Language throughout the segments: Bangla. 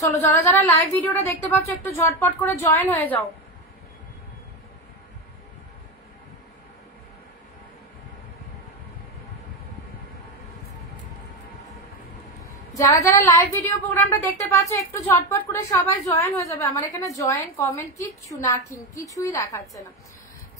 চলো যারা যারা লাইভ ভিডিওটা দেখতে পাচ্ছ একটু ঝটপট করে জয়েন হয়ে যাও। যারা যারা লাইভ ভিডিও প্রোগ্রামটা দেখতে পাচ্ছ একটু ঝটপট করে সবাই জয়েন হয়ে যাবে। আমার এখানে জয়েন কমেন্ট কিচ্ছু না, কিছুই দেখাচ্ছে না।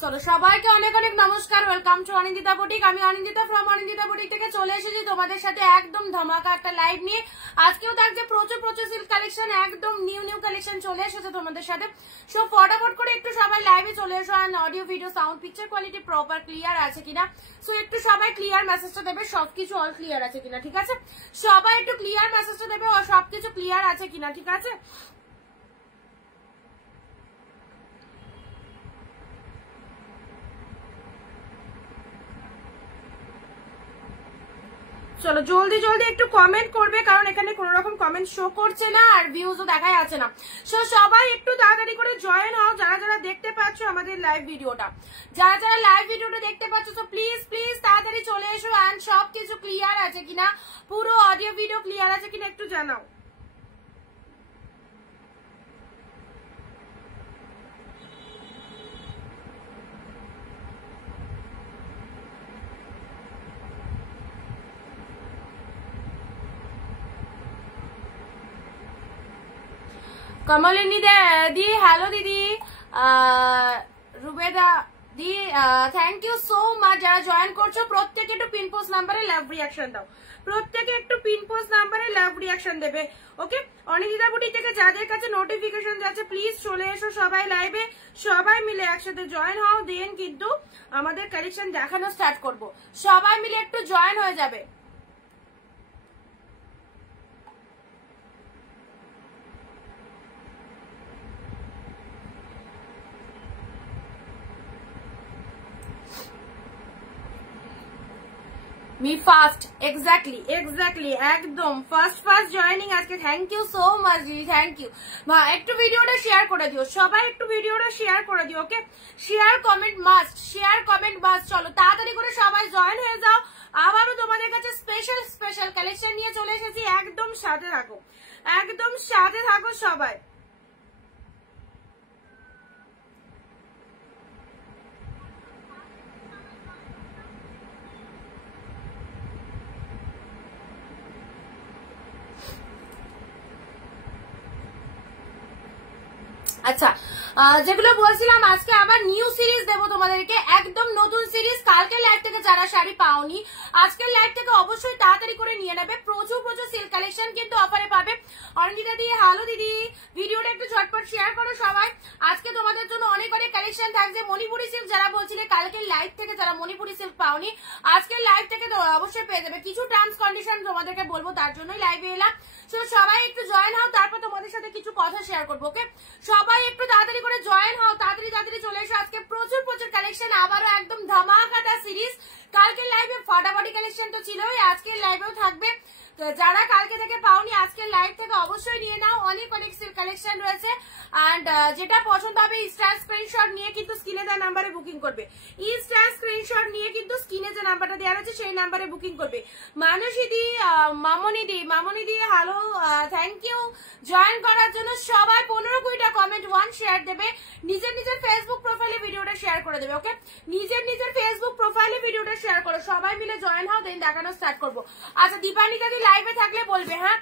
চলো সবাইকে অনেক অনেক নমস্কার, ওয়েলকাম টু অনিন্দিতা বুটিক। আমি অনিন্দিতা ফ্রম অনিন্দিতা বুটিক থেকে চলে এসেছি তোমাদের সাথে একদম ধামাকা একটা লাইভ নিয়ে। আজকেও থাকছে প্রচুর প্রচুর সিল্ক কালেকশন, একদম নিউ নিউ কালেকশন চলে এসেছে তোমাদের সাথে। সো ফটাফট করে একটু সবাই লাইভে চলে এসো। Audio video sound picture quality proper clear আছে কিনা, সো একটু সবাই ক্লিয়ার মেসেজটা দেবে সবকিছু অল ক্লিয়ার আছে কিনা, ঠিক আছে? সবাই একটু ক্লিয়ার মেসেজটা দেবে সবকিছু ক্লিয়ার আছে কিনা, ঠিক আছে? চলো জলদি জলদি একটু কমেন্ট করবে, কারণ এখানে কোনো রকম কমেন্ট শো করছে না আর ভিউজও দেখা যাচ্ছে না। সো সবাই একটু তাড়াতাড়ি করে জয়েন হও যারা যারা দেখতে পাচ্ছ আমাদের লাইভ ভিডিওটা। যারা যারা লাইভ ভিডিওটা দেখতে পাচ্ছ তো প্লিজ প্লিজ তাড়াতাড়ি চলে এসো। অ্যান্ড সবকিছু ক্লিয়ার আছে কিনা, পুরো অডিও ভিডিও ক্লিয়ার আছে কিনা একটু জানাও। কমলিনী দি হ্যালো দিদি, রুবেদা দি থ্যাংক ইউ সো মাচ। যারা জয়েন করছো প্রত্যেকে একটু পিন পোস্ট নাম্বারে লাভ রিয়াকশন দাও, প্রত্যেকে একটু পিন পোস্ট নাম্বারে লাভ রিয়াকশন দেবে। ওকে, অনিন্দিতা বুটিক থেকে যাদের কাছে নোটিফিকেশন যাচ্ছে প্লিজ চলে এসো সবাই লাইভে, সবাই মিলে একসাথে জয়েন হও, দেন কিন্তু আমাদের কালেকশন দেখানো স্টার্ট করব। সবাই মিলে একটু জয়েন হয়ে যাবে। মি ফার্স্ট এক্স্যাক্টলি একদম ফার্স্ট জয়েনিং আজকে। থ্যাংক ইউ সো মাচ দিদি, থ্যাংক ইউ। একটু ভিডিওটা শেয়ার করে দিও, সবাই একটু ভিডিওটা শেয়ার করে দিও। Okay, share comment must, share comment must. চলো তাড়াতাড়ি করে সবাই জয়েন হয়ে যাও। আবারও তোমাদের কাছে স্পেশাল স্পেশাল কালেকশন নিয়ে চলে এসেছি, একদম সাথে থাকো, একদম সাথে থাকো সবাই। আচ্ছা, যেগুলো বলছিলাম আজকে আবার নিউ সিরিজ দেবো তোমাদেরকে, একদম নতুন সিরিজ। কালকে লাইভ থেকে যারা শাড়ি পাওনি আজকের লাইভ থেকে অবশ্যই তাড়াতাড়ি করে নিয়ে নেবে। প্রচুর প্রচুর সিল্ক কালেকশন কিন্তু অফারে পাবে। অনিন্দিতা দি হ্যালো দিদি, ভিডিওটা একটু ঝটপট শেয়ার করো সবাই। আজকে তোমাদের জন্য অনেক অনেক কালেকশন থাকছে। মণিপুরি সিল্ক যারা বলছিলে কালকের লাইভ থেকে যারা মণিপুরি সিল্ক পাওনি আজকের লাইভ থেকে তো অবশ্যই পেয়ে যাবে। কিছু টার্মস কন্ডিশন তোমাদেরকে বলবো, তার জন্যই লাইভে এলাম। সবাই একটু জয়েন হও, তারপর তোমাদের সাথে কিছু কথা শেয়ার করবো। ওকে, সবাই একটু তাড়াতাড়ি করে জয়েন হও, তাড়াতাড়ি তাড়াতাড়ি চলে এসো। আজকে প্রচুর প্রচুর কালেকশন, আবারও একদম ধামাকাটা সিরিজ। কালকের লাইভে ফাটাফাটি কালেকশন তো ছিলই, আজকের লাইভেও থাকবে। যারা কালকে থেকে পাওনি আজকের লাইভ থেকে অবশ্যই নিয়ে নাও, অনেক অনেক সিল্ক কালেকশন রয়েছে। অ্যান্ড যেটা পছন্দ হবে ইনস্ট্যান্ট স্ক্রিনশট নিয়ে কিন্তু স্ক্রিনে দেওয়া নাম্বারে বুকিং করবে। ইনস্ট্যান্ট স্ক্রিনশট নিয়ে কিন্তু স্ক্রিনে যে নাম্বারটা দেওয়া আছে সেই নাম্বারে বুকিং করবে। মানসী দি, মামনি দি হ্যালো, থ্যাংক ইউ জয়েন করার জন্য। সবাই 15-20টা কমেন্ট, 1 শেয়ার দেবে। নিজের নিজের ফেসবুক প্রোফাইলে ভিডিওটা শেয়ার করে দেবে। ওকে, নিজের নিজের ফেসবুক প্রোফাইলে ভিডিওটা শেয়ার করো, সবাই মিলে জয়েন হও, দেন দেখানো স্টার্ট করবো। আচ্ছা, দীপানিতা দি লাইভে থাকলে বলবে। হ্যাঁ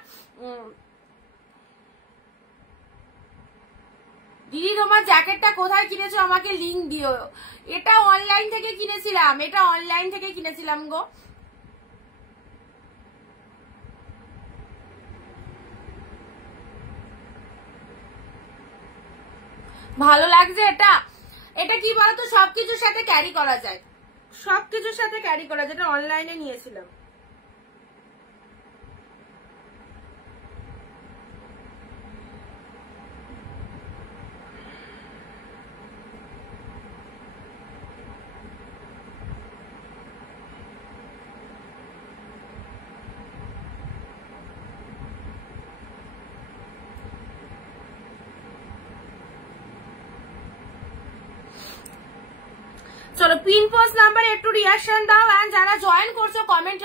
দিদি, তোমার জ্যাকেটটা কোথায় কিনেছো আমাকে লিংক দিও। এটা অনলাইন থেকে কিনেছিলাম, এটা অনলাইন থেকে কিনেছিলাম গো। ভালো লাগছে এটা। এটা কি বলতো, সবকিছুর সাথে ক্যারি করা যায়, সবকিছুর সাথে ক্যারি করা যায়। এটা অনলাইনে নিয়েছিলাম। চলো চলো পিন পোস্ট নাম্বারে একটু রিঅ্যাকশন দাও, এন্ড যারা জয়েন করছো কমেন্ট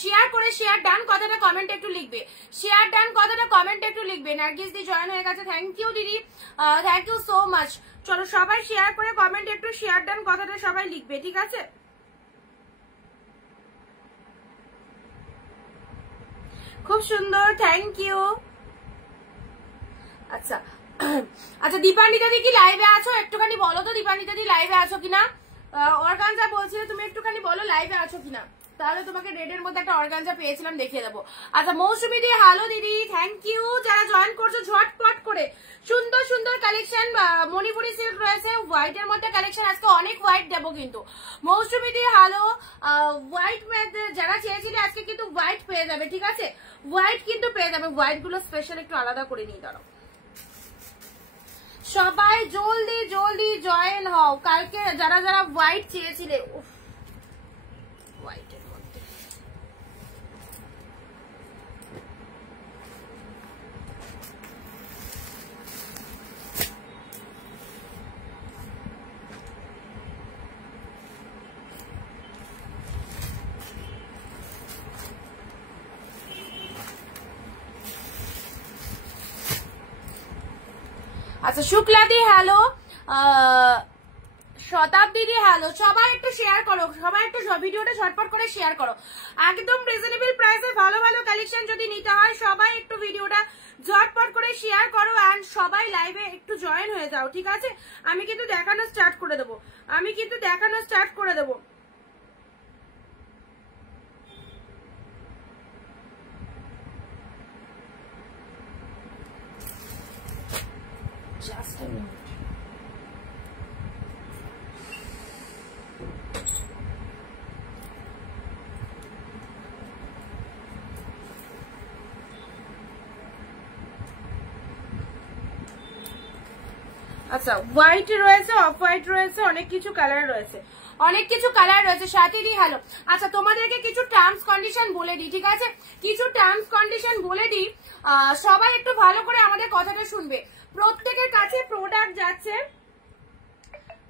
শেয়ার করে শেয়ার ডান কথাটা কমেন্ট একটু লিখবে, শেয়ার ডান কথাটা কমেন্ট একটু লিখবে। নার্গিস দি জয়েন হয়ে গেছে, থ্যাংক ইউ দিদি, থ্যাংক ইউ সো মাচ। চলো সবাই শেয়ার করে কমেন্ট একটু শেয়ার ডান কথাটা সবাই লিখবে, ঠিক আছে? খুব সুন্দর, থ্যাংক ইউ। আচ্ছা আচ্ছা দীপান্বিতা দি কি লাইভে আছো? একটুখানি বলো তো দীপান্বিতা দি লাইভে আছো কিনা। অর্গানজা বলছিলে, তুমি একটুখানি বলো লাইভে আছো কিনা, তাহলে তোমাকে রেডের মধ্যে একটা অর্গানজা পেয়েছিলাম, দেখিয়ে দেবো। আচ্ছা মৌসুমী দি হ্যালো দিদি, থ্যাংক ইউ। যারা জয়েন করছো ঝটপট করে, সুন্দর সুন্দর কালেকশন মণিপুরি সিল্ক রয়েছে, হোয়াইটের মধ্যে কালেকশন, আজকে অনেক হোয়াইট দেবো কিন্তু। মৌসুমী দি হ্যালো, হোয়াইট যারা চেয়েছিলে আজকে কিন্তু হোয়াইট পেয়ে যাবে, ঠিক আছে? হোয়াইট কিন্তু পেয়ে যাবে, হোয়াইট গুলো স্পেশাল একটু আলাদা করে নিয়ে দাঁড়াও। সবাই জলদি জলদি জয়েন হও, কালকে যারা যারা হোয়াইট চেয়েছিলে। উফ হোয়াইটের মধ্যে আচ্ছা শুক্লাদি হ্যালো, শতাব্দী হ্যালো, সবাই একটু শেয়ার করো, সবাই একটু ভিডিওটা ঝটপট করে শেয়ার করো। একদম রিজনেবল প্রাইসে ভালো ভালো কালেকশন যদি নিতে হয় সবাই একটু ভিডিওটা ঝটপট করে শেয়ার করো, এন্ড সবাই লাইভে একটু জয়েন হয়ে যাও, ঠিক আছে? আমি কিন্তু দেখানো স্টার্ট করে দেবো, আমি কিন্তু দেখানো স্টার্ট করে দেবো। Just a minute. আচ্ছা হোয়াইট রয়েছে, অফ হোয়াইট রয়েছে, অনেক কিছু কালার রয়েছে, অনেক কিছু কালার রয়েছে। সাথীদি হ্যালো। আচ্ছা তোমাদেরকে কিছু টার্মস কন্ডিশন বলে দিই, ঠিক আছে? কিছু টার্মস কন্ডিশন বলে দিই, সবাই একটু ভালো করে আমাদের কথাটা শুনবে। প্রত্যেকের কাছে প্রোডাক্ট যাচ্ছে,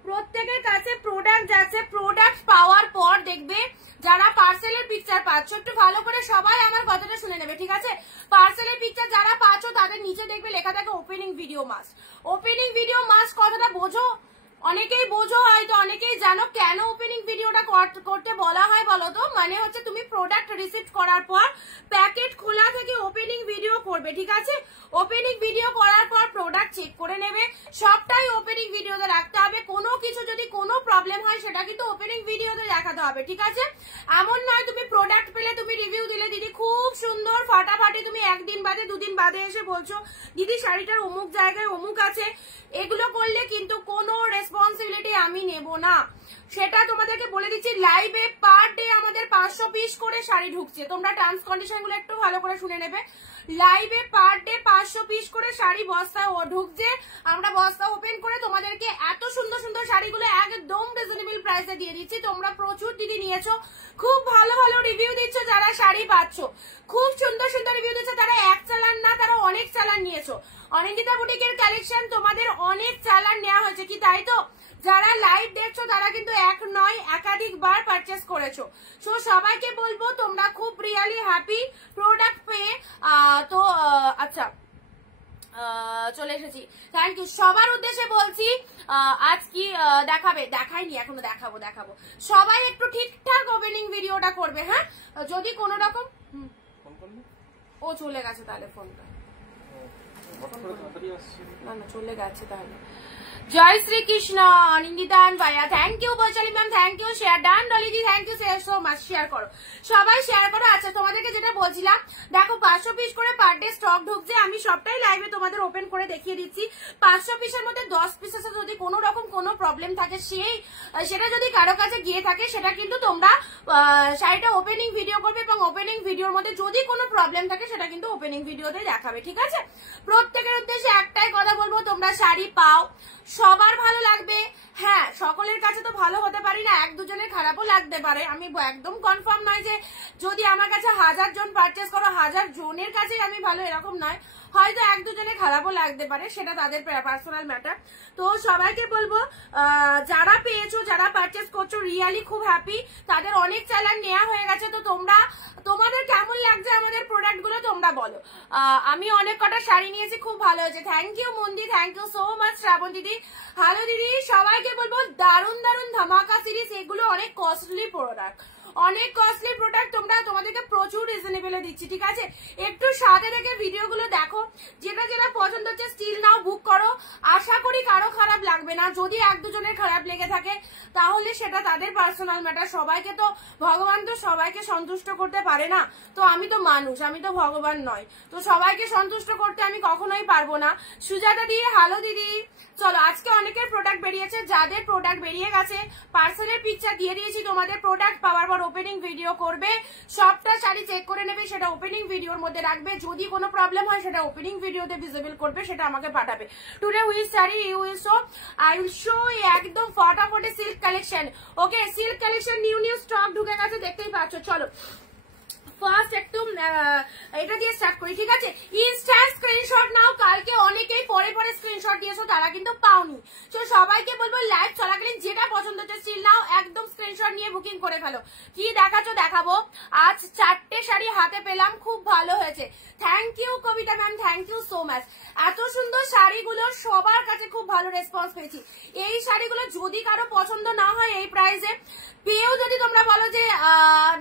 প্রত্যেকের কাছে প্রোডাক্ট যাচ্ছে, প্রোডাক্ট পাওয়ার পর দেখবে যারা পার্সেলের পিকচার পাচ্ছ, একটু ভালো করে সবাই আমার কথাটা শুনে নেবে, ঠিক আছে? পার্সেলের পিকচার যারা পাচ্ছ তাদের নিচে দেখবে লেখা থাকে opening video must. Opening video must কথাটা বোঝো, অনেকেই বোঝো হয়তো, অনেকেই জানো কেন ওপেনিং ভিডিওটা করতে বলা হয় বলো তো? মানে হচ্ছে তুমি প্রোডাক্ট রিসিভ করার পর প্যাকেট খোলা থেকে ওপেনিং ভিডিও করবে, ঠিক আছে? ওপেনিং ভিডিও করার পর প্রোডাক্ট চেক করে নেবে, সবটাই ওপেনিং ভিডিওতে রাখতে হবে। কোনো কিছু যদি কোনো প্রবলেম হয় সেটা কিন্তু ওপেনিং ভিডিওতে দেখাতে হবে, ঠিক আছে? এমন নয় তুমি প্রোডাক্ট পেলে তুমি রিভিউ দিলে দিদি খুব সুন্দর ফাটাফাটি, তুমি একদিন বাদে দুদিন বাদে এসে বলছো দিদি শাড়িটার অমুক জায়গায় অমুক আছে, এগুলো করলে কিন্তু কোনো রেসপন্সিবিলিটি আমি নেব না, সেটা তোমাদেরকে বলে দিচ্ছি। লাইভে পার ডে আমাদের 500 পিস করে শাড়ি ঢুকছে, তোমরা টার্মস কন্ডিশন গুলো একটু ভালো করে শুনে নেবে। লাইভে পার ডে 500 পিস করে শাড়ি বস্তা ঢুকছে, আমরা বস্তা ওপেন করে তোমাদেরকে এত সুন্দর সুন্দর শাড়িগুলো একদম রিজনেবল প্রাইসে দিয়ে দিচ্ছি। তোমরা প্রচুর দিদি নিয়েছো, খুব ভালো ভালো রিভিউ দিচ্ছ, যারা শাড়ি পাচ্ছ খুব সুন্দর সুন্দর রিভিউ দিচ্ছ, তারা এক চালান না তারা অনেক চালান নিয়েছো। অনিন্দিতা বুটিকের কালেকশন তোমাদের অনেক চালান নেওয়া হয়েছে কি, তাই তো? যারা লাইভ দেখছো তারা কিন্তু এক নয় একাধিকবার পারচেস করেছো। সো সবাইকে বলবো তোমরা খুব রিয়ালি হ্যাপি প্রোডাক্ট পেয়ে। তো আচ্ছা চলে এসেছি, থ্যাংক ইউ। সবার উদ্দেশ্যে বলছি আজ কি দেখাবে, দেখাইনি এখনো, দেখাবো দেখাবো। সবাই একটু ঠিকঠাক ওপেনিং ভিডিওটা করবে, হ্যাঁ? যদি কোনো রকম ও চলে গেছে তাহলে ফোনটা, না না চলে গেছে তাহলে। জয় শ্রীকৃষ্ণ অনিন্দিতা ভাইয়া, thank you. Baishali ma'am thank you. Share done ডলিদি thank you so much, share করো সবাই, শেয়ার করো। আচ্ছা তোমাদেরকে যেটা বলছিলাম, দেখো 500 পিস করে পার ডে স্টক ঢুকছে, আমি সবটাই লাইভে তোমাদের ওপেন করে দেখিয়ে দিচ্ছি। 500 পিসের মধ্যে 10 পিসের যদি কোনো রকম কোনো প্রবলেম থাকে, সেটা যদি কারো কাছে গিয়ে থাকে, সেটা কিন্তু তোমরা শাড়িটা ওপেনিং ভিডিও করবে, এবং ওপেনিং ভিডিওর মধ্যে যদি কোনো প্রবলেম থাকে সেটা কিন্তু ওপেনিং ভিডিওতে দেখাবে, ঠিক আছে? প্রত্যেকের উদ্দেশ্যে একটাই কথা বলবো, তোমরা শাড়ি পাও, সবার ভালো লাগবে। হ্যাঁ সকলের কাছে তো ভালো হতে পারি না, এক দুজনের খারাপও লাগতে পারে, আমি একদম কনফার্ম নয় যে যদি আমার কাছে 1000 জন পারচেস করো 1000 জনের কাছেই আমি ভালো, এরকম নয়। হয়তো এক দুজনে খারাপও লাগতে পারে, সেটা তাদের পার্সোনাল ম্যাটার। তো সবাইকে বলবো যারা পেয়েছো, যারা পারচেস করছো, রিয়ালি খুব হ্যাপি। তাদের অনেক চালান নেওয়া হয়ে গেছে। তো তোমাদের কেমন লাগছে আমাদের প্রোডাক্ট গুলো তোমরা বলো। আমি অনেক কটা শাড়ি নিয়েছি, খুব ভালো হয়েছে। থ্যাংক ইউ মন্দি, thank you so much Shraban দিদি। হ্যালো দিদি, সবাইকে বলবো দারুন দারুন ধামাকা সিরিজ। এগুলো অনেক কস্টলি প্রোডাক্ট, অনেক কস্টলি প্রোডাক্ট। তোমাদেরকে প্রচুর রিজনেবলে দিচ্ছি, ঠিক আছে? একটু সাথে থেকে ভিডিওগুলো দেখো, যেটা যেটা পছন্দ হচ্ছে স্টিল নাও, বুক করো। আশা করি কারো খারাপ লাগবে না। যদি এক দুজনের খারাপ লেগে থাকে তাহলে সেটা তাদের পার্সোনাল ম্যাটার। সবাইকে তো ভগবান তো সবাইকে সন্তুষ্ট করতে পারে না। তো আমি তো মানুষ, আমি তো ভগবান নয়। তো সবাইকে সন্তুষ্ট করতে আমি কখনোই পারবো না। সুজাতা দি, হ্যালো দিদি। চলো, আজকে অনেকের প্রোডাক্ট বেরিয়েছে। যাদের প্রোডাক্ট বেরিয়ে গেছে পার্সেলের পিকচার দিয়ে দিয়েছি তোমাদের। প্রোডাক্ট পাওয়ার পর ওপেনিং ভিডিও করবে, সবটা শাড়ি চেক করে নেবে, সেটা ওপেনিং ভিডিওর মধ্যে রাখবে। যদি কোনো প্রবলেম হয় সেটা ওপেনিং ভিডিওতে ভিজিবল করবে, সেটা আমাকে পাঠাবে। Today with sari you will show, I will show একদম ফটাফটে silk collection. Okay, silk collection new stock ঢুকে গেছে, দেখতেই পাচ্ছ। চলো ফার্স্ট একটু এটা দিয়ে স্টার্ট করি, ঠিক আছে? ইনস্ট্যান্ট স্ক্রিনশট নাও। কালকে অনেকেই পরে স্ক্রিনশট দিয়েছো, তারা কিন্তু পাওনি। তো সবাইকে বলবো লাইভ চলাকালীন যেটা পছন্দ হচ্ছে স্টিল নাও, একদম স্ক্রিনশট নিয়ে বুকিং করে ফেলো। কি দেখাচ্ছ দেখাবো। আজ 4টে শাড়ি হাতে পেলাম, খুব ভালো হয়েছে। Thank you Kabita ma'am, thank you so much. এত সুন্দর শাড়িগুলো সবার কাছে খুব ভালো রেসপন্স পেয়েছি। এই শাড়িগুলো যদি কারো পছন্দ না হয় এই প্রাইসে পেয়েও যদি তোমরা বলো যে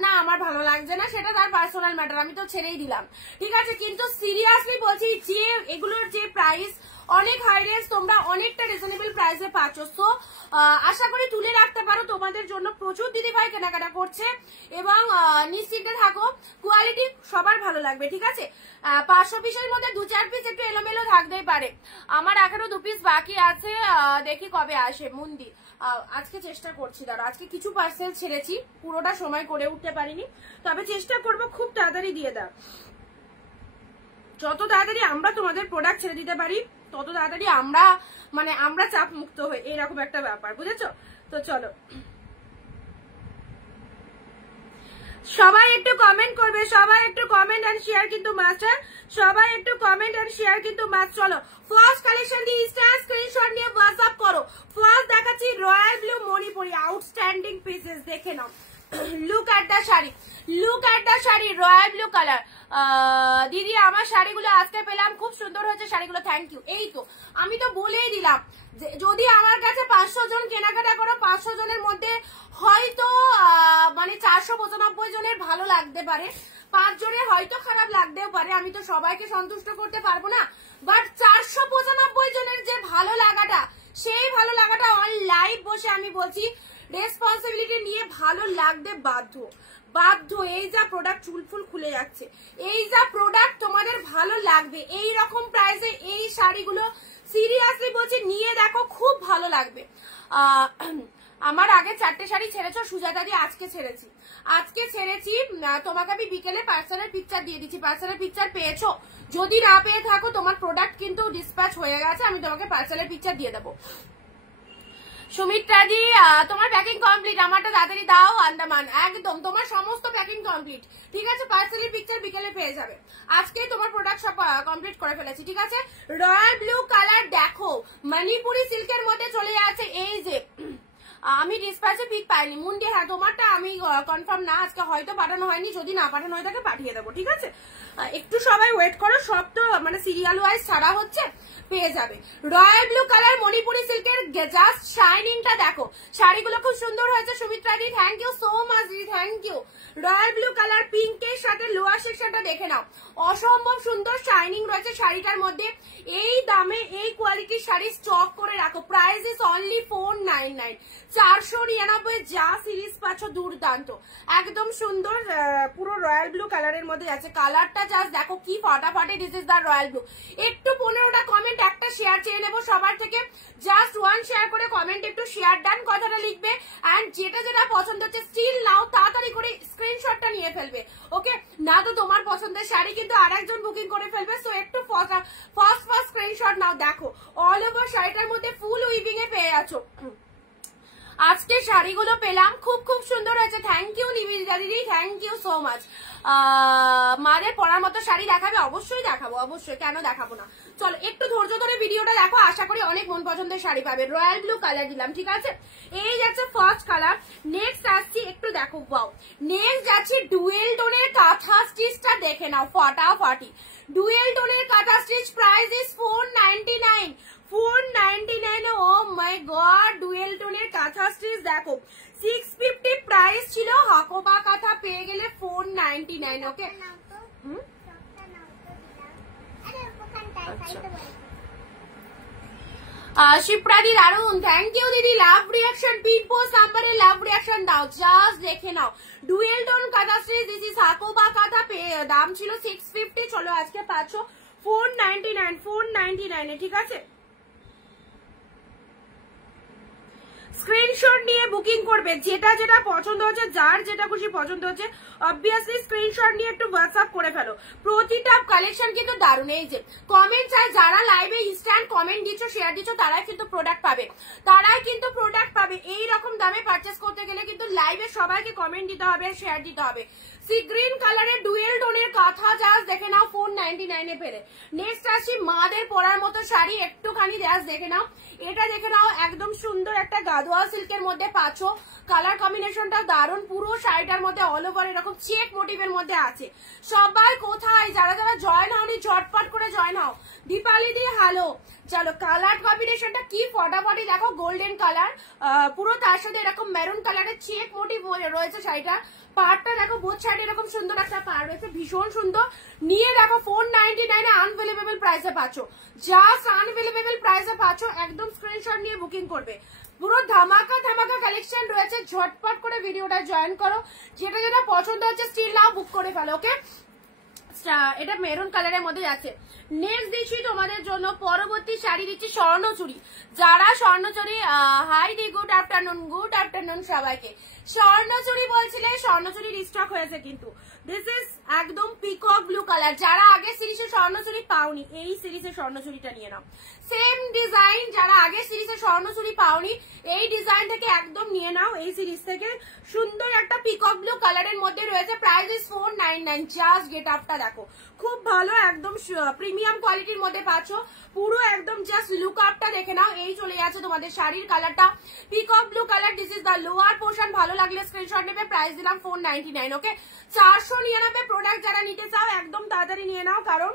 না আমার ভালো লাগছে না, সেটা তার পার্সোনাল ম্যাটার, আমি তো ছেড়েই দিলাম, ঠিক আছে? কিন্তু সিরিয়াসলি বলছি যে এগুলোর যে প্রাইস অনেক হাই রেঞ্জ, তোমরা অনেকটা রিজনেবল প্রাইসে পাচ্ছ। সো আশা করি তুলে রাখতে পারো। তোমাদের জন্য প্রচুর দিদিভাই কেনাকাটা করছে এবং নিশ্চিন্তে থাকো, কোয়ালিটি সবার ভালো লাগবে, ঠিক আছে? 500 পিসের মধ্যে 2-4 পিস একটু এলোমেলো থাকতেই পারে। আমার এখনো 2 পিস বাকি আছে, দেখি কবে আসে মন্দির। আজকে চেষ্টা করছি, দাঁড়া, আজকে কিছু পার্সেল ছেড়েছি, পুরোটা সময় করে উঠতে পারিনি, তবে চেষ্টা করব খুব তাড়াতাড়ি দিয়ে দাও। যত তাড়াতাড়ি আমরা তোমাদের প্রোডাক্ট ছেড়ে দিতে পারি তত তাড়াতাড়ি আমরা চাপ মুক্ত হই, এইরকম একটা ব্যাপার, বুঝেছো? তো চলো সবাই একটু কমেন্ট করবে, সবাই একটু কমেন্ট এন্ড শেয়ার কিন্তু মাস্ট, সবাই একটু কমেন্ট এন্ড শেয়ার কিন্তু মাস্ট। চলো ফার্স্ট কালেকশন দিয়ে ইনস্ট্যান্ট স্ক্রিনশট নিয়ে হোয়াটসঅ্যাপ করো। ফার্স্ট দেখাচ্ছি royal blue Manipuri, outstanding pieces, দেখে নাও। Look at the sari, look at the sari, royal blue colour. দিদি আমার শাড়িগুলো আজকে পেলাম, খুব সুন্দর হয়েছে শাড়িগুলো, থ্যাংক ইউ। এই তো আমি তো বলেই দিলাম, যদি আমার কাছে 500 জন কেনাকাটা করো, 500 জনের মধ্যে হয়তো 495 জনের ভালো লাগতে পারে, 5 জনের হয়তো খারাপ লাগতেও পারে। আমি তো সবাইকে সন্তুষ্ট করতে পারবো না, বাট 495 জনের যে ভালো লাগাটা, সেই ভালো লাগাটা অন লাইভ বসে আমি বলছি রেসপন্সিবিলিটি নিয়ে ভালো লাগতে বাধ্য। এই যা প্রোডাক্ট, চুলফুল খুলে যাচ্ছে, এই যা প্রোডাক্ট তোমাদের ভালো লাগবে। এই রকম প্রাইসে এই শাড়িগুলো সিরিয়াসলি বলছি নিয়ে দেখো, খুব ভালো লাগবে। আমার আগে 4টে শাড়ি ছেড়েছো সুজাতা দি, আজকে ছেড়েছি। তোমাকে আমি বিকেলে পার্সেলের পিকচার দিয়ে দিচ্ছি, পার্সেলের পিকচার পেয়েছো? যদি না পেয়ে থাকো তোমার প্রোডাক্ট কিন্তু ডিসপ্যাচ হয়ে গেছে, আমি তোমাকে পার্সেলের পিকচার দিয়ে দেবো। সুমিত্রা দি তোমার প্যাকিং কমপ্লিট, আমারটা তাড়াতাড়ি দাও। আন্দামান একদম তোমার সমস্ত প্যাকিং কমপ্লিট, ঠিক আছে? পার্সেলের পিকচার বিকেলে পেয়ে যাবে। আজকে তোমার প্রোডাক্ট সব কমপ্লিট করে ফেলেছি, ঠিক আছে? রয়্যাল ব্লু কালার দেখো, মণিপুরি সিল্কের মধ্যে চলে যাচ্ছে। এই যে আমি ডিসপ্যাচে পিক পাইনি মুন্ডি, হ্যাঁ তোমারটা আমি কনফার্ম না, আজকে হয়তো পাঠানো হয়নি, যদি না পাঠানো হয় তাকে পাঠিয়ে দেবো, ঠিক আছে? একটু সবাই ওয়েট করো, সব তো সিরিয়াল ওয়াইজ ছাড়া হচ্ছে, পেয়ে যাবে। রয়্যাল ব্লু কালার মণিপুরি সিল্কের জাস্ট শাইনিংটা দেখো, শাড়িগুলো খুব সুন্দর হয়েছে সুমিত্রা দি, থ্যাংক ইউ সো মাচ দি, thank you. Royal blue colour পিঙ্কের সাথে লোয়ার সেকশনটা দেখে নাও, অসম্ভব সুন্দর শাইনিং রয়েছে শাড়িটার মধ্যে। এই দামে এই কোয়ালিটির শাড়ি স্টক করে রাখো, প্রাইস ইজ অনলি 499, 499 যা সিরিজ পাচ্ছ দুর্দান্ত, একদম সুন্দর, পুরো রয়্যাল ব্লু কালারের মধ্যে আছে। কালারটা জাস্ট দেখো কি ফাটাফাটি, this is the royal blue. একটু 15টা কমেন্ট, একটা শেয়ার চেয়ে নেবো সবার থেকে, জাস্ট 1 শেয়ার করে কমেন্ট একটু শেয়ার ডান কথাটা লিখবে, এন্ড যেটা যেটা পছন্দ হচ্ছে স্টিল নাও, তাড়াতাড়ি করে স্ক্রিনশটটা নিয়ে ফেলবে, ওকে? না তো তোমার পছন্দের শাড়ি কিন্তু আরেকজন বুকিং করে ফেলবে। সো একটু ফার্স্ট স্ক্রিনশট নাও। দেখো অল ওভার শাড়িটার মধ্যে ফুল উইভিং এ পেয়ে আছো। আজকে শাড়িগুলো পেলাম, খুব খুব সুন্দর হয়েছে। থ্যাংক ইউ নিবেদিতা দিদি, থ্যাংক ইউ সো মাচ। মায়ের পরার মতো শাড়ি দেখাবে? অবশ্যই দেখাবো, অবশ্যই, কেন দেখাবো না। চলো একটু ধৈর্য ধরে ভিডিওটা দেখো, আশা করি অনেক মন পছন্দের শাড়ি পাবে। রয়্যাল ব্লু কালার দিলাম, ঠিক আছে? এই যাচ্ছে ফার্স্ট কালার। নেক্সট আসছি, একটু দেখো, ওয়াও। নেক্সট যাচ্ছি ডুয়েল টোনের কাঁথা স্টিচটা দেখে নাও ফাটাফাটি। ডুয়েল টোনের kantha stitch, price is 499। 499। Oh my god, dual টোনের কাঁথা স্টিচ দেখো, 650 প্রাইস ছিল, হাকোবা কাঁথা পেয়ে গেলে 499। ওকে, শিপ্রাদি দারুন, থ্যাংক ইউ দিদি। লাভ রিয়াকশন, পিন পোস্ট নাম্বারে লাভ রিয়াকশন দাও, জাস্ট দেখে নাও। ডুয়েল টোন কাঁথা স্টিচ, দিস ইজ হাকোবা কাঁথা, দাম ছিল 650, চলো আজকে পাচ্ছ 499। 499 ঠিক আছে? স্ক্রিনশট নিয়ে বুকিং করবে, যেটা যেটা পছন্দ হচ্ছে, যার যেটা খুশি পছন্দ হচ্ছে অবভিয়াসলি স্ক্রিনশট নিয়ে একটু হোয়াটসঅ্যাপ করে ফেলো। প্রতিটা কালেকশন কিন্তু দারুণ। এই যে কমেন্ট চাই, যারা লাইভে ইনস্ট্যান্ট কমেন্ট দিচ্ছ, শেয়ার দিচ্ছ, তারাই কিন্তু প্রোডাক্ট পাবে, তারাই কিন্তু প্রোডাক্ট পাবে। এই রকম দামে পারচেস করতে গেলে কিন্তু লাইভে সবাইকে কমেন্ট দিতে হবে, শেয়ার দিতে হবে। সি গ্রিন কালারের ডুয়েল টোনের কাঁথা, জাস্ট দেখে নাও 499 এ পেলে। নেক্সট আসি মাদের পরার মতো শাড়ি, একটুখানি জাস্ট দেখে নাও, এটা দেখে নাও, একদম সুন্দর একটা গাদোয়া সিল্কের মধ্যে পাচ্ছ। কালার কম্বিনেশনটা দারুণ, পুরো শাড়িটার মধ্যে অল ওভার এরকম চেক মোটিভের মধ্যে আছে। সবাই কোথায়, যারা যারা জয়েন হওনি ঝটপট করে জয়েন হও। দীপালি দি হ্যালো। চলো কালার কম্বিনেশনটা কি ফটাফটি দেখো, গোল্ডেন কালার, পুরো তার সাথে এরকম মেরুন কালারের চেক মোটিভ রয়েছে শাড়িটা। পাড়টা দেখো, বোথ সাইডে এরকম সুন্দর একটা পাড় রয়েছে, ভীষণ সুন্দর। নিয়ে দেখো 499 আনভেলেবেল প্রাইসে পাচ্ছ, জাস্ট আনভেলেবেল প্রাইসে পাচ্ছ। একদম স্ক্রিনশট নিয়ে বুকিং করবে। পুরো ধামাকা ধামাকা কালেকশন রয়েছে, ঝটপট করে ভিডিওটা জয়েন করো, যেটা যেটা পছন্দ হচ্ছে স্টিল নাও, বুক করে ফেলো। ওকে, এটা মেরুন কালারের মধ্যে যাচ্ছে। নেক্সট দিচ্ছি তোমাদের জন্য, পরবর্তী শাড়ি দিচ্ছি স্বর্ণচুরি। যারা স্বর্ণচুরি, হাই দি, গুড আফটারনুন, গুড আফটারনুন সবাইকে। স্বর্ণচুরি বলছিলে, স্বর্ণচুরি রিস্টক হয়েছে কিন্তু। দিস ইজ একদম পিকক ব্লু কালার। যারা আগে সিরিজে স্বর্ণচুরি পাওনি, এই সিরিজের স্বর্ণচুরিটা নিয়ে নাও। সেম ডিজাইন, যারা আগে সিরিজে স্বর্ণচুরি পাওনি, এই ডিজাইন থেকে একদম নিয়ে নাও। এই সিরিজ থেকে সুন্দর একটা পিকক ব্লু কালারের মধ্যে রয়েছে, প্রাইস ইজ 499। জাস্ট গেট আপটা দেখো, খুব ভালো, একদম প্রিমিয়াম কোয়ালিটির মধ্যে পাচ্ছ। পুরো একদম জাস্ট লুক আপটা দেখে নাও। এই চলে যাচ্ছে তোমাদের শাড়ির কালারটা, peacock blue colour. This is the lower portion. ভালো লাগলে স্ক্রিনশট নেবে, প্রাইস দিলাম 499। ওকে, 499 প্রোডাক্ট যারা নিতে চাও একদম তাড়াতাড়ি নিয়ে নাও, কারণ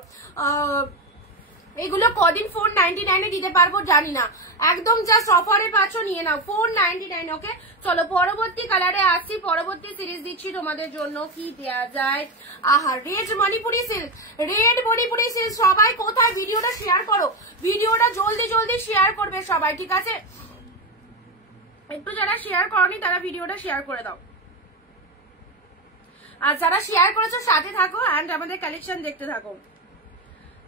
এগুলো কদিন 499 দিতে পারবো জানি না, একদম জাস্ট অফারে পাচ্ছ, নিয়ে নাও 499। ওকে, চলো পরবর্তী কালারে আসছি। পরবর্তী সিরিজ দিচ্ছি তোমাদের জন্য, কি দেয়া যায়, আহা, red Manipuri silk. Red Manipuri silk, সবাই কোথায়, ভিডিওটা শেয়ার করো, ভিডিওটা জলদি জলদি শেয়ার করবে সবাই, ঠিক আছে? একটু যারা শেয়ার করনি তারা ভিডিওটা শেয়ার করে দাও, আর যারা শেয়ার করেছো সাথে থাকো এন্ড আমাদের কালেকশন দেখতে থাকো।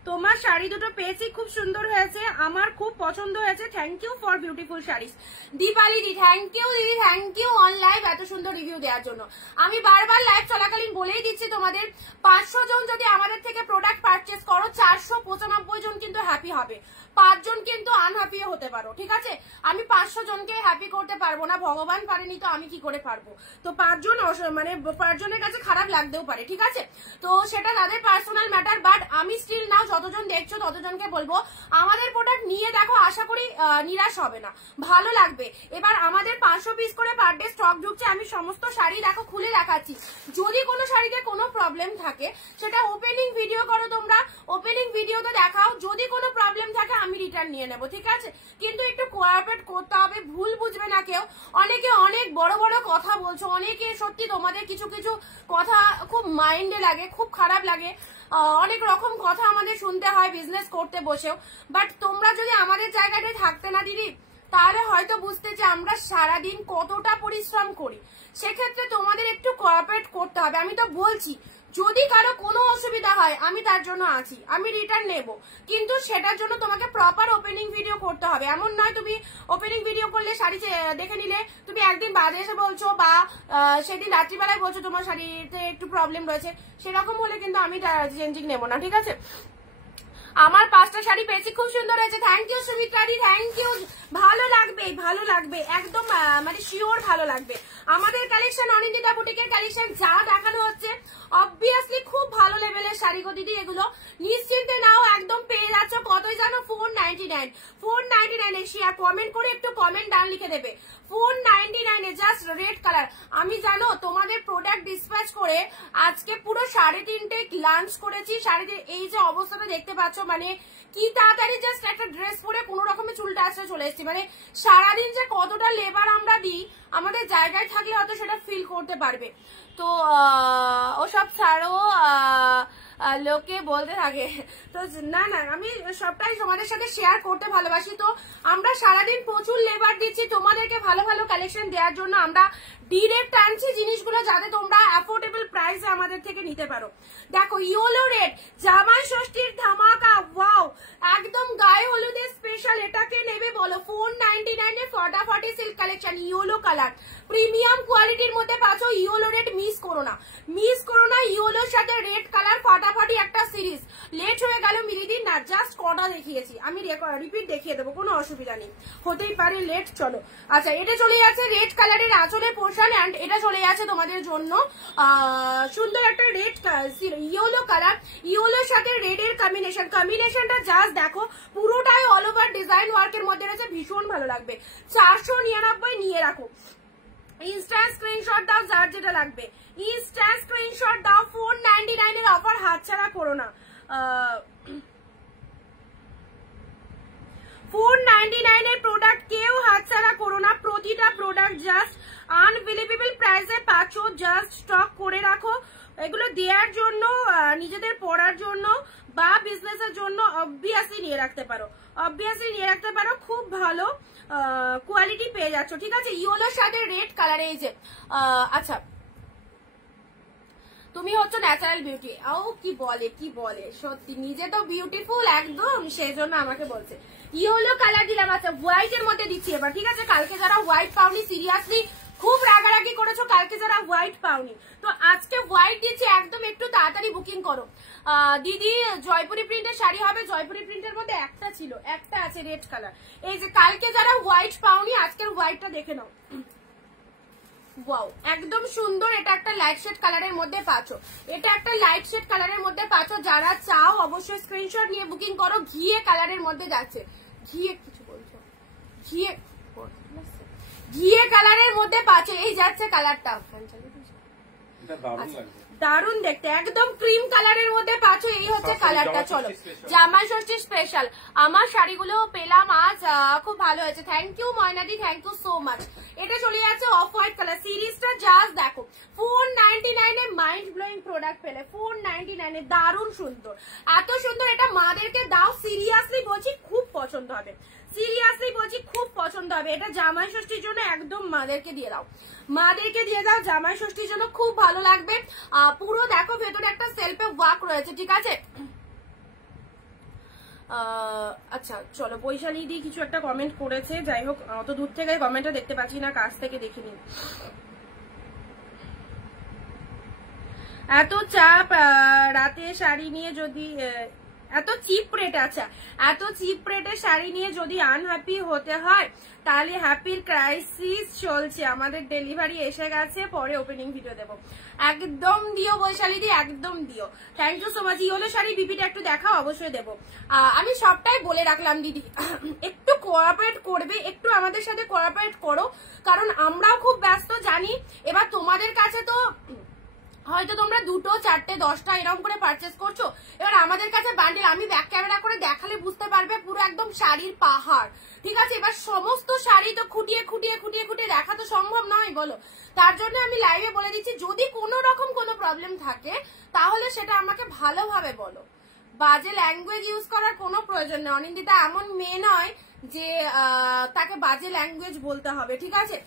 তোমার শাড়ি দুটো পেয়েছি, খুব সুন্দর হয়েছে, আমার খুব পছন্দ হয়েছে। Thank you for beautiful saris. Dipali দি, থ্যাংক ইউ দিদি, থ্যাংক ইউ অন লাইভ এত সুন্দর রিভিউ দেওয়ার জন্য। আমি বারবার লাইভ চলাকালীন বলেই দিচ্ছি তোমাদের, 500 জন যদি আমাদের থেকে প্রোডাক্ট পারচেস করো, 495 জন কিন্তু হ্যাপি হবে, 5 জন কিন্তু আনহ্যাপি হতে পারো, ঠিক আছে? আমি 500 জনকে হ্যাপি করতে পারবো না, ভগবান পারেনি তো আমি কি করে পারবো? তো 5 জন মানে 5 জনের কাছে খারাপ লাগতেও পারে, ঠিক আছে? তো সেটা তাদের পার্সোনাল ম্যাটার, বাট আমি স্টিল নাও যতজন দেখছো ততজনকে বলবো আমাদের প্রোডাক্ট নিয়ে দেখো, আশা করি নিরাশ হবে না, ভালো লাগবে। এবার আমাদের 500 পিস করে পার ডে স্টক ঢুকছে, আমি সমস্ত শাড়ি দেখো খুলে দেখাচ্ছি। যদি কোনো শাড়িতে কোনো প্রবলেম থাকে সেটা ওপেনিং ভিডিও করো, তোমরা ওপেনিং ভিডিওতে দেখাও, যদি কোনো প্রবলেম থাকে আমি রিটার্ন নিয়ে নেবো, ঠিক আছে? কিন্তু একটু কোঅপারেট করতে হবে, ভুল বুঝবে না কেউ। অনেকে অনেক বড় বড় কথা বলছো, অনেকে সত্যি তোমাদের কিছু কিছু কথা খুব মাইন্ডে লাগে, খুব খারাপ লাগে, অনেক রকম কথা আমাদের শুনতে হয় বিজনেস করতে বসেও। বাট তোমরা যদি আমাদের জায়গাটায় থাকতে না দিদি, তাহলে হয়তো বুঝতে যে আমরা সারাদিন কতটা পরিশ্রম করি। সেক্ষেত্রে তোমাদের একটু কোঅপারেট করতে হবে। আমি তো বলছি, যদি কারো কোনো অসুবিধা হয় আমি তার জন্য আছি, আমি রিটার্ন নেব, কিন্তু সেটার জন্য তোমাকে প্রপার ওপেনিং ভিডিও করতে হবে। এমন নয় তুমি ওপেনিং ভিডিও করলে শাড়ি দেখে নিলে, তুমি একদিন বাদে এসে বলছো, বা সেদিন রাত্রিবেলায় বলছো তোমার শাড়িতে একটু প্রবলেম রয়েছে, সেরকম হলে কিন্তু আমি চেঞ্জিং নেবো না, ঠিক আছে? আমার 5টা শাড়ি পেয়েছি, খুব সুন্দর হয়েছে। থ্যাংক ইউ সুমিত্রাদি, থ্যাংক ইউ, ভালো লাগবে। লাগবেই, ভালো লাগবে একদম, মানে শিওর ভালো লাগবে। আমাদের কালেকশন অনিন্দিতা বুটিকের কালেকশন যা দেখানো হচ্ছে অবভিয়াসলি খুব ভালো লেভেলের শাড়ি গো দিদি, এগুলো নিশ্চিন্তে নাও, একদম পেয়ে যাচ্ছ কতই জানো 499। 499 এ শেয়ার কমেন্ট করে একটু কমেন্ট ডান লিখে দেবে 499 এ জাস্ট রেড কালার। আমি জানো তোমাদের প্রোডাক্ট ডিসপ্যাচ করে আজকে পুরো 3:30 লাঞ্চ করেছি, 3:30 এই যে অবস্থাটা দেখতে পাচ্ছ, মানে কি তাড়াতাড়ি জাস্ট একটা ড্রেস পরে কোনো রকমের চুলটা আসতে চলে এসেছি। মানে সারাদিন যে কতটা লেবার আমরা দিই আমাদের জায়গায় থাকলে হয়তো সেটা ফিল করতে পারবে। তো ওসব ছাড়ো, লোকে বলতে থাকে তো না না, আমি সবটাই তোমাদের সাথে শেয়ার করতে ভালোবাসি। তো আমরা সারাদিন প্রচুর লেবার দিচ্ছি তোমাদেরকে ভালো ভালো কালেকশন দেওয়ার জন্য, আমরা ডিরেক্ট আনছি জিনিসগুলো যাতে তোমরা অ্যাফোর্ডেবল প্রাইসে আমাদের থেকে নিতে পারো। দেখো ইয়েলো রেড জামাই ষষ্ঠীর ধামাকা, ওয়াও একদম গায়ে হলুদের স্পেশাল, এটাকে নেবে বলো 499 এ ফটাফটি silk collection, yellow colour premium কোয়ালিটির মধ্যে পাচ্ছ। ইয়েলো রেড মিস করো না, মিস করো না, ইয়েলোর সাথে রেড কালার ফাটাফাটি একটা সিরিজ। লেট হয়ে গেল মিলিদি না, জাস্ট কটা দেখিয়েছি, আমি রিপিট দেখিয়ে দেবো, কোনো অসুবিধা নেই, হতেই পারে লেট। চলো আচ্ছা, এটা চলে যাচ্ছে রেড কালারের আঁচলের পোর্শন, এন্ড এটা চলে যাচ্ছে তোমাদের জন্য সুন্দর একটা রেড ইয়েলো কালার, ইয়েলোর সাথে রেড এর কম্বিনেশনটা জাস্ট দেখো, পুরোটাই অল ওভার ডিজাইন ওয়ার্কের মধ্যে রয়েছে, ভীষণ ভালো লাগবে। 499 নিয়ে রাখো, ইনস্ট্যান্ট স্ক্রিনশট দাও যার যেটা লাগবে, ইনস্ট্যান্ট স্ক্রিনশট দাও। 499 এর অফার হাতছাড়া করো না, 499 এর প্রোডাক্ট কেউ হাতছাড়া করো না, প্রতিটা প্রোডাক্ট জাস্ট আনবিলিভেবল প্রাইসে পাচ্ছ, জাস্ট স্টক করে রাখো। এগুলো দেওয়ার জন্য, নিজেদের পড়ার জন্য বা বিজনেসের জন্য অবভিয়াসলি নিয়ে রাখতে পারো, অবভিয়াসলি নিয়ে রাখতে পারো, খুব ভালো কোয়ালিটি পেয়ে যাচ্ছ। ঠিক আছে, ইয়েলোর সাথে রেড কালারে এই যে আচ্ছা, তুমি হচ্ছে ন্যাচারাল বিউটি, ও কি বলে সত্যি, নিজে তো বিউটিফুল একদম, সেই জন্য আমাকে বলছে। ইয়েলো কালার দিলাম, আচ্ছা হোয়াইট এর মধ্যে দিচ্ছি এবার। ঠিক আছে, কালকে যারা হোয়াইট পাওনি সিরিয়াসলি খুব রাগারাগি করেছো, কালকে যারা হোয়াইট পাওনি, তো আজকে হোয়াইট দিচ্ছি, একদম একটু তাড়াতাড়ি বুকিং করো। দিদি জয়পুরি প্রিন্টের শাড়ি হবে, জয়পুরি প্রিন্টের মধ্যে একটা ছিল, একটা আছে রেড কালার। এই যে কালকে যারা হোয়াইট পাওনি আজকের হোয়াইটটা দেখে নাও, ওয়াও একদম সুন্দর। এটা একটা লাইট শেড কালারের মধ্যে পাচ্ছো, এটা একটা লাইট শেড কালারের মধ্যে পাচ্ছো, যারা চাও অবশ্যই স্ক্রিনশট নিয়ে বুকিং করো। ঘিয়ে কালারের মধ্যে যাচ্ছে, ঘিয়ে কিছু বলছো, ঘিয়ে কালারের মধ্যে পাচ্ছো, এই যাচ্ছে কালারটা, দারুন দেখতে, একদম ক্রিম কালারের মধ্যে পাচ্ছ, এই হচ্ছে কালারটা। চলো জামাই ষষ্ঠী স্পেশাল আমার শাড়িগুলো পেলাম আজ, খুব ভালো হয়েছে, থ্যাংক ইউ ময়নাদি, থ্যাংক ইউ সো মাচ। এটা চলে যাচ্ছে অফ হোয়াইট কালার, সিরিজটা জাস্ট দেখো 499 এ মাইন্ড ব্লোয়িং প্রোডাক্ট পেলে, 499 এ দারুণ সুন্দর, এত সুন্দর, এটা মাদেরকে দাও, সিরিয়াসলি বলছি খুব পছন্দ হবে, সিরিয়াসলি বলছি খুব পছন্দ হবে। এটা জামাই ষষ্ঠীর জন্য একদম মাদেরকে দিয়ে দাও, মাদেরকে দিয়ে দাও, জামাই ষষ্ঠীর জন্য খুব ভালো লাগবে। পুরো দেখো ভেতরে একটা সেলফে ওয়ার্ক রয়েছে। ঠিক আছে, আচ্ছা চলো, বৈশালী দি কিছু একটা কমেন্ট করেছে, যাই হোক অত দূর থেকে কমেন্টটা দেখতে পাচ্ছি না, কাছ থেকে দেখিনি। এত চাপ রাতে শাড়ি নিয়ে যদি, এত চিপ রেট, আচ্ছা এত চিপ রেটে শাড়ি নিয়ে যদি আনহ্যাপি হতে হয় তাহলে হ্যাপির ক্রাইসিস চলছে, আমাদের ডেলিভারি এসে গেছে, পরে ওপেনিং ভিডিও দেবো। একদম দিও বৈশালী দি, একদম দিও, thank you so much. Yellow sari বিপিটা একটু দেখাও, অবশ্যই দেবো। আমি সবটাই বলে রাখলাম দিদি, একটু কোঅপারেট করবে, একটু আমাদের সাথে কোঅপারেট করো, কারণ আমরাও খুব ব্যস্ত জানি। এবার তোমাদের কাছে তো হয়তো তোমরা 2, 4, 10টা এরকম করে পারচেস করছো, এবার আমাদের কাছে বান্ডেল, আমি ব্যাক ক্যামেরা করে দেখালে বুঝতে পারবে, পুরো একদম শাড়ির পাহাড়। ঠিক আছে, এবার সমস্ত শাড়ি তো খুঁটিয়ে খুঁটিয়ে খুঁটিয়ে খুঁটিয়ে দেখা তো সম্ভব নয় বলো, তার জন্য আমি লাইভে বলে দিচ্ছি, যদি কোনো রকম কোনো প্রবলেম থাকে তাহলে সেটা আমাকে ভালোভাবে বলো, বাজে ল্যাঙ্গুয়েজ ইউজ করার কোনো প্রয়োজন নেই। অনিন্দিতা এমন মেয়ে নয় যে তাকে বাজে ল্যাঙ্গুয়েজ বলতে হবে। ঠিক আছে,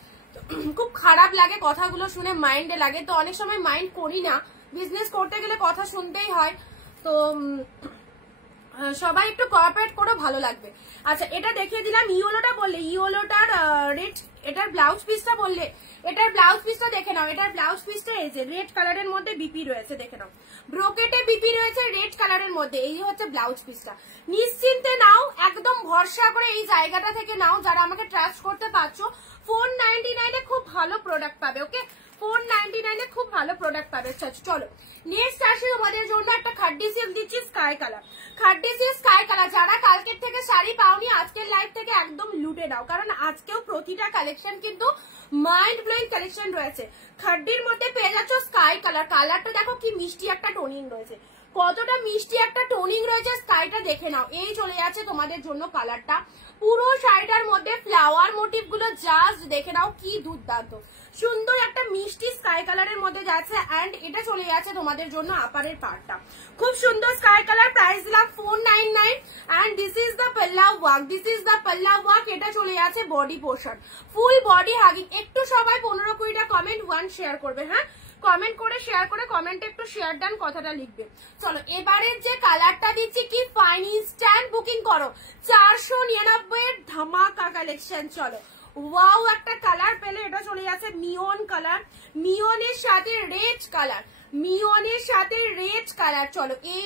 খুব খারাপ লাগে কথাগুলো শুনে, মাইন্ডে লাগে, তো অনেক সময় মাইন্ড করি না, বিজনেস করতে গেলে কথা শুনতেই হয়। তো সবাই একটু কোঅপারেট করো, ভালো লাগবে। আচ্ছা এটা দেখিয়ে দিলাম, ইয়েলোটা বললে ইয়েলোটার রেড, এটার ব্লাউজ পিসটা বললে এটার ব্লাউজ পিসটা দেখে নাও। এটার ব্লাউজ পিসটা এই যে রেড কালারের মধ্যে বিপি রয়েছে, দেখে নাও, ব্রোকেটে বিপি রয়েছে রেড কালারের মধ্যে। এই হচ্ছে ব্লাউজ পিসটা, নিশ্চিন্তে নাও, একদম ভরসা করে এই জায়গাটা থেকে নাও, যারা আমাকে ট্রাস্ট করতে পারছো। 499 এ খুব ভালো প্রোডাক্ট পাবে, ওকে, 499 এ খুব ভালো প্রোডাক্ট পাবে। চলো নেক্সট আসি তোমাদের জন্য একটা খাড্ডি সিল্ক দিচ্ছি sky colour. খাড্ডি silk sky colour, যারা কালকের থেকে শাড়ি পাওনি আজকের লাইভ থেকে একদম লুটে দাও, কারণ আজকেও প্রতিটা কালেকশন কিন্তু মাইন্ড ব্লোয়িং কালেকশন রয়েছে। খাড্ডির মধ্যে পেয়ে যাচ্ছ স্কাই কালার, কালারটা দেখো কি মিষ্টি একটা টোনিং রয়েছে, কতটা মিষ্টি একটা টোনিং রয়েছে, স্কাইটা দেখে নাও। এই চলে যাচ্ছে তোমাদের জন্য কালারটা, পুরো শাড়িটার মধ্যে ফ্লাওয়ার মোটিভ গুলো জাস্ট দেখে নাও কি দুর্দান্ত সুন্দর একটা মিষ্টি স্কাই কালারের মধ্যে যাচ্ছে। এন্ড এটা চলে যাচ্ছে তোমাদের জন্য আপারের পার্টটা, খুব সুন্দর স্কাই কালার, প্রাইস দিলাম 499। এন্ড দিস ইজ দ্য পাল্লা ওয়ার্ক, দিস ইজ দ্য পাল্লা ওয়ার্ক। এটা চলে যাচ্ছে body portion, full body hugging. একটু সবাই 15-20টা কমেন্ট, 1 শেয়ার করবে, হ্যাঁ কমেন্ট করে শেয়ার করে, কমেন্টে একটু শেয়ার ডান কথাটা লিখবে। চলো এবারের যে কালারটা দিচ্ছি কি ফাইন, ইনস্ট্যান্ট বুকিং করো, 499 এর ধামাকা কালেকশন। চলো ওয়াও একটা কালার পেলে, এটা চলে যাচ্ছে মিয়ন কালার, মিয়নের সাথে রেড কালার, মিয়নের সাথে রেড কালার। চলো এই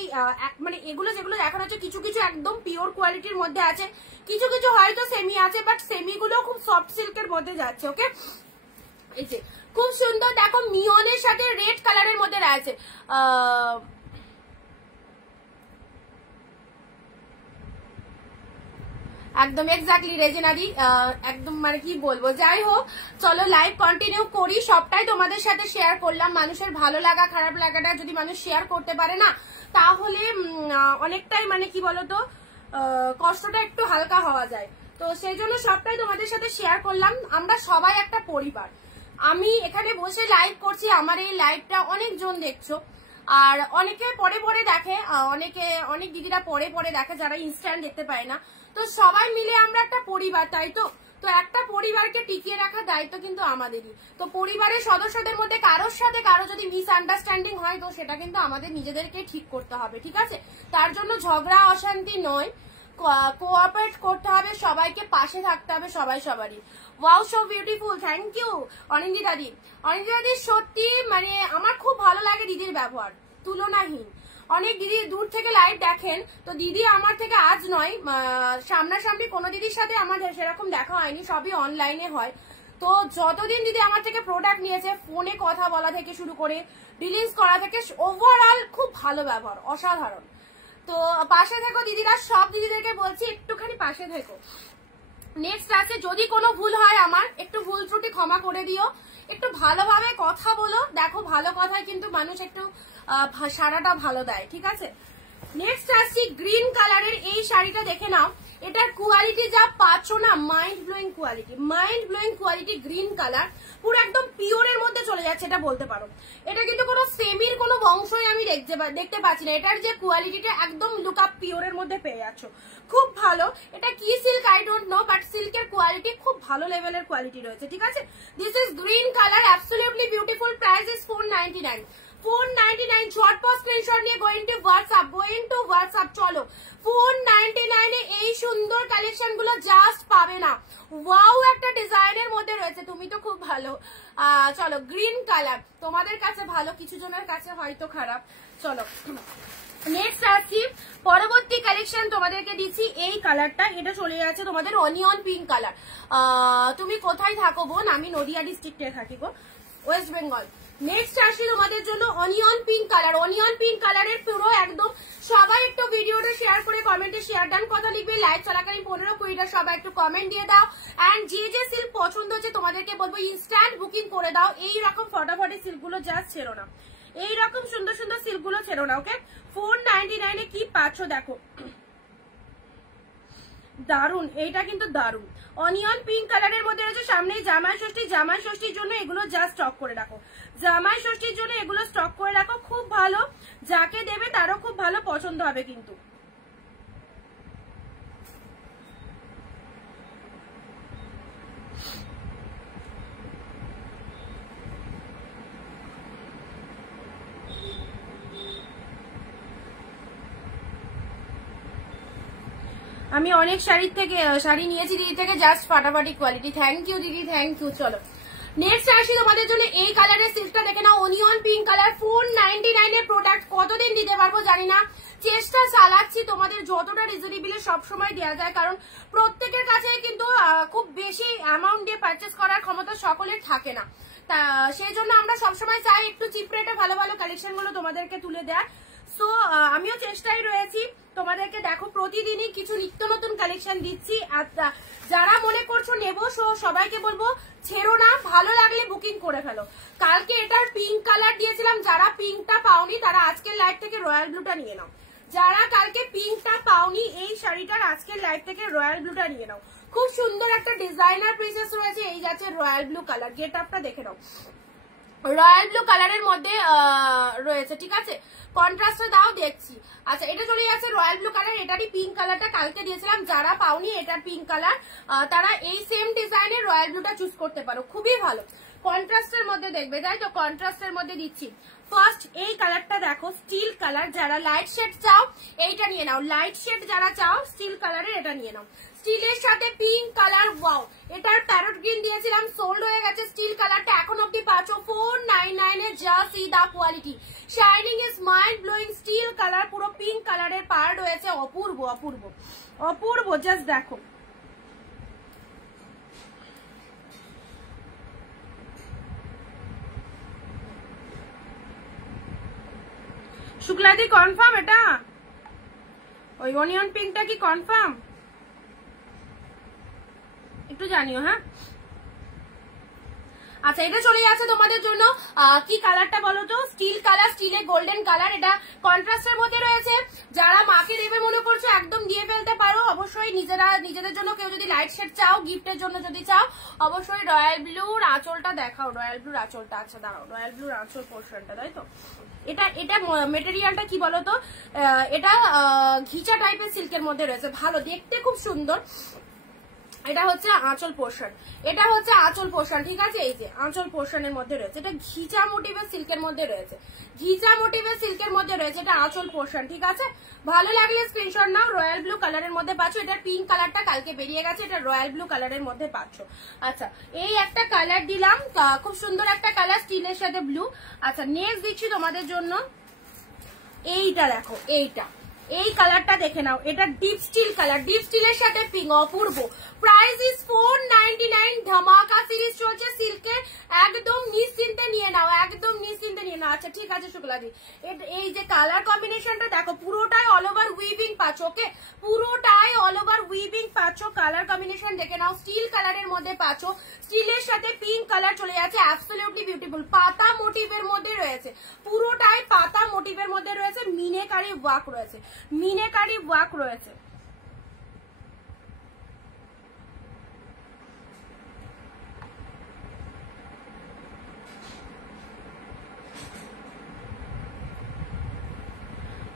মানে এগুলো যেগুলো দেখানো হচ্ছে কিছু কিছু একদম পিওর কোয়ালিটির মধ্যে আছে, কিছু কিছু হয়তো সেমি আছে, বাট সেমি গুলো খুব সফট সিল্কের মধ্যে যাচ্ছে, ওকে। এই যে খুব সুন্দর দেখো মিয়নের সাথে রেড কালারের মধ্যে রয়েছে, একদম এক্স্যাক্টলি রেজিনাদি, একদম মানে কি বলবো। যাই হোক চলো লাইভ কন্টিনিউ করি, সবটাই তোমাদের সাথে শেয়ার করলাম। মানুষের ভালো লাগা খারাপ লাগাটা যদি মানুষ শেয়ার করতে পারে না, তাহলে অনেকটাই মানে কি বলতো কষ্টটা একটু হালকা হওয়া যায়। তো সেই জন্য সবটাই তোমাদের সাথে শেয়ার করলাম। আমরা সবাই একটা পরিবার, আমি এখানে বসে লাইভ করছি, আমার এই লাইভটা অনেকজন দেখছো, আর অনেকে পরে পরে দেখে, অনেক দিদিরা পরে পরে দেখে যারা ইনস্ট্যান্ট দেখতে পায় না। তো সবাই মিলে আমরা একটা পরিবার, তাই তো। তো একটা পরিবারকে টিকিয়ে রাখার দায়িত্ব কিন্তু আমাদেরই। তো পরিবারের সদস্যদের মধ্যে কারোর সাথে কারো যদি মিসআন্ডারস্ট্যান্ডিং হয়, তো সেটা কিন্তু আমাদের নিজেদেরকে ঠিক করতে হবে, ঠিক আছে। তার জন্য ঝগড়া অশান্তি নয়, কোঅপারেট করতে হবে, সবাইকে পাশে থাকতে হবে, সবাই সবারই। Wow so beautiful, thank you Anindi দাদি। অনিন্দি দাদি সত্যি মানে আমার খুব ভালো লাগে দিদির ব্যবহার, তুলনাহীন। অনেক দিদি দূর থেকে লাইভ দেখেন, তো দিদি আমার থেকে আজ নয়, সামনাসামনি কোনো দিদির সাথে আমার সেরকম দেখা হয়নি, সবই অনলাইনে হয়। তো যতদিন দিদি আমার থেকে প্রোডাক্ট নিয়েছে, ফোনে কথা বলা থেকে শুরু করে রিলিজ করা থেকে ওভারঅল খুব ভালো ব্যবহার, অসাধারণ। তো পাশে থেকো দিদিরা, সব দিদিদেরকে বলছি একটুখানি পাশে থেকো। নেক্সট আছে, যদি কোনো ভুল হয় আমার, একটু ভুল ত্রুটি ক্ষমা করে দিও, একটু ভালোভাবে কথা বলো, দেখো ভালো কথায় কিন্তু মানুষ একটু সারাটা ভালো দেয়, ঠিক আছে। নেক্সট আসছি গ্রিন কালারের এই শাড়িটা দেখে নাও, এটার কোয়ালিটি যা পাচ্ছ না, mind blowing quality, mind blowing quality. Green colour পুরো একদম পিওরের মধ্যে চলে যাচ্ছে, এটা বলতে পারো। এটা কিন্তু কোনো সেমির কোনো বংশই আমি দেখতে পাচ্ছি না, এটার যে কোয়ালিটিটা একদম লুকআপ পিওরের মধ্যে পেয়ে যাচ্ছ, খুব ভালো। এটা কি silk I don't know, but সিল্কের কোয়ালিটি খুব ভালো লেভেলের কোয়ালিটি রয়েছে, ঠিক আছে। This is green colour, absolutely beautiful, price is 499। 499 ঝটপট স্ক্রিনশট নিয়ে গোয়িং টু হোয়াটসঅ্যাপ। চলো 499 এ এই সুন্দর কালেকশন গুলো জাস্ট পাবে না, ওয়াও একটা ডিজাইনের মধ্যে রয়েছে, তুমি তো খুব ভালো। চলো গ্রিন কালার তোমাদের কাছে ভালো, কিছু জনের কাছে হয়তো খারাপ। চলো নেক্সট আসছি, পরবর্তী কালেকশন তোমাদেরকে দিচ্ছি এই কালারটা, এটা চলে যাচ্ছে তোমাদের অনিয়ন পিঙ্ক কালার। তুমি কোথায় থাকো বোন? আমি নদিয়া ডিস্ট্রিক্টে থাকি গো, ওয়েস্ট বেঙ্গল। নেক্সট আসি তোমাদের জন্য onion pink colour, onion pink কালারের পুরো একদম সবাই একটু ভিডিওটা শেয়ার করে কমেন্টে শেয়ার ডান কথা লিখবে। লাইভ চলাকালীন 15-20টা সবাই একটু কমেন্ট দিয়ে দাও। এন্ড যে যে সিল্ক পছন্দ হচ্ছে তোমাদেরকে বলবো ইনস্ট্যান্ট বুকিং করে দাও। এই রকম ফটাফটি সিল্ক গুলো জাস্ট ছেড়ো না, এইরকম সুন্দর সুন্দর সিল্ক গুলো ছেড়ো না, ওকে। 499 এ কি পাচ্ছ দেখো, দারুন, এইটা কিন্তু দারুন। অনিয়ন পিঙ্ক কালারের মধ্যে রয়েছে, সামনেই জামাই ষষ্ঠী, জামাই ষষ্ঠীর জন্য এগুলো জাস্ট স্টক করে রাখো, জামাই ষষ্ঠীর জন্য এগুলো স্টক করে রাখো, খুব ভালো, যাকে দেবে তারও খুব ভালো পছন্দ হবে কিন্তু। আমি অনেক শাড়ি নিয়েছি দিদি থেকে, জাস্ট ফাটাফাটি কোয়ালিটি। থ্যাংক ইউ দিদি, থ্যাংক ইউ। চলো নেক্সট আসি তোমাদের জন্য এই কালারের সিল্কটা দেখে নাও, অনিয়ন পিঙ্ক কালার, 499 এর প্রোডাক্ট। কতদিন দিতে পারবো জানি না, চেষ্টা চালাচ্ছি তোমাদের যতটা রিজনেবল সবসময় দেওয়া যায়, কারণ প্রত্যেকের কাছে কিন্তু খুব বেশি অ্যামাউন্ট দিয়ে পারচেস করার ক্ষমতা সকলের থাকে না। তা সেই জন্য আমরা সবসময় চাই একটু চিপ রেটে ভালো ভালো কালেকশন গুলো তোমাদেরকে তুলে দেয়। সো আমিও চেষ্টায় রয়েছি তোমাদেরকে, দেখো প্রতিদিনই কিছু নিত্য নতুন কালেকশন দিচ্ছি। আর যারা মনে করছো নেবো সবাইকে বলবো ছেড়ো না, ভালো লাগলে বুকিং করে ফেলো। কালকে এটার পিঙ্ক কালার দিয়েছিলাম, যারা পিঙ্কটা পাওনি তারা আজকের লাইভ থেকে রয়্যাল ব্লুটা নিয়ে নাও। যারা কালকে পিঙ্কটা পাওনি এই শাড়িটার আজকের লাইভ থেকে রয়্যাল ব্লুটা নিয়ে নাও। খুব সুন্দর একটা ডিজাইনার প্রিন্সেস রয়েছে, এই যাচ্ছে রয়্যাল ব্লু কালার। গেট আপটা দেখে নাও, রয়্যাল ব্লু কালারের মধ্যে রয়েছে, ঠিক আছে। কন্ট্রাস্টে দাও দেখছি। আচ্ছা এটা চলে যাচ্ছে রয়্যাল ব্লু কালার, এটারই পিঙ্ক কালারটা কালকে দিয়েছিলাম। যারা পাওনি এটার পিঙ্ক কালার তারা এই সেম ডিজাইনের রয়্যাল ব্লুটা চুজ করতে পারো, খুবই ভালো। কন্ট্রাস্টের মধ্যে দেখবে, তাই তো কন্ট্রাস্টের মধ্যে দিচ্ছি। ফার্স্ট এই কালারটা দেখো, স্টিল কালার। যারা লাইট শেড চাও এইটা নিয়ে নাও, লাইট শেড যারা চাও স্টিল কালারের এটা নিয়ে নাও। স্টিলের সাথে পিঙ্ক কালার, ওয়াও। এটার প্যারট গ্রিন দিয়েছিলাম, সোল্ড হয়ে গেছে। স্টিল কালারটা এখন অব্দি পাচ্ছ 499 এ। Just see the quality, shining is mind blowing. Steel colour, পুরো পিঙ্ক কালারের পার রয়েছে, অপূর্ব অপূর্ব অপূর্ব। জাস্ট দেখো, শুক্লাদি কনফার্ম এটা? ওই অনিয়ন পিঙ্কটা কি কনফার্ম একটু জানিও, হ্যাঁ। আচ্ছা এটা চলে যাচ্ছে তোমাদের জন্য কি কালারটা বলো তো, স্টিল কালার, স্টিলে গোল্ডেন কালার। এটা কন্ট্রাস্টের মধ্যে রয়েছে। যারা মাকে দেবে মনে করছো একদম দিয়ে ফেলতে পারো। অবশ্যই নিজেদের জন্য কেউ যদি লাইট শেড চাও, গিফটের জন্য যদি চাও, অবশ্যই রয়্যাল ব্লুর আঁচলটা দেখাও। রয়্যাল ব্লুর আঁচলটা, আচ্ছা দাঁড়াও, রয়্যাল ব্লুর আঁচল পোর্শনটা, তাই তো। এটা মেটেরিয়ালটা কি বলতো, এটা ঘিচা টাইপের সিল্কের মধ্যে রয়েছে, ভালো দেখতে, খুব সুন্দর। এটা হচ্ছে আঁচল পোর্শন, এটা হচ্ছে আঁচল পোর্শন, ঠিক আছে। এই যে আঁচল পোর্শনের মধ্যে রয়েছে, এটা ঘিচা মোটিভের সিল্কের মধ্যে রয়েছে, ঘিচা মোটিভের সিল্কের মধ্যে রয়েছে, এটা আঁচল পোর্শন, ঠিক আছে। ভালো লাগলে স্ক্রিনশট নাও। রয়্যাল ব্লু কালারের মধ্যে পাচ্ছ, এটা পিঙ্ক কালারটা কালকে বেরিয়ে গেছে, এটা রয়্যাল ব্লু কালারের মধ্যে পাচ্ছ। আচ্ছা এই একটা কালার দিলাম, খুব সুন্দর একটা কালার, স্টিলের সাথে ব্লু। আচ্ছা নেক্সট দিচ্ছি তোমাদের জন্য এইটা, দেখো এইটা, এই কালারটা দেখে নাও। এটা ডিপ স্টিল কালার, ডিপ স্টিলের সাথে পিঙ্ক, অপূর্ব। Price is 499। ধামাকা সিরিজ চলছে সিল্কের, একদম নিশ্চিন্তে নিয়ে নাও, একদম নিশ্চিন্তে নিয়ে নাও। আচ্ছা ঠিক আছে শুক্লাদি, এই যে কালার কম্বিনেশনটা দেখো, পুরোটাই অল ওভার উইভিং পাচ্ছ, ওকে, পুরোটাই অল ওভার উইভিং পাচ্ছ। কালার কম্বিনেশন দেখে নাও, স্টিল কালারের মধ্যে পাচ্ছ, স্টিলের সাথে পিঙ্ক কালার চলে যাচ্ছে, অ্যাবসলিউটলি বিউটিফুল। পাতা মোটিভের মধ্যে রয়েছে, পুরোটাই পাতা মোটিভের মধ্যে রয়েছে, মিনেকারি ওয়ার্ক রয়েছে, মিনেকারি ওয়ার্ক রয়েছে।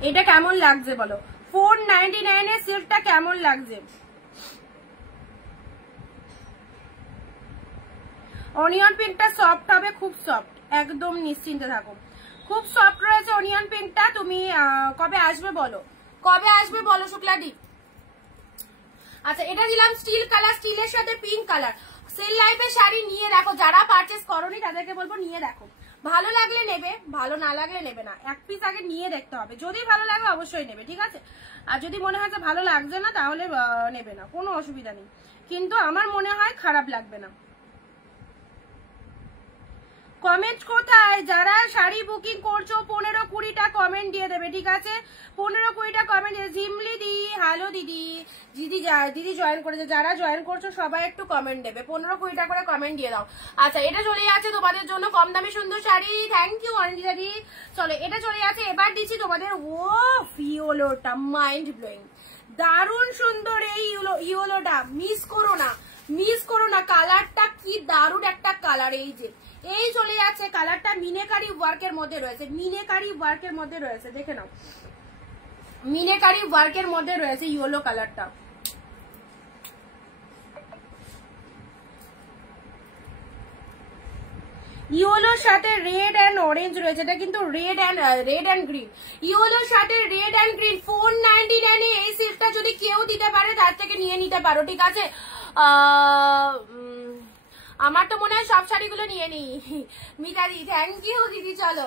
এটা কেমন লাগছে বলো, 499 এর সিল্কটা কেমন লাগছে? অনিয়ন পিঙ্কটা সফট হবে, খুব সফট, একদম নিশ্চিন্তে থাকো, খুব সফট রয়েছে অনিয়ন পিঙ্কটা। তুমি কবে আসবে বলো, কবে আসবে বলো শুক্লাদি। আচ্ছা এটা দিলাম স্টিল কালার, স্টিলের সাথে পিঙ্ক কালার। সেল লাইফে শাড়ি নিয়ে দেখো, যারা পারচেস করোনি তাদেরকে বলবো নিয়ে দেখো, ভালো লাগলে নেবে, ভালো না লাগলে নেবে না। এক পিস আগে নিয়ে দেখতে হবে, যদি ভালো লাগে অবশ্যই নেবে, ঠিক আছে। আর যদি মনে হয় যে ভালো লাগছে না তাহলে নেবে না, কোনো অসুবিধা নেই, কিন্তু আমার মনে হয় খারাপ লাগবে না। কমেন্ট কোথায়? যারা শাড়ি বুকিং করছো 15-20টা কমেন্ট দিয়ে দেবে, ঠিক আছে। 15-20টা কমেন্ট দিয়ে। ঝিমলি দি হ্যালো দিদি, দিদি জয়েন করেছে, যারা জয়েন করছো সবাই একটু কমেন্ট দেবে, 15-20টা করে কমেন্ট দিয়ে দাও। আচ্ছা এটা চলে যাচ্ছে তোমাদের জন্য কম দামে সুন্দর শাড়ি, থ্যাংক ইউ অনিন্দিতা দি। চলো এটা চলে যাচ্ছে, এবার দিচ্ছি তোমাদের ও ইয়েলোটা, মাইন্ড ব্লোয়িং, দারুণ সুন্দর এই ইয়েলোটা, মিস করো না, মিস করো না। কালারটা কি দারুণ একটা কালার, এই যে এই চলে যাচ্ছে কালারটা, মিনেকারি ওয়ার্কের মধ্যে রয়েছে, মিনেকারি ওয়ার্কের মধ্যে রয়েছে, দেখে নাও, মিনেকারি ওয়ার্কের মধ্যে রয়েছে ইয়েলো কালারটা। ইয়েলোর সাথে রেড অ্যান্ড অরেঞ্জ রয়েছে, এটা কিন্তু রেড অ্যান্ড গ্রিন। ইয়েলোর সাথে রেড অ্যান্ড গ্রিন 499 এই সিল্কটা যদি কেউ দিতে পারে তার থেকে নিয়ে নিতে পারো, ঠিক আছে। আমার তো মনে হয় সব শাড়িগুলো নিয়ে নিই। মিতাদি থ্যাংক ইউ দিদি। চলো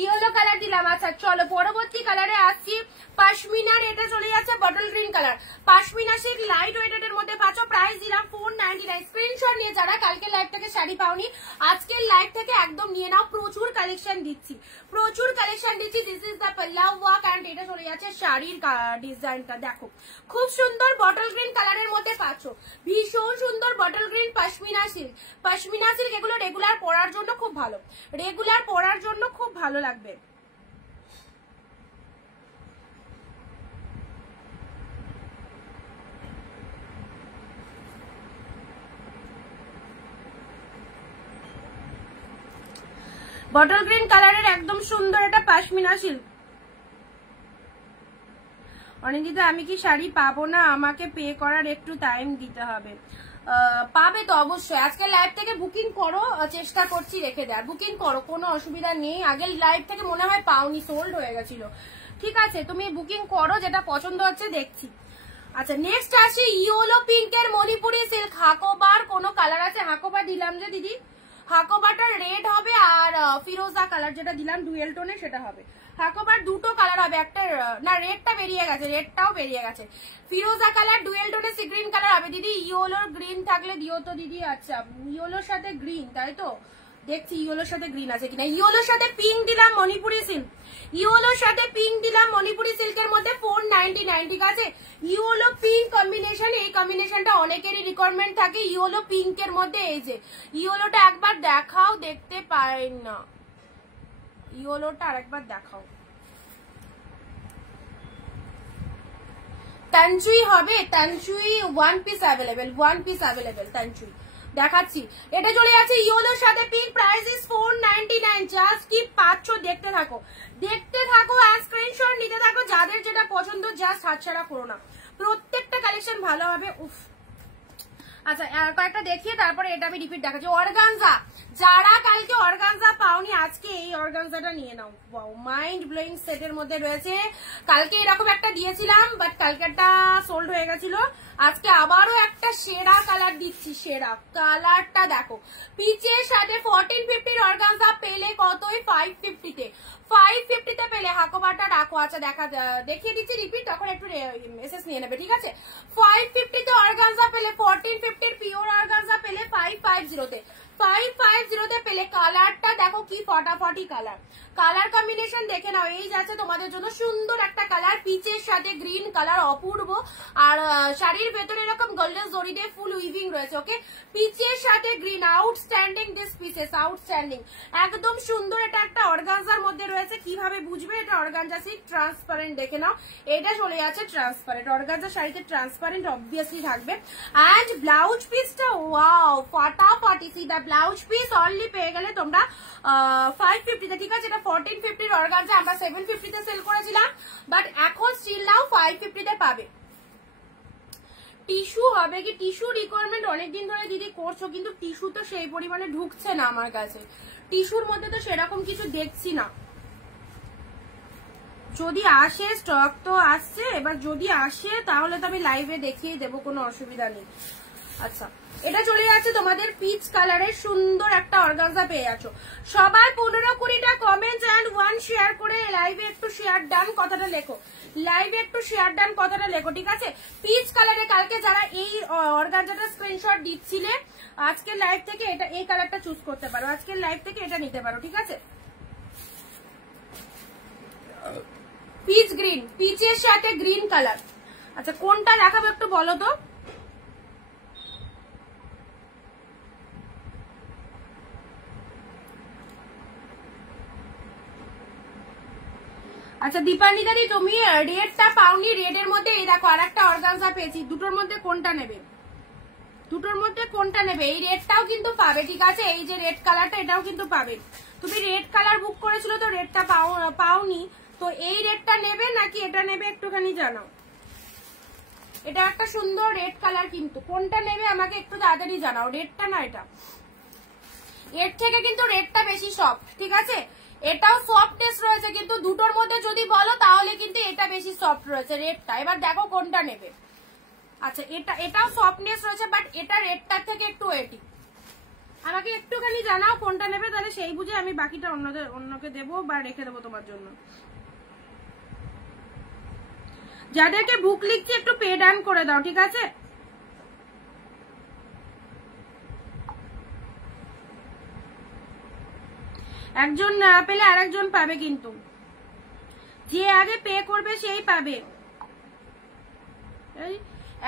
ইয়েলো কালার দিলাম। আচ্ছা চলো পরবর্তী কালারে আসছি। পশমিনার এটা চলে যাচ্ছে bottle green colour. Pashmina silk light ওয়েটের মধ্যে পাচ্ছ, প্রাইস দিলাম 499। স্ক্রিনশট নিয়ে যারা কালকে লাইভ থেকে শাড়ি পাওনি আজকের লাইভ থেকে একদম নিয়ে নাও, প্রচুর কালেকশন দিচ্ছি, প্রচুর কালেকশন দিচ্ছি। দিস ইজ দ্য পাল্লাও ওয়ার্ক এন্ড এটা চলে যাচ্ছে শাড়ির ডিজাইনটা দেখো, খুব সুন্দর বটল গ্রিন কালারের মধ্যে পাচ্ছ, ভীষণ সুন্দর bottle green pashmina silk. Pashmina silk এগুলো রেগুলার পরার জন্য খুব ভালো, রেগুলার পরার জন্য খুব ভালো লাগবে। বটল গ্রিন কালারের একদম সুন্দর এটা পশমিনা সিল্ক। অনিন্দিতা আমি কি শাড়ি পাবো না? আমাকে পে করার একটু টাইম দিতে হবে। পাবে তো অবশ্যই, আজকে লাইভ থেকে বুকিং করো, চেষ্টা করছি রেখে দেওয়ার। বুকিং করো, কোনো অসুবিধা নেই। আগের লাইভ থেকে মনে হয় পাওনি, সোল্ড হয়ে গেছিল, ঠিক আছে। তুমি বুকিং করো, যেটা পছন্দ হচ্ছে দেখছি। আচ্ছা নেক্সট আসি ইয়েলো পিঙ্কের মণিপুরি সিল্ক। হাকোবার কোনো কালার আছে? হাকোবার দিলাম যে দিদি, হাকোবারটা রেড হবে আর ফিরোজা কালার যেটা দিলাম ডুয়েল টোনে সেটা হবে। হাকোবার দুটো কালার হবে, একটা না রেডটা বেরিয়ে গেছে, রেডটাও বেরিয়ে গেছে। ফিরোজা কালার ডুয়েল টোনে সি গ্রিন কালার হবে দিদি। ইয়েলোর গ্রিন থাকলে দিও তো দিদি। আচ্ছা ইয়েলোর সাথে গ্রিন, তাই তো দেখছি ইয়েলোর সাথে গ্রিন আছে কিনা। ইয়েলোর সাথে পিঙ্ক দিলাম মণিপুরি সিল্ক, ইয়েলোর সাথে পিঙ্ক দিলাম মণিপুরি সিল্কের মধ্যে 499, ঠিক আছে। ইয়েলো পিঙ্ক কম্বিনেশন, এই কম্বিনেশনটা অনেকেরই রিকোয়ারমেন্ট থাকে ইয়েলো পিঙ্কের মধ্যে। এই যে ইয়েলোটা একবার দেখাও, দেখতে পারেন না, ইয়েলোটা আরেকবার দেখাও। তানচুই হবে, tanchoi one piece available, one piece available tanchoi দেখাচ্ছি। এটা চলে যাচ্ছে ইয়েলোর সাথে পিঙ্ক, প্রাইস ইজ 499। জাস্ট কি পাচ্ছ দেখতে থাকো, দেখতে থাকো আর স্ক্রিনশট নিতে থাকো। যাদের যেটা পছন্দ জাস্ট হাতছাড়া করো না, প্রত্যেকটা কালেকশন ভালো হবে। উফ আচ্ছা কয়েকটা দেখিয়ে তারপরে এটা আমি রিপিট দেখাচ্ছি। অর্গানজা, যারা কালকে অর্গানজা পাওনি আজকে এই অর্গানজাটা নিয়ে নাও। ওয়াও মাইন্ড ব্লোয়িং সেটের মধ্যে রয়েছে। কালকে এরকম একটা দিয়েছিলাম বাট কালকেরটা সোল্ড হয়ে গেছিল, আজকে আবারও একটা সেরা কালার দিচ্ছি। সেরা কালারটা দেখো, পিচের সাথে 1450 অর্গানজা পেলে কতই 550-তে, 550-তে পেলে। হাকোবারটা রাখো। আচ্ছা দেখিয়ে দিচ্ছি রিপিট, তখন একটু মেসেজ নিয়ে নেবে, ঠিক আছে। 550-তে অর্গানজা পেলে, 1450-র পিওর অর্গানজা পেলে 550-তে, 550-তে পেলে। কালারটা দেখো কি ফটাফটি কালার, কালার কম্বিনেশন দেখে নাও। এই যাচ্ছে তোমাদের জন্য সুন্দর একটা কালার, পিচের সাথে গ্রিন কালার, অপূর্ব। আর শাড়ির ভেতরে এরকম গোল্ডেন জরি দিয়ে ফুল উইভিং রয়েছে। ওকে পিচের সাথে green, outstanding this pieces, outstanding একদম সুন্দর। এটা একটা অর্গানজার মধ্যে রয়েছে, কিভাবে বুঝবে এটা অর্গানজা? সিল্ক ট্রান্সপারেন্ট দেখে নাও, এটা চলে যাচ্ছে ট্রান্সপারেন্ট। অর্গানজা শাড়িতে ট্রান্সপারেন্ট অবভিয়াসলি থাকবে। অ্যান্ড ব্লাউজ পিসটা ওয়াও ফাটাফাটি। সি দা ব্লাউজ পিস অনলি পেয়ে গেলে তোমরা 550-তে, ঠিক আছে। এটা 1450-র অর্গানজা, আমরা 750-তে সেল করেছিলাম বাট এখন স্টিল নাও 550-তে পাবে। টিস্যু হবে কি? টিস্যু রিকোয়ারমেন্ট অনেকদিন ধরে দিদি করছো, কিন্তু টিস্যু তো সেই পরিমাণে ঢুকছে না আমার কাছে। টিস্যুর মধ্যে তো সেরকম কিছু দেখছি না। যদি আসে স্টক তো আসছে, এবার যদি আসে তাহলে তো আমি লাইভে দেখিয়ে দেবো, কোনো অসুবিধা নেই। আচ্ছা এটা চলে যাচ্ছে তোমাদের পিচ কালারের সুন্দর একটা অর্গানজা পেয়ে যাচ্ছ। সবাই 15-20টা কমেন্ট এন্ড 1 শেয়ার করে লাইভে একটু শেয়ার ডান কথাটা লেখো, লাইভে একটু শেয়ার ডান কথাটা লেখো, ঠিক আছে। পিচ কালারে কালকে যারা এই অর্গানজাটা স্ক্রিনশট দিচ্ছিলে আজকের লাইভ থেকে এটা এই কালারটা চুজ করতে পারো, আজকের লাইভ থেকে এটা নিতে পারো, ঠিক আছে। পিচ গ্রিন, পিচের সাথে গ্রিন কালার। আচ্ছা কোনটা দেখাবো একটু বলো তো। আচ্ছা দীপানিদারি তুমি রেডটা পাওনি, রেডের মধ্যে এই দেখো আর একটা অর্গানজা পেয়েছি, দুটোর মধ্যে কোনটা নেবে? দুটোর মধ্যে কোনটা নেবে? এই রেডটাও কিন্তু পাবে, ঠিক আছে। এই যে রেড কালারটা এটাও কিন্তু পাবে। তুমি রেড কালার বুক করেছিল তো রেডটা পাওনি, তো এই রেডটা নেবে নাকি এটা নেবে একটুখানি জানাও। এটা একটা সুন্দর রেড কালার, কিন্তু কোনটা নেবে আমাকে একটু তাড়াতাড়ি জানাও, রেডটা না এটা। এর থেকে কিন্তু রেডটা বেশি সফট, ঠিক আছে? এটাও সফটনেস রয়েছে, কিন্তু দুটোর মধ্যে যদি বলো তাহলে কিন্তু এটা বেশি সফট রয়েছে রেডটা। এবার দেখো কোনটা নেবে। আচ্ছা, এটাও সফটনেস রয়েছে, বাট এটা রেডটার থেকে একটু ওয়েটি। আমাকে একটুখানি জানাও কোনটা নেবে, তাহলে সেই বুঝে আমি বাকিটা অন্যকে দেবো বা রেখে দেবো তোমার জন্য। যাদেরকে বুক লিখছি একটু পে ডান করে দাও, ঠিক আছে? একজন না পেলে আরেকজন পাবে, কিন্তু যে আগে পে করবে সেই পাবে।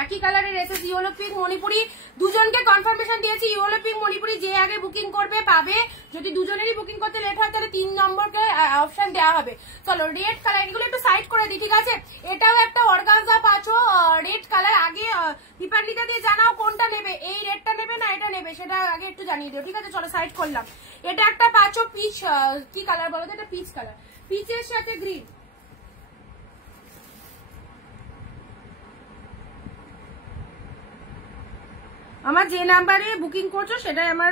একই কালারের এসেছে ইয়েলো পিঙ্ক মণিপুরি, দুজনকে কনফার্মেশন দিয়েছি ইয়েলো পিঙ্ক মণিপুরি, যে আগে বুকিং করবে পাবে। যদি দুজনেরই বুকিং করতে লেট হয় তাহলে 3 নম্বরকে অপশন দেওয়া হবে। চলো রেড কালার, এগুলো একটু সাইড করে দিই, ঠিক আছে? এটাও একটা অর্গানজা পাঁচো রেড কালার। আগে দীপান্বিতা দিয়ে জানাও কোনটা নেবে, এই রেডটা নেবে না এটা নেবে, সেটা আগে একটু জানিয়ে দিও, ঠিক আছে? চলো সাইড করলাম। এটা একটা পাঁচো পিচ, কি কালার বলো তো? এটা পিচ কালার, পিচের সাথে গ্রিন। আমার যে নাম্বারে বুকিং করছো সেটাই আমার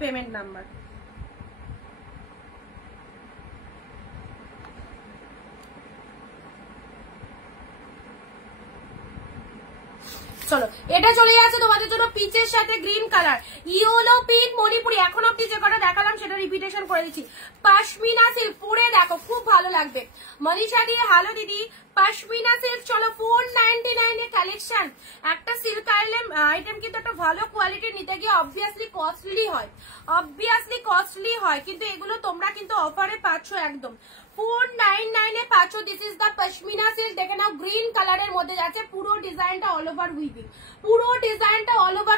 পেমেন্ট নাম্বার। চলো এটা চলে যাচ্ছে তোমাদের জন্য পিচের সাথে green colour, yellow pink Manipuri. এখন অব্দি যে কটা দেখালাম সেটা রিপিটেশন করে দিচ্ছি। পশমিনা সিল্ক, পরে দেখো খুব ভালো লাগবে। মনীষা দিয়ে হ্যালো দিদি, পশমিনা সিল্ক। চলো 499 এর কালেকশন। একটা সিল্ক আইটেম কিন্তু একটা ভালো কোয়ালিটি নিতে গিয়ে অবভিয়াসলি কস্টলি হয়, কিন্তু এগুলো তোমরা কিন্তু অফারে পাচ্ছ একদম 499 এ পাচ্ছ। This is the pashmina silk. দেখে নাও গ্রিন কালারের মধ্যে যাচ্ছে, পুরো ডিজাইনটা অল ওভার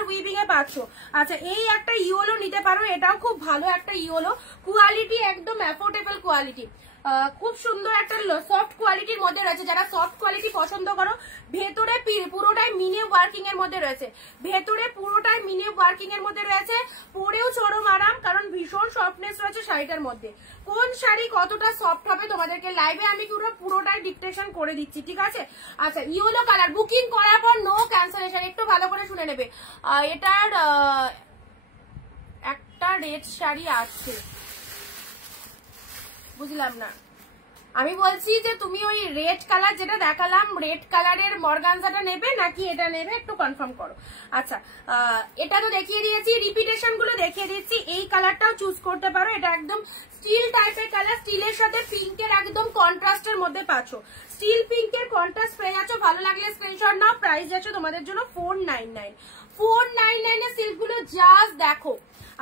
উইভিং, এ পাচ্ছ। আচ্ছা, এই একটা ইয়েলো নিতে পারো, এটাও খুব ভালো একটা ইয়েলো, কোয়ালিটি একদম অ্যাফোর্ডেবল কোয়ালিটি, খুব সুন্দর একটা সফট কোয়ালিটির মধ্যে রয়েছে। যারা সফট কোয়ালিটি পছন্দ করো, ভেতরে পুরোটাই মিনি ওয়ার্কিং এর মধ্যে রয়েছে, পরেও চরম আরাম, কারণ ভীষণ সফটনেস রয়েছে শাড়িটার মধ্যে। কোন শাড়ি কতটা সফট হবে তোমাদেরকে লাইভে আমি পুরোটাই ডিকটেশন করে দিচ্ছি, ঠিক আছে? আচ্ছা, ইয়েলো কালার বুকিং করার পর নো ক্যান্সেলেশন, একটু ভালো করে শুনে নেবে। এটার একটা রেড শাড়ি আছে, বুঝলাম না। আমি বলছি যে তুমি ওই রেড কালার যেটা দেখালাম, রেড কালারের মর্গানজাটা নেবে নাকি এটা নেবে, একটু কনফার্ম করো। আচ্ছা, এটা তো দেখিয়ে দিয়েছি, রিপিটেশন গুলো দেখিয়ে দিচ্ছি। এই কালারটাও চুজ করতে পারো, এটা একদম স্টিল টাইপের কালার, স্টিলের সাথে পিঙ্কের একদম কন্ট্রাস্টের মধ্যে পাচ্ছ। স্টিল পিঙ্কের কন্ট্রাস্ট পেয়ে যাচ্ছ, ভালো লাগলে স্ক্রিনশট নাও। প্রাইস যাচ্ছে তোমাদের জন্য 499 এর সিল্ক গুলো জাস্ট দেখো।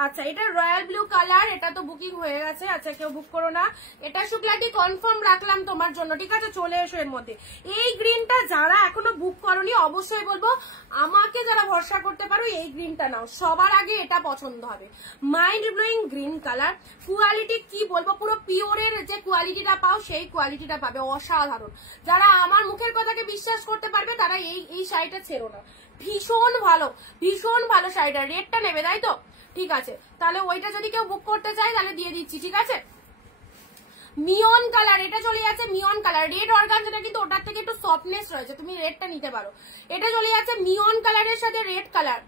আচ্ছা, এটা রয়্যাল ব্লু কালার, এটা তো বুকিং হয়ে গেছে। আচ্ছা, কেউ বুক করো না, এটা শুক্লাটি কনফার্ম রাখলাম তোমার জন্য, ঠিক আছে? চলে এসো এর মধ্যে। এই গ্রিনটা যারা এখনো বুক করনি অবশ্যই বলবো আমাকে যারা ভরসা করতে পারো এই গ্রিনটা নাও, সবার আগে এটা পছন্দ হবে। Mind blowing green colour, quality কি বলবো, পুরো পিওরের যে কোয়ালিটিটা পাও সেই কোয়ালিটিটা পাবে, অসাধারণ। যারা আমার মুখের কথাকে বিশ্বাস করতে পারবে তারা এই শাড়িটা ছেড়ো না, ভীষণ ভালো শাড়িটা। রেটটা নেবে তাই তো? ঠিক আছে, তাহলে ওইটা যদি কেউ বুক করতে চায় তাহলে দিয়ে দিচ্ছি, ঠিক আছে? মিয়ন কালার, এটা চলে যাচ্ছে মিয়ন কালার, রেড অর্গানজাটা কিন্তু ওটার থেকে একটু সফটনেস রয়েছে, তুমি রেডটা নিতে পারো। এটা চলে যাচ্ছে মিয়ন কালারের সাথে রেড কালার,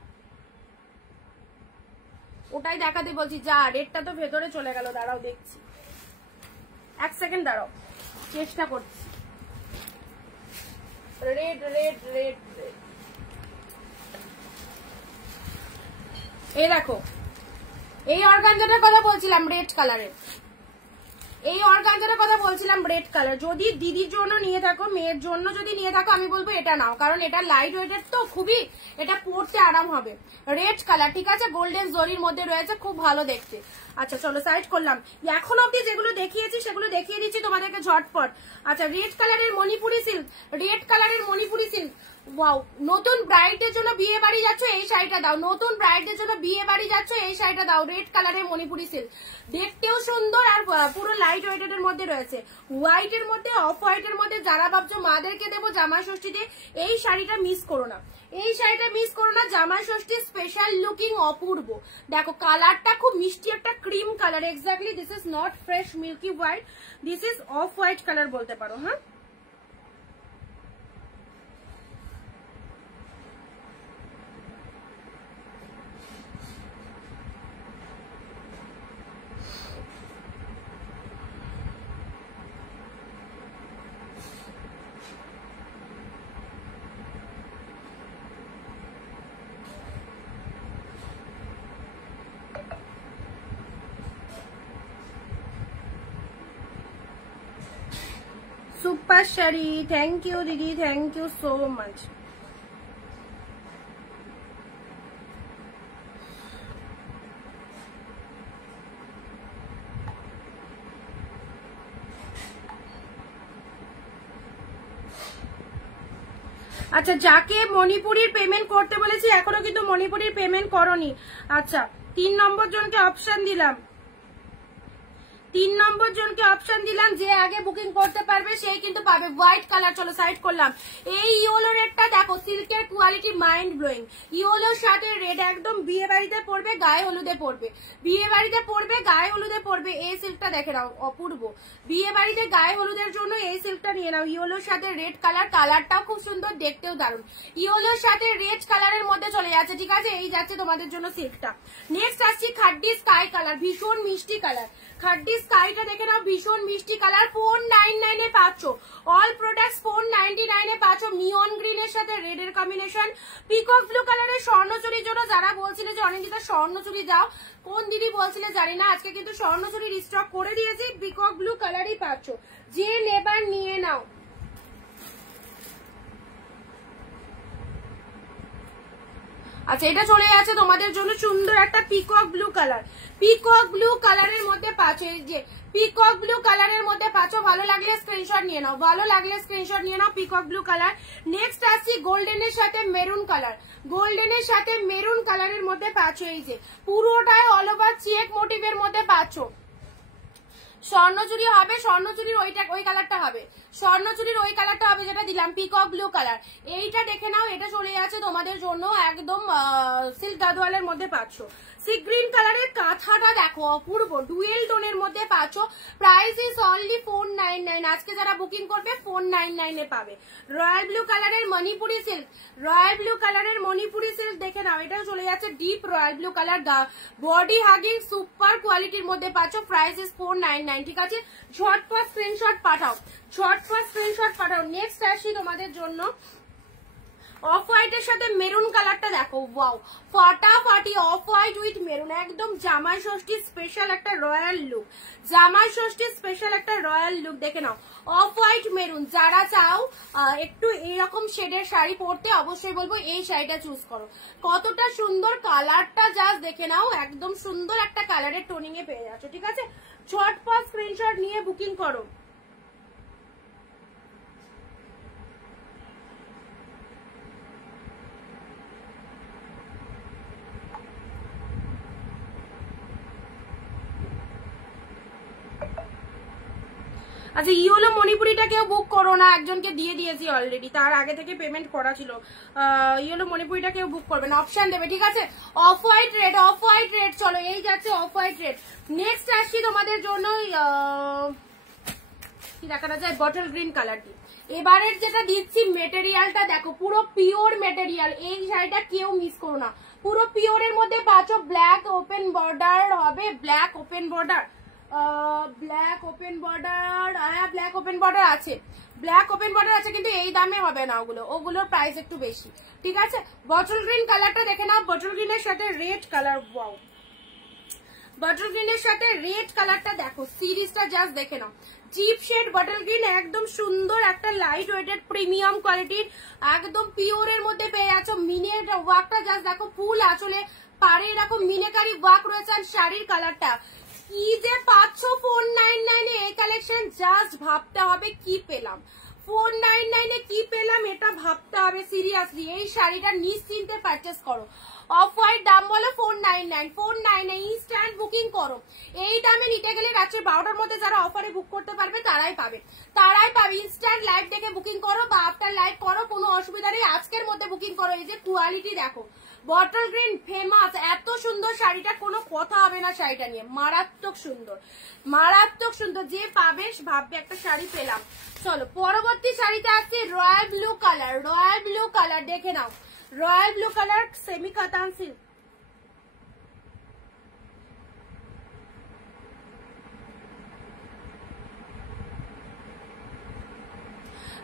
ওটাই দেখাতে বলছি। যা, রেডটা তো ভেতরে চলে গেল, দাঁড়াও দেখছি, 1 সেকেন্ড দাঁড়াও, চেষ্টা করছি। রেড রেড রেড রেড, এই দেখো, এই অর্গানজাটার কথা বলছিলাম রেড কালারের, যদি দিদির জন্য নিয়ে থাকো, মেয়ের জন্য যদি নিয়ে থাকো, আমি বলবো এটা নাও, কারণ এটা লাইট ওয়েটের তো খুবই, এটা পরতে আরাম হবে। রেড কালার, ঠিক আছে? গোল্ডেন জরির মধ্যে রয়েছে, খুব ভালো দেখতে। আচ্ছা, চলো সাইড করলাম। এখন অব্দি যেগুলো দেখিয়েছি সেগুলো দেখিয়ে দিচ্ছি তোমাদেরকে ঝটপট। আচ্ছা, রেড কালারের মণিপুরি সিল্ক, ওয়াও, নতুন ব্রাইডের জন্য বিয়ে বাড়ি যাচ্ছ এই শাড়িটা দাও, রেড কালারের মণিপুরি সিল্ক, দেখতেও সুন্দর আর পুরো লাইট ওয়েটের মধ্যে রয়েছে, হোয়াইটের মধ্যে, অফ হোয়াইটের মধ্যে। যারা ভাবছো মাদেরকে দেবো জামাই ষষ্ঠীতে, এই শাড়িটা মিস করো না, জামাই ষষ্ঠী স্পেশাল লুকিং, অপূর্ব। দেখো কালারটা খুব মিষ্টি একটা cream colour, exactly this is not fresh milky white, this is off white colour বলতে পারো। হ্যাঁ, ক্লাস শাড়ি, থ্যাংক ইউ দিদি, থ্যাংক ইউ সো মাচ। আচ্ছা, যাকে মণিপুরির পেমেন্ট করতে বলেছি এখনো কিন্তু মণিপুরির পেমেন্ট করনি। আচ্ছা, 3 নম্বর জনকে অপশন দিলাম, 3 নম্বর জনকে অপশন দিলাম, যে আগে বুকিং করতে পারবে সেই কিন্তু পাবে হোয়াইট কালার। চলো সাইড করলাম। এই ইয়েলো রেডটা দেখো, সিল্কের কোয়ালিটি মাইন্ড ব্লোয়িং। ইয়েলোর সাথে রেড, একদম বিয়ে বাড়িতে পড়বে, গায়ে হলুদে পড়বে, বিয়ে বাড়িতে পড়বে, গায়ে হলুদে পড়বে। এই সিল্কটা দেখে নাও, অপূর্ব। বিয়ে বাড়িতে গায়ে হলুদের জন্য এই সিল্কটা নিয়ে নাও। ইয়েলোর সাথে রেড কালার, কালারটাও খুব সুন্দর, দেখতেও দারুণ। ইয়েলোর সাথে রেড কালারের মধ্যে চলে যাচ্ছে, ঠিক আছে? এই যাচ্ছে তোমাদের জন্য সিল্কটা। নেক্সট আসছি খাড্ডি স্কাই কালার, ভীষণ মিষ্টি কালার। খাড্ডি স্কাইটা দেখে নাও, ভীষণ মিষ্টি কালার। 499 এ পাচ্ছ। অল প্রোডাক্টস 499 এ পাচ্ছ। নিয়ন গ্রিনের সাথে রেড এর কম্বিনেশন। পিকক ব্লু কালারের স্বর্ণচুরির জন্য যারা বলছিলে যে অনেকদিন স্বর্ণচুরি যাও, কোন দিদি বলছিলে জানি না, আজকে কিন্তু স্বর্ণচুরির স্টক করে দিয়েছি। পিকক ব্লু কালারই পাচ্ছ, যে নেবার নিয়ে নাও। আচ্ছা, এটা চলে যাচ্ছে তোমাদের জন্য সুন্দর একটা peacock blue colour. Peacock blue কালারের মধ্যে পাচ্ছ, এই যে পিকক ব্লু কালারের মধ্যে পাচ্ছ। ভালো লাগলে স্ক্রিনশট নিয়ে নাও, ভালো লাগলে স্ক্রিনশট নিয়ে নাও। Peacock blue colour. নেক্সট আসছি গোল্ডেনের সাথে মেরুন কালার। গোল্ডেনের সাথে মেরুন কালারের মধ্যে পাচ্ছ, এই যে পুরোটাই অল ওভার চেক মোটিভের মধ্যে পাচ্ছ। স্বর্ণচুরি হবে, স্বর্ণচুরির ওই কালারটা হবে, স্বর্ণচুরির ওই কালারটা হবে যেটা দিলাম, পিকক ব্লু কালার। এইটা দেখে নাও, এটা চলে যাচ্ছে তোমাদের জন্য একদম সিল্ক গাদওয়ালের মধ্যে পাচ্ছ। সি গ্রিন কালারের কাঁথাটা দেখো, অপূর্ব, ডুয়েল টোনের মধ্যে পাচ্ছ। Price is only 499। আজকে যারা বুকিং করবে 499 এ পাবে। রয়্যাল ব্লু কালারের মণিপুরি সিল্ক, রয়্যাল ব্লু কালারের মণিপুরি সিল্ক দেখে নাও, এটাও চলে যাচ্ছে deep royal blue colour, body hugging super কোয়ালিটির মধ্যে পাচ্ছ। প্রাইস ইজ 499, ঠিক আছে? ঝটপট স্ক্রিনশট পাঠাও, ঝটপট স্ক্রিনশট পাঠাও। নেক্সট আসি তোমাদের জন্য অফ হোয়াইটের সাথে মেরুন কালারটা দেখো, ওয়াও, ফাটাফাটি অফ হোয়াইট উইথ মেরুন, একদম জামাই ষষ্ঠী স্পেশাল একটা রয়্যাল লুক, জামাই ষষ্ঠী স্পেশাল একটা রয়্যাল লুক। দেখে নাও, অফ হোয়াইট মেরুন। যারা চাও একটু এরকম শেডের শাড়ি পরতে, অবশ্যই বলবো এই শাড়িটা চুজ করো। কতটা সুন্দর কালারটা, জাস্ট দেখে নাও, একদম সুন্দর একটা কালারের টোনিং এ পেয়ে যাচ্ছ, ঠিক আছে? ঝটপট স্ক্রিনশট নিয়ে বুকিং করো। আচ্ছা, ইয়েলো মণিপুরিটা কেউ বুক করো না, একজনকে দিয়ে দিয়েছি অলরেডি, তার আগে থেকে পেমেন্ট করা ছিল। ইয়েলো মণিপুরিটা কেউ বুক করবে না, অপশন দেবে, ঠিক আছে? Off white red, off white red, চলো এই যাচ্ছে অফ হোয়াইট রেড। নেক্সট আসছি তোমাদের জন্য কি দেখানো যায়, বটল গ্রিন কালারটি। এবারের যেটা দিচ্ছি মেটেরিয়ালটা দেখো, পুরো পিওর মেটেরিয়াল। এই শাড়িটা কেউ মিস করো না, পুরো পিওরের মধ্যে পাচ্ছ। ব্ল্যাক ওপেন বর্ডার হবে, black open border, black open border, হ্যাঁ ব্ল্যাক ওপেন বর্ডার আছে, ব্ল্যাক ওপেন বর্ডার আছে, কিন্তু এই দামে হবে না ওগুলো, ওগুলোর প্রাইস একটু বেশি, ঠিক আছে? বটল গ্রিন কালারটা দেখে নাও, বটল গ্রিনের সাথে রেড কালার, ওয়াও, বটল গ্রিনের সাথে রেড কালারটা দেখো, সিরিজটা জাস্ট দেখে নাও। চিপ শেড বটল গ্রিন, একদম সুন্দর একটা লাইট ওয়েটেড প্রিমিয়াম কোয়ালিটির, একদম পিওরের মধ্যে পেয়ে যাচ্ছ। মিনের ওয়ার্কটা জাস্ট দেখো, ফুল আঁচলে পারে এরকম মিনেকারি ওয়ার্ক রয়েছে। আর শাড়ির কালারটা কি যে পাচ্ছ 499 এ, এই কালেকশন জাস্ট ভাবতে হবে কি পেলাম, 499 এ কি পেলাম এটা ভাবতে হবে সিরিয়াসলি। এই শাড়িটা নিশ্চিন্তে পারচেস করো। অফ হোয়াইট দাম বলো 499, 499 ইনস্ট্যান্ট বুকিং করো। এই দামে নিতে গেলে রাত্রে 12টার মধ্যে যারা অফারে বুক করতে পারবে তারাই পাবে, তারাই পাবে। ইনস্ট্যান্ট লাইভ দেখে বুকিং করো বা আফটার লাইভ করো, কোনো অসুবিধা নেই। আজকের মধ্যে বুকিং করো। এই যে কোয়ালিটি দেখো, বটল গ্রিন ফেমাস, এত সুন্দর শাড়িটা, কোনো কথা হবে না শাড়িটা নিয়ে, মারাত্মক সুন্দর, মারাত্মক সুন্দর। যে পাবে ভাববে একটা শাড়ি পেলাম। চলো পরবর্তী শাড়িটা আছে royal blue colour, royal blue colour দেখে নাও, রয়্যাল ব্লু কালার সেমি কাতান silk.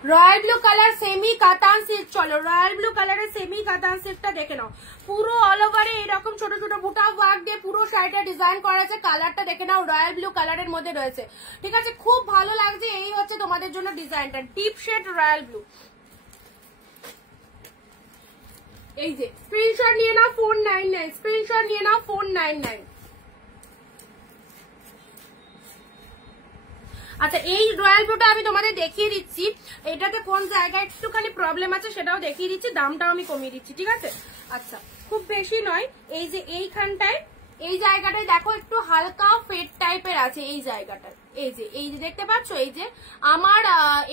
Royal blue colour semi কাতান সিল্ক। চলো রয়্যাল ব্লু কালারের সেমি কাতান সিল্কটা দেখে নাও। পুরো অল ওভারে এরকম ছোট ছোট বুটা ওয়ার্ক দিয়ে পুরো শাড়িটা ডিজাইন করা আছে। কালারটা দেখে নাও, রয়্যাল ব্লু কালারের মধ্যে রয়েছে, ঠিক আছে, খুব ভালো লাগছে। এই হচ্ছে তোমাদের জন্য ডিজাইনটা, ডিপ শেড রয়্যাল ব্লু। এই যে স্ক্রিনশট নিয়ে নাও 499, স্ক্রিনশট নিয়ে নাও 499। আচ্ছা এই রয়্যাল ব্লুটা আমি তোমাদের দেখিয়ে দিচ্ছি, এটাতে কোন জায়গায় একটুখানি প্রবলেম আছে সেটাও দেখিয়ে দিচ্ছি, দামটাও আমি কমিয়ে দিচ্ছি, ঠিক আছে। আচ্ছা খুব বেশি নয়, এই যে এইখানটায় এই জায়গাটায় দেখো একটু হালকা ফেড টাইপের আছে এই জায়গাটা, এই যে দেখতে পাচ্ছ, এই যে আমার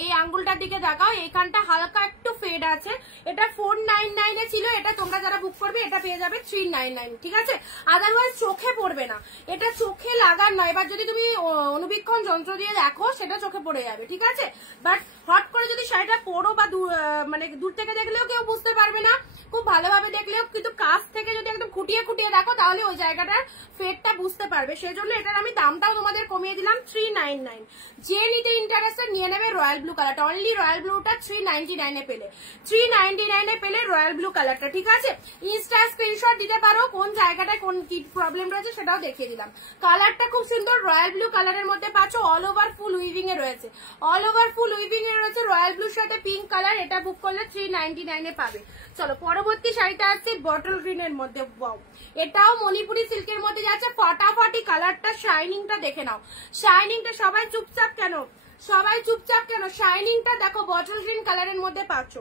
এই আঙ্গুলটার দিকে দেখাও, এইখানটা হালকা একটু ফেড আছে। এটা 499 এ ছিল, এটা তোমরা যারা বুক করবে এটা পেয়ে যাবে 399, ঠিক আছে। আদারওয়াইজ চোখে পড়বে না, এটা চোখে লাগার নয়। এবার যদি তুমি অনুবীক্ষণ যন্ত্র দিয়ে দেখো সেটা চোখে পড়ে যাবে, ঠিক আছে। বাট হট করে যদি শাড়িটা পরো বা মানে দূর থেকে দেখলেও কেউ বুঝতে পারবে না, খুব ভালোভাবে দেখলেও, কিন্তু কাছ থেকে যদি একদম খুঁটিয়ে খুঁটিয়ে দেখো তাহলে ওই জায়গাটার ফেডটা বুঝতে পারবে। সেজন্য এটার আমি দামটাও তোমাদের কমিয়ে দিলাম 399। যে নিতে ইন্টারেস্টেড নিয়ে নেবে রয়্যাল ব্লু কালারটা, অনলি রয়্যাল ব্লুটা 399 এ পেলে, 399 এ পেলে রয়্যাল ব্লু কালারটা, ঠিক আছে। ইনস্টা স্ক্রিনশট দিতে পারো, কোন জায়গাটায় কোন কি প্রবলেম রয়েছে সেটাও দেখিয়ে দিলাম। কালারটা খুব সুন্দর, রয়্যাল ব্লু কালারের মধ্যে পাচ্ছ, অল ওভার ফুল উইভিং এ রয়েছে, অল ওভার ফুল উইভিং এ রয়েছে রয়্যাল ব্লুর সাথে পিঙ্ক কালার। এটা বুক করলে 399 এ পাবে। চলো পরবর্তী শাড়িটা আসছে বটল গ্রিন এর মধ্যে, ওয়াও এটাও মণিপুরি সিল্কের মধ্যে যাচ্ছে, ফাটাফাটি কালারটা, শাইনিংটা দেখে নাও, শাইনিংটা। সবাই চুপচাপ কেন, সবাই চুপচাপ কেন, শাইনিংটা দেখো, বটল গ্রিন কালারের মধ্যে পাচ্ছ।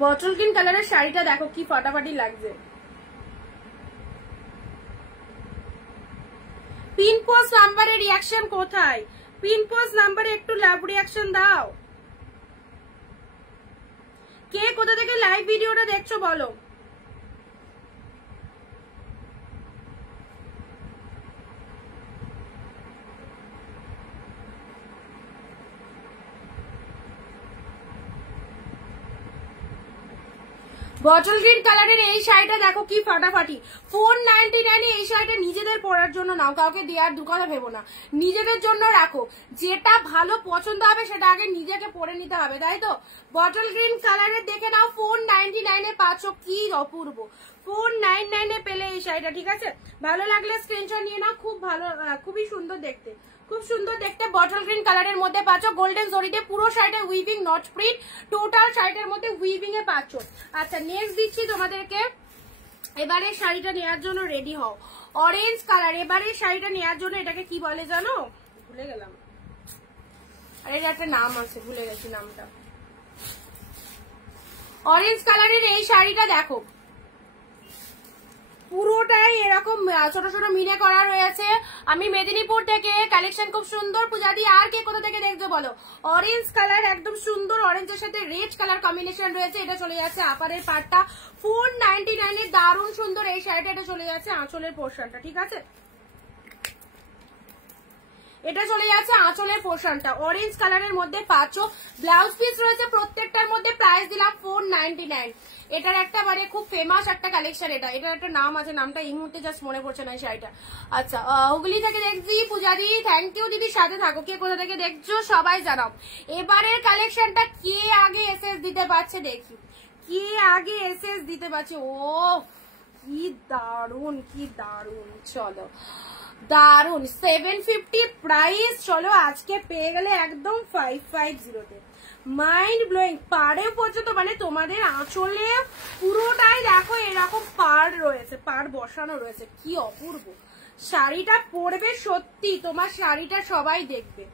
বটল গ্রিন কালারের শাড়িটা দেখো কি ফাটাফাটি লাগছে। পিন পোস্ট নাম্বারে রিয়াকশন কোথায়? পিন পোস্ট নাম্বারে একটু লাভ রিয়াকশন দাও। কে কোথা থেকে লাইভ ভিডিওটা দেখছো বলো। বটল গ্রিন কালারের এই শাড়িটা দেখো কি ফাটাফাটি, 499 এই শাড়িটা নিজেদের পরার জন্য নাও, কাউকে দেওয়ার দু কথা ভেবো না, নিজেদের জন্য রাখো। যেটা ভালো পছন্দ হবে সেটা আগে নিজেকে পরে নিতে হবে, তাই তো। বটল গ্রিন কালারের দেখে নাও, 499 এ পাচ্ছ, কি অপূর্ব, 499 এ পেলে এই শাড়িটা, ঠিক আছে। ভালো লাগলে স্ক্রিনশট নিয়ে নাও, খুব ভালো, খুবই সুন্দর দেখতে, খুব সুন্দর দেখতে। বটল গ্রিন কালারের মধ্যে পাচ্ছ, গোল্ডেন জরিতে পুরো শাড়িটা উইভিং, নট প্রিন্ট, টোটাল শাড়িটার মধ্যে উইভিং এ পাচ্ছ। আচ্ছা নেক্সট দিচ্ছি তোমাদেরকে, এবারে শাড়িটা নেওয়ার জন্য রেডি হও, অরেঞ্জ কালার। এবারে শাড়িটা নেওয়ার জন্য এটাকে কি বলে জানো, ভুলে গেলাম, আরে একটা নাম আছে, ভুলে গেছি নামটা। অরেঞ্জ কালারের এই শাড়িটা দেখো, পুরোটাই এরকম ছোট ছোট মিনে করা রয়েছে। আমি মেদিনীপুর থেকে, কালেকশন খুব সুন্দর। পূজাদি আর কে কোথা থেকে দেখছো বলো। অরেঞ্জ কালার একদম সুন্দর, অরেঞ্জের সাথে রেড কালার কম্বিনেশন রয়েছে। এটা চলে যাচ্ছে আপারের পাটটা, 499 এর দারুণ সুন্দর এই শাড়িটা। এটা চলে যাচ্ছে আঁচলের পোর্শনটা, ঠিক আছে, এটা চলে যাচ্ছে আঁচলের পোর্শনটা, অরেঞ্জ কালারের মধ্যে পাচ্ছ। ব্লাউজ পিস রয়েছে প্রত্যেকটার মধ্যে, প্রাইস দিলাম 499। এটার একটা মানে খুব ফেমাস একটা কালেকশন, এটার একটা নাম আছে, নামটা এই মুহূর্তে জাস্ট মনে পড়ছে না এই শাড়িটা। আচ্ছা হুগলি থেকে দেখছি পূজাদি, থ্যাংক ইউ দিদি, সাথে থাকো। কে কোথা থেকে দেখছো সবাই জানাও। এবারের কালেকশনটা কে আগে এসএস দিতে পারছে দেখি, কে আগে এসএস দিতে পারছে। ও কি দারুন, কি দারুন, চলো দারুন, 750 প্রাইস। চলো আজকে পেয়ে গেলে একদম 550-তে, মাইন্ড ব্লোয়িং। পাড়েও পর্যন্ত মানে তোমাদের আঁচলে পুরোটাই দেখো এরকম পাড় রয়েছে, পাড় বসানো রয়েছে, কি অপূর্ব। শাড়িটা পরবে সত্যি, তোমার শাড়িটা সবাই দেখবে,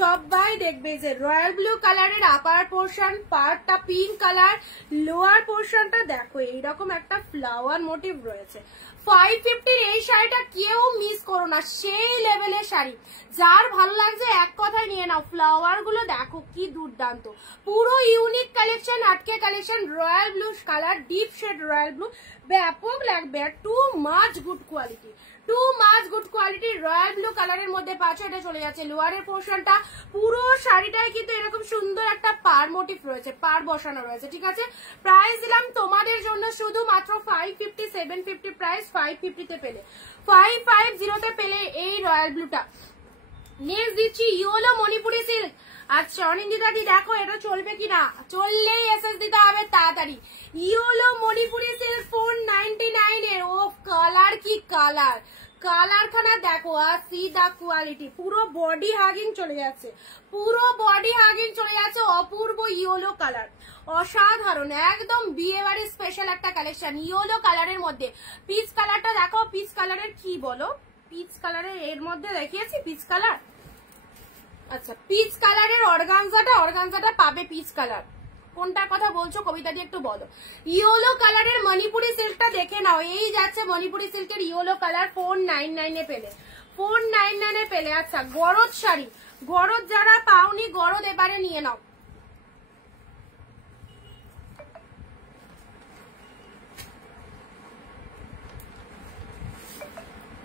সবাই দেখবে। যে রয়্যাল ব্লু কালারের আপার পোর্শন, পাড়টা পিঙ্ক কালার, লোয়ার পোর্শনটা দেখো এইরকম একটা ফ্লাওয়ার মোটিভ রয়েছে। 550 এই শাড়িটা কেউ মিস করো না, সেই লেভেলের শাড়ি। যার ভালো লাগছে এক কথায় নিয়ে নাও। ফ্লাওয়ার গুলো দেখো কি দুর্দান্ত, পুরো ইউনিক কালেকশন, আটকে collection. Royal blue colour, deep shade royal blue, ব্যাপক লাগবে, too much good quality, too much good quality royal blue কালারের মধ্যে পাচ্ছ। এটা চলে যাচ্ছে লোয়ারের পোর্শনটা। পুরো শাড়িটায় কিন্তু এরকম সুন্দর একটা পার মোটিভ রয়েছে, পার বসানো রয়েছে, ঠিক আছে। প্রাইস দিলাম তোমাদের জন্য শুধু মাত্র 550, 750 প্রাইস 550 তে পেলে, 550 তে পেলে এই রয়্যাল ব্লুটা। নেক্সট দিচ্ছি ইয়েলো মণিপুরি সিল্ক। আচ্ছা অনিন্দিতা দি দেখো এটা চলবে কিনা, চললেই এসএস দিতে হবে তাড়াতাড়ি। ইয়েলো মণিপুরি সিল্ক 499 এর। ও কালার কি কালার, কালার খানা দেখো আর সি দা কোয়ালিটি। পুরো বডি হাগিং চলে যাচ্ছে, পুরো বডি হাগিং চলে যাচ্ছে। অপূর্ব ইয়েলো কালার, অসাধারণ, একদম বিয়ে বাড়ির স্পেশাল একটা কালেকশন ইয়েলো কালারের মধ্যে। পিচ কালারটা দেখো, পিচ কালারের কি বলো, পিচ কালারের এর মধ্যে দেখিয়েছি পিচ কালার। আচ্ছা পিচ কালারের অর্গানজাটা পাবে পিচ কালার। কোনটার কথা বলছো কবিতা দিয়ে একটু বলো। ইয়েলো কালারের মণিপুরি সিল্কটা দেখে নাও, এই যাচ্ছে মণিপুরি সিল্কের ইয়েলো কালার 499 এ পেলে, 499 এ পেলে। আচ্ছা গরদ শাড়ি, গরদ যারা পাওনি গরদ এবারে নিয়ে নাও।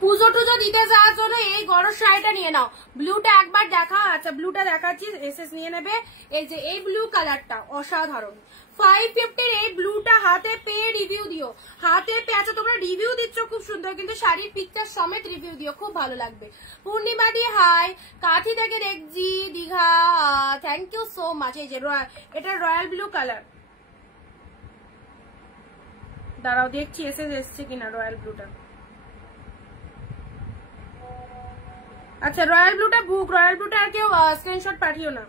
পুজো টুজো দিতে যাওয়ার জন্য এই গরম শাড়িটা নিয়ে নাও। ব্লুটা একবার দেখা, আচ্ছা ব্লুটা দেখাচ্ছি, এসএস নিয়ে নেবে। এই যে এই ব্লু কালারটা অসাধারণ, 550 এই ব্লুটা হাতে পেয়ে রিভিউ দিও, হাতে পেয়ে। আচ্ছা তোমরা রিভিউ দিচ্ছ খুব সুন্দর, কিন্তু শাড়ির পিকচার সমেত রিভিউ দিও, খুব ভালো লাগবে। পূর্ণিমা দি হাই, কাঠি থেকে দেখছি Digha, thank you so much. এই যে এটা রয়্যাল ব্লু কালার, দাঁড়াও দেখছি এসএস এসছে কিনা রয়্যাল ব্লুটা। আচ্ছা রয়্যাল ব্লুটা বুক, রয়্যাল ব্লুটা আর কেউ স্ক্রিনশট পাঠিও না।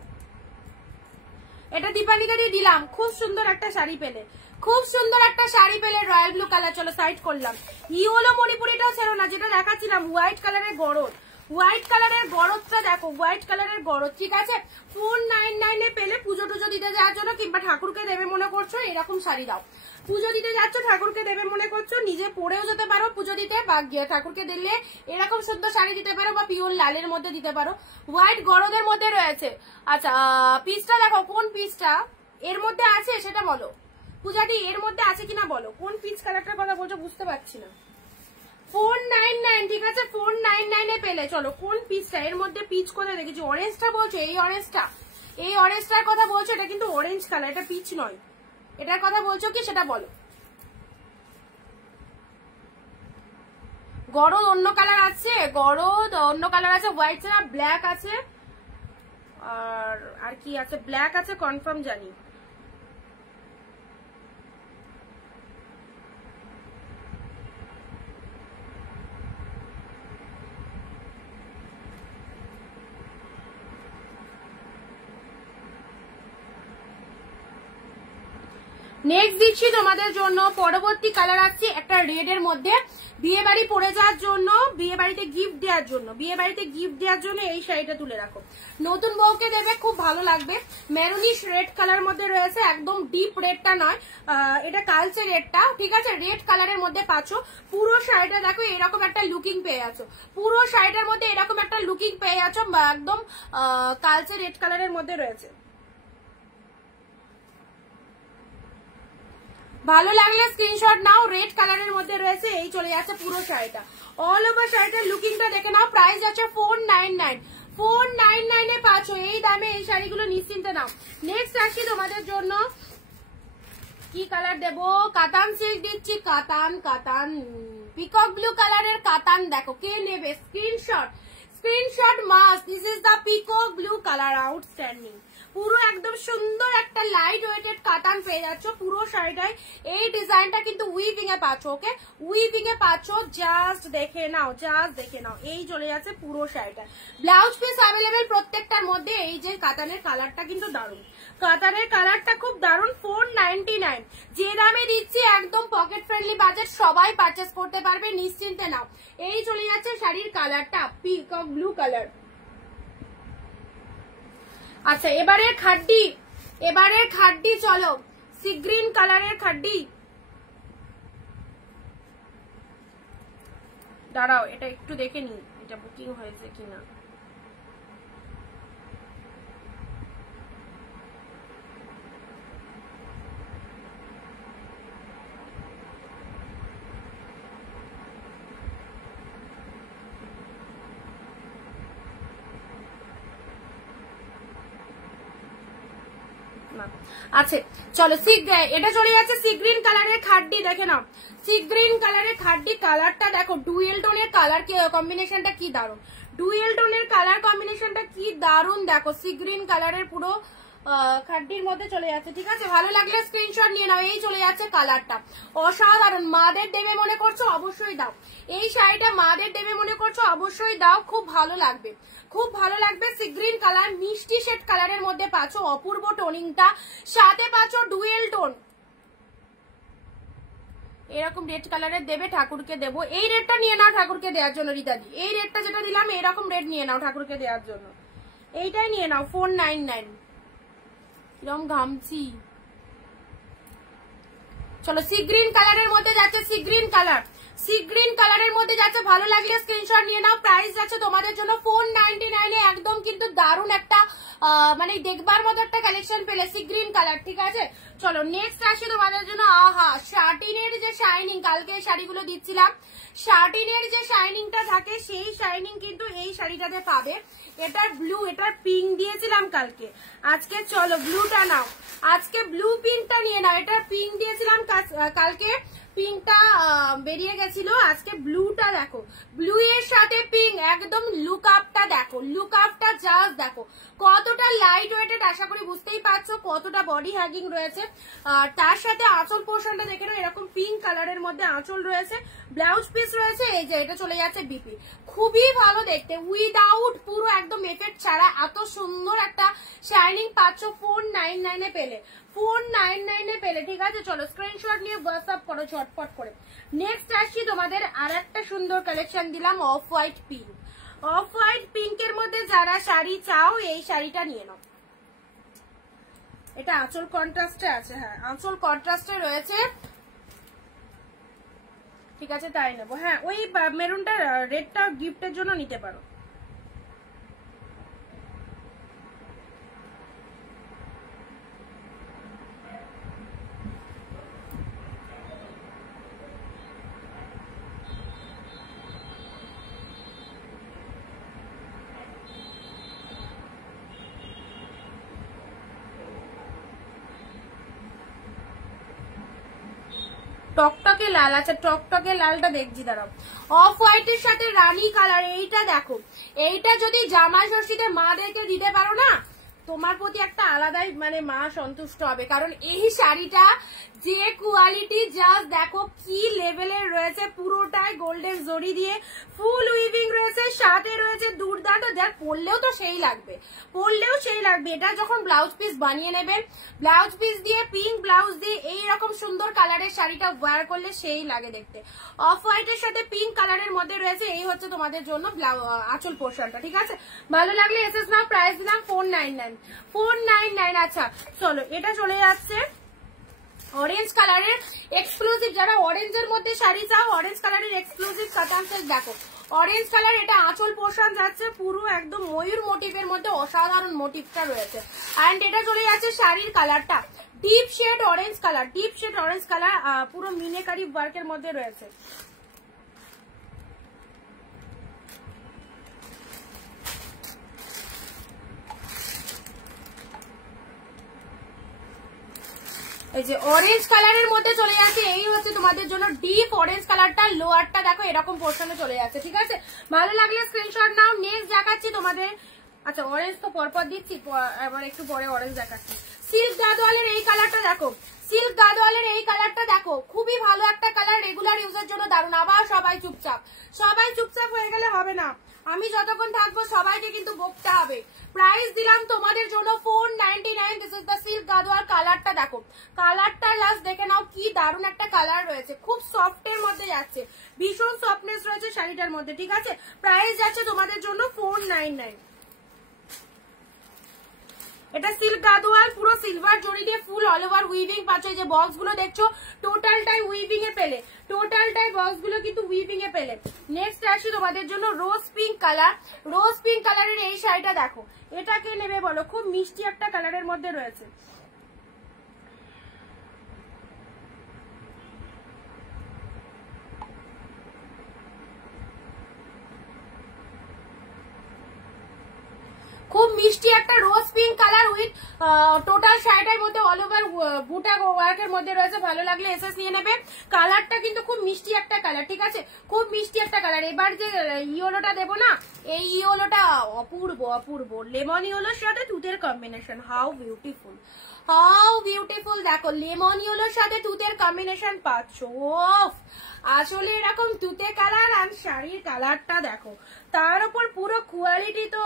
এটা দীপানিকা দিয়ে দিলাম, খুব সুন্দর একটা শাড়ি পেলে, খুব সুন্দর একটা শাড়ি পেলে রয়্যাল ব্লু কালার। চলো সাইড করলাম। ইয়েলো মণিপুরিটাও ছেড়ো না, যেটা দেখাচ্ছিলাম হোয়াইট কালারের গরদ, হোয়াইট কালারের গরদটা দেখো, হোয়াইট কালারের গরদ, ঠিক আছে। 499 এ পেলে। পুজো টুজো দিতে যাওয়ার জন্য কিংবা ঠাকুরকে দেবে মনে করছো এরকম শাড়ি দাও। পুজো দিতে যাচ্ছ ঠাকুরকে দেবে মনে করছো, নিজে পরেও যেতে পারো পুজো দিতে, বা ঠাকুরকে দিলে এরকম সুন্দর শাড়ি দিতে পারো, বা পিওর লালের মধ্যে দিতে পারো। হোয়াইট গরদের মধ্যে রয়েছে। আচ্ছা পিসটা দেখো, কোন পিসটা এর মধ্যে আছে সেটা বলো। পূজাদি এর মধ্যে আছে কিনা বলো, কোন পিস কালারটার কথা বলছো বুঝতে পারছি না। 499, ঠিক আছে 499 এ পেলে। চলো কোন পিসটা এর মধ্যে, পিচ কোথায় দেখেছি, অরেঞ্জটা বলছো, এই অরেঞ্জটা, এই অরেঞ্জটার কথা বলছো। এটা কিন্তু অরেঞ্জ কালার, এটা পিচ নয়, এটার কথা বলছো কি সেটা বলো। গরদ অন্য কালার আছে, গরদ অন্য কালার আছে, হোয়াইট ছাড়া ব্ল্যাক আছে, আর কি আছে, ব্ল্যাক আছে কনফার্ম জানি। নেক্সট দিচ্ছি তোমাদের জন্য পরবর্তী কালার আছে একটা রেড এর মধ্যে। বিয়ে বাড়ি পরে যাওয়ার জন্য, বিয়ে বাড়িতে গিফট দেওয়ার জন্য, বিয়ে বাড়িতে গিফট দেওয়ার জন্য এই শাড়িটা তুলে রাখো, নতুন বউকে দেবে, খুব ভালো লাগবে। মেরুনিশ রেড কালার মধ্যে রয়েছে, একদম ডিপ রেডটা নয়, এটা কালচে রেডটা, ঠিক আছে। রেড কালারের মধ্যে পাচ্ছ। পুরো শাড়িটা দেখো এরকম একটা লুকিং পেয়ে যাচ্ছ, পুরো শাড়িটার মধ্যে এরকম একটা লুকিং পেয়ে যাচ্ছ, একদম কালচে রেড কালারের মধ্যে রয়েছে। ভালো লাগলে স্ক্রিনশট নাও, রেড কালারের মধ্যে রয়েছে। এই চলে যাচ্ছে পুরো শাড়িটা, অল ওভার শাড়িটার লুকিংটা দেখে নাও। প্রাইস যাচ্ছে 499, 499 এ পাচ্ছ। এই দামে এই শাড়িগুলো নিশ্চিন্তে নাও। নেক্সট আসি তোমাদের জন্য, কি কালার দেবো, কাতান সিল্ক দিচ্ছি, কাতান, কাতান পিকক ব্লু কালারের কাতান। দেখো কে নেবে screenshot, screenshot must. This is the peacock blue colour, outstanding. পুরো একদম সুন্দর একটা লাইট ওয়েটেড কাতান পেয়ে যাচ্ছ পুরো শাড়িটায়। এই ডিজাইনটা কিন্তু উইভিং এ পাচ্ছ, ওকে উইভিং এ পাচ্ছ। জাস্ট দেখে নাও, জাস্ট দেখে নাও। এই চলে যাচ্ছে পুরো শাড়িটা। ব্লাউজ পিস অ্যাভেলেবেল প্রত্যেকটার মধ্যে। এই যে কাতানের কালারটা কিন্তু দারুণ, কাতানের কালারটা খুব দারুণ। 499 যে দামে দিচ্ছি, একদম পকেট ফ্রেন্ডলি বাজেট, সবাই পারচেস করতে পারবে নিশ্চিন্তে নাও। এই চলে যাচ্ছে শাড়ির কালারটা, পিকক ব্লু কালার। আচ্ছা এবারে খাড্ডি, এবারে খাড্ডি চলো, সি গ্রিন কালারের খাড্ডি। দাঁড়াও এটা একটু দেখে নি, এটা বুকিং হয়েছে কিনা। না আছে। চলো এটা চলে যাচ্ছে সি গ্রিন কালারের খাড্ডি, দেখে নাও সি গ্রিন কালারের খাড্ডি, কালারটা দেখো ডুয়েল টোনের কালার কম্বিনেশনটা কি দারুন, ডুয়েল টোনের কালার কম্বিনেশনটা কি দারুন, দেখো সি গ্রিন কালারের পুরো খাড্ডির মধ্যে চলে যাচ্ছে। ঠিক আছে, ভালো লাগলে স্ক্রিনশট নিয়ে নাও। এই চলে যাচ্ছে কালারটা অসাধারণ, মাদের দেবে মনে করছো অবশ্যই দাও, এই শাড়িটা মাদের দেবে মনে করছো অবশ্যই দাও, খুব ভালো লাগবে, খুব ভালো লাগবে। সি গ্রিন কালার মিষ্টি শেড কালারের মধ্যে পাচ্ছ অপূর্ব টোনিংটা, সাথে পাচ্ছ ডুয়েল টোন, এরকম রেড কালারের দেবে, ঠাকুরকে দেবো। এই রেডটা নিয়ে নাও ঠাকুরকে দেওয়ার জন্য রীতাদি, এই রেডটা যেটা দিলাম এরকম রেড নিয়ে নাও ঠাকুরকে দেওয়ার জন্য, এইটাই নিয়ে নাও 499। কিরম ঘামছি। চলো সি গ্রিন কালারের মধ্যে যাচ্ছে, C green colour, sea green কালারের মধ্যে যাচ্ছে, ভালো লাগলে স্ক্রিনশট নিয়ে নাও। প্রাইস যাচ্ছে তোমাদের জন্য 499 এ, একদম কিন্তু দারুণ একটা মানে দেখবার মতো একটা কালেকশন পেলে সি গ্রিন কালার। ঠিক আছে, চলো নেক্সট আসি তোমাদের জন্য। আহা, শার্টিনের যে শাইনিং, কালকে শাড়িগুলো দিচ্ছিলাম, শার্টিনের যে শাইনিংটা থাকে সেই শাইনিং কিন্তু এই শাড়িটাতে পাবে। এটার ব্লু, এটার পিঙ্ক দিয়েছিলাম কালকে, আজকে চলো ব্লুটা নাও, আজকে ব্লু পিঙ্কটা নিয়ে নাও। এটার পিঙ্ক দিয়েছিলাম কালকে, পিঙ্কটা বেরিয়ে গেছিল, আজকে ব্লুটা দেখো, ব্লু এর সাথে পিঙ্ক, একদম লুক আপটা দেখো, লুক আপটা জাস্ট দেখো কতটা লাইট ওয়েটেড, আশা করি বুঝতেই পারছো কতটা বডি হ্যাগিং রয়েছে। তার সাথে আঁচল পোর্শনটা দেখে নাও, এরকম পিঙ্ক কালারের মধ্যে আঁচল রয়েছে, ব্লাউজ পিস রয়েছে, এই যে এটা চলে যাচ্ছে বিপি, খুবই ভালো দেখতে, উইদাউট পুরো একদম এফেক্ট ছাড়া এত সুন্দর একটা শাইনিং পাচ্ছ 499 এ পেলে, 499 এ পেলে। ঠিক আছে, চলো স্ক্রিনশট নিয়ে হোয়াটসঅ্যাপ করো ঝটপট করে। নেক্সট আসছি তোমাদের আর একটা সুন্দর কালেকশন দিলাম, off white pink, off white পিঙ্কের মধ্যে যারা শাড়ি চাও এই শাড়িটা নিয়ে নাও। এটা আঁচল কন্ট্রাস্টে আছে, হ্যাঁ আঁচল কন্ট্রাস্টে রয়েছে। ঠিক আছে, তাই নেবো। হ্যাঁ, ওই মেরুনটা রেডটা গিফটের জন্য নিতে পারো। টকটকে লাল, আচ্ছা টকটকে লালটা দেখছি দাঁড়াও। অফ হোয়াইটের সাথে রানী কালার, এইটা দেখো, এইটা যদি জামা ষষ্ঠীতে মাদেরকে দিতে পারো না, তোমার প্রতি একটা আলাদাই মানে মা সন্তুষ্ট হবে। কারণ এই শাড়িটা যে কোয়ালিটি জাস্ট দেখো কি লেভেলের রয়েছে, পুরোটাই গোল্ডেন জরি দিয়ে ফুল উইভিং রয়েছে, সাথে রয়েছে দুর্দান্ত, যার পরলেও তো সেই লাগবে, পরলেও সেই লাগবে। এটা যখন ব্লাউজ পিস বানিয়ে নেবেন, ব্লাউজ পিস দিয়ে পিঙ্ক ব্লাউজ দিয়ে এইরকম সুন্দর কালারের শাড়িটা ওয়্যার করলে সেই লাগে দেখতে। অফ হোয়াইটের সাথে পিঙ্ক কালারের মধ্যে রয়েছে, এই হচ্ছে তোমাদের জন্য আঁচল পোর্শনটা। ঠিক আছে, ভালো লাগলে এসএস নাও। প্রাইস দিলাম 499। আচ্ছা চলো, এটা চলে যাচ্ছে অরেঞ্জ কালারের এক্সক্লুসিভ, যারা অরেঞ্জের মধ্যে শাড়ি চাও, অরেঞ্জ কালারের এক্সক্লুসিভ কাতান সেট দেখো, অরেঞ্জ কালার, এটা আঁচল পোর্শন যাচ্ছে পুরো একদম ময়ূর মোটিভের মধ্যে, অসাধারণ মোটিভটা রয়েছে। এন্ড এটা চলে যাচ্ছে শাড়ির কালারটা deep shade orange colour, deep shade orange colour, পুরো মিনেকারি ওয়ার্কের মধ্যে রয়েছে। এই যে অরেঞ্জ কালারের মধ্যে চলে যাচ্ছে, এই হচ্ছে তোমাদের জন্য ডিপ অরেঞ্জ কালারটা, লোয়ারটা দেখো এরকম পোর্শনে চলে যাচ্ছে। ঠিক আছে, ভালো লাগলে স্ক্রিনশট নাও। নেক্সট দেখাচ্ছি তোমাদের, আচ্ছা অরেঞ্জ তো পরপর দিচ্ছি, এবার একটু পরে অরেঞ্জ দেখাচ্ছি। সিল্ক গাদোয়ালের এই কালারটা দেখো, সিল্ক গাদোয়ালের এই কালারটা দেখো, খুবই ভালো একটা কালার, রেগুলার ইউজের জন্য দারুণ। আবার সবাই চুপচাপ, সবাই চুপচাপ হয়ে গেলে হবে না, আমি যতক্ষণ থাকবো সবাইকে কিন্তু বকতে হবে। প্রাইস দিলাম তোমাদের জন্য 499। This is the silk Gadwal, কালারটা দেখো, কালারটা লাস্ট দেখে নাও, কি দারুণ একটা কালার রয়েছে, খুব সফটের মধ্যে যাচ্ছে, ভীষণ সফটনেস রয়েছে শাড়িটার মধ্যে। ঠিক আছে, প্রাইস যাচ্ছে তোমাদের জন্য 499। এটা সিল্ক গাদোয়াল, পুরো সিলভার জরি দিয়ে ফুল অল ওভার উইভিং পাচ্ছ। এই যে বক্স গুলো দেখছো টোটালটাই উইভিং এ পেলে, টোটালটাই বক্স গুলো কিন্তু উইভিং এ পেলে। নেক্সট আসি তোমাদের জন্য রোজ পিঙ্ক কালার, রোজ পিঙ্ক কালারের এই শাড়িটা দেখো, এটা কে নেবে বলো, খুব মিষ্টি একটা কালারের মধ্যে রয়েছে। খুব মিষ্টি মিষ্টি একটা রোজ পিঙ্ক কালার উইথ টোটাল শাড়িটার মধ্যে অল ওভার বুটা ওয়ার্কের মধ্যে রয়েছে। ভালো লাগলে এসএস নিয়ে নেবে। কালারটা কিন্তু খুব মিষ্টি একটা কালার, ঠিক আছে, খুব মিষ্টি একটা কালার। এবার যে ইয়েলোটা দেবো না, এই ইয়েলোটা অপূর্ব অপূর্ব লেমন ইয়েলোর সাথে তুতের combination, how beautiful, how beautiful. দেখো লেমন ইয়েলোর সাথে তুতের কম্বিনেশন পাচ্ছ। ওফ, আসলে এরকম তুতে কালার আর শাড়ির কালারটা দেখো, তার উপর পুরো কোয়ালিটি তো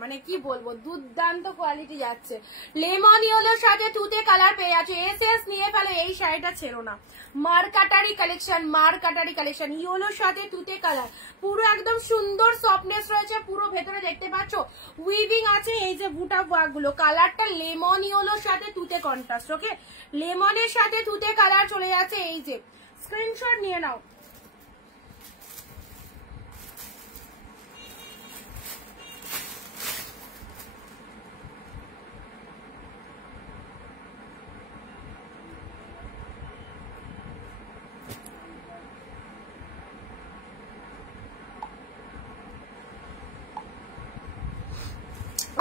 মানে কি বলবো, দুর্দান্ত কোয়ালিটি যাচ্ছে। লেমন ইয়েলোর সাথে তুতে কালার পেয়ে যাচ্ছে। এসএস নিয়ে ফেলো, এই শাড়িটা ছেড়ো না। মার্কাটারি কালেকশন, মার্কাটারি কালেকশন, ইয়েলোর সাথে তুতে কালার, পুরো একদম সুন্দর সফটনেস রয়েছে। পুরো ভেতরে দেখতে পাচ্ছ উইভিং আছে, এই যে বুটা ওয়ার্ক গুলো। কালারটা লেমন ইয়েলোর সাথে তুতে কন্ট্রাস্ট, ওকে, লেমনের সাথে তুতে কালার চলে যাচ্ছে। এই যে স্ক্রিনশট নিয়ে নাও।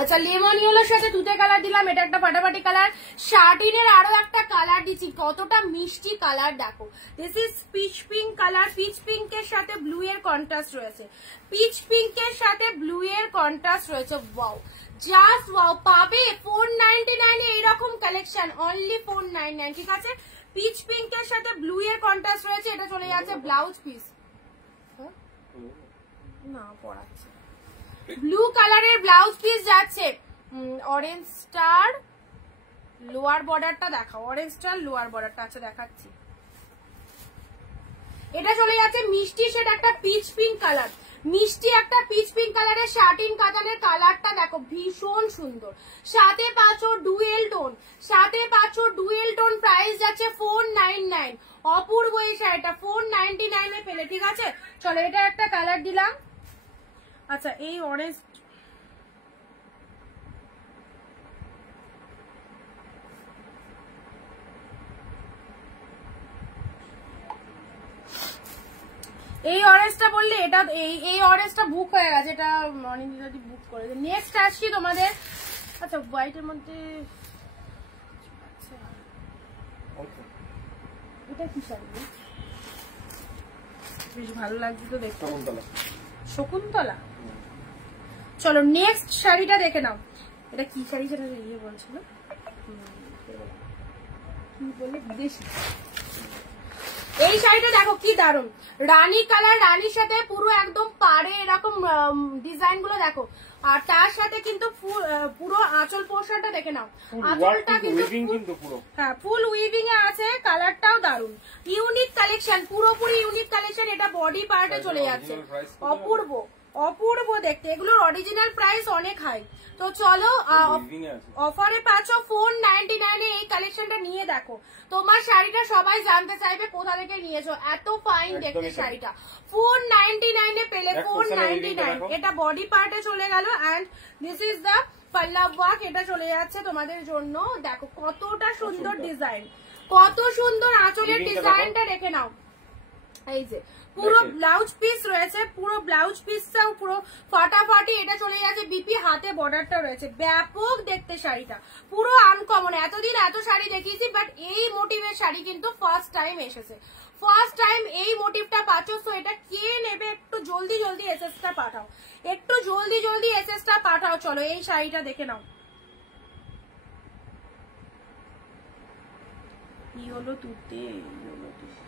আচ্ছা, লেমন ইয়েলোর সাথে তুতে কালার দিলাম, এটা একটা ফাটাফাটি কালার। শার্টিনের আরো একটা কালার দিচ্ছি, কতটা মিষ্টি কালার দেখো। This is peach pink colour, peach পিঙ্কের সাথে ব্লু এর কন্ট্রাস্ট রয়েছে, পিচ পিঙ্কের সাথে ব্লু এর কন্ট্রাস্ট রয়েছে। Wow, just wow. পাবে 499 এ এইরকম কালেকশন, অনলি 499, ঠিক আছে। পিচ পিঙ্কের সাথে ব্লু এর কন্ট্রাস্ট রয়েছে। এটা চলে যাচ্ছে ব্লাউজ পিস, না পড়াচ্ছে, ব্লু কালারের ব্লাউজ পিস যাচ্ছে। অরেঞ্জ স্টার লোয়ার বর্ডারটা দেখাও, অরেঞ্জ স্টার লোয়ার বর্ডারটা, আচ্ছা দেখাচ্ছি। এটা চলে যাচ্ছে মিষ্টি শেড একটা পিচ পিঙ্ক কালার, মিষ্টি একটা পিচ পিঙ্ক কালারের শার্টিন কাতানের কালারটা দেখো, ভীষণ সুন্দর। সাথে পাচ্ছ ডুয়েল টোন, সাথে পাচ্ছ ডুয়েল টোন। প্রাইস যাচ্ছে 499, অপূর্ব এই শাড়িটা 499 এ পেলে, ঠিক আছে। চলো, এটা একটা কালার দিলাম। আচ্ছা, এই অরেঞ্জ, এই অরেঞ্জটা বললে, এটা এই অরেঞ্জটা বুক হয়ে গেছে, এটা অনিন্দিতা দি বুক করেছে। নেক্সট আসছি তোমাদের, আচ্ছা হোয়াইটের মধ্যে, এটা কি শাড়ি, বেশ ভালো লাগছে তো দেখতে, শকুন্তলা। চলো নেক্সট শাড়িটা দেখে নাও। এটা কি শাড়ি সেটা ইয়ে বলছিল, কি বলে, বিদেশি। এই শাড়িটা দেখো কি দারুন, রানী কালার, রানীর সাথে পুরো একদম পাড়ে এরকম ডিজাইন গুলো দেখো। আর তার সাথে কিন্তু পুরো আঁচল পোর্শনটা দেখে নাও, আঁচলটা কিন্তু হ্যাঁ ফুল উইভিং এ আছে। কালারটাও দারুন, ইউনিক কালেকশন, পুরোপুরি ইউনিক কালেকশন। এটা বডি পার্টে চলে যাচ্ছে, অপূর্ব অপূর্ব দেখতে। এগুলোর অরিজিনাল প্রাইস অনেক হাই। তো চলো, অফারে পাচ্ছ 499 এ এই কালেকশনটা নিয়ে দেখো। তোমার শাড়িটা সবাই জানতে চাইবে কোথা থেকে নিয়েছো, এত ফাইন দেখতে শাড়িটা 499 এ পেলে। 499, এটা বডি পার্টে চলে গেল। এন্ড দিস ইজ দ্য পাল্লা ওয়ার্ক, এটা চলে যাচ্ছে তোমাদের জন্য। দেখো কতটা সুন্দর ডিজাইন, কত সুন্দর আঁচলের ডিজাইনটা রেখে নাও। এই যে পুরো ব্লাউজ পিস রয়েছে, পুরো ব্লাউজ পিসটাও পুরো ফাটাফাটি। এটা চলে যাচ্ছে বিপি, হাতে বর্ডারটা রয়েছে। ব্যাপক দেখতে শাড়িটা, পুরো আনকমন। এতদিন এত শাড়ি দেখিয়েছি, বাট এই মোটিভের শাড়ি কিন্তু ফার্স্ট টাইম এসেছে, ফার্স্ট টাইম এই মোটিভটা পাচ্ছ। তো এটা কে নেবে, একটু জলদি জলদি এসএসটা পাঠাও, একটু জলদি জলদি এসএসটা পাঠাও। চলো এই শাড়িটা দেখে নাও। ইয়েলো তুতে, ইয়েলো তুতে,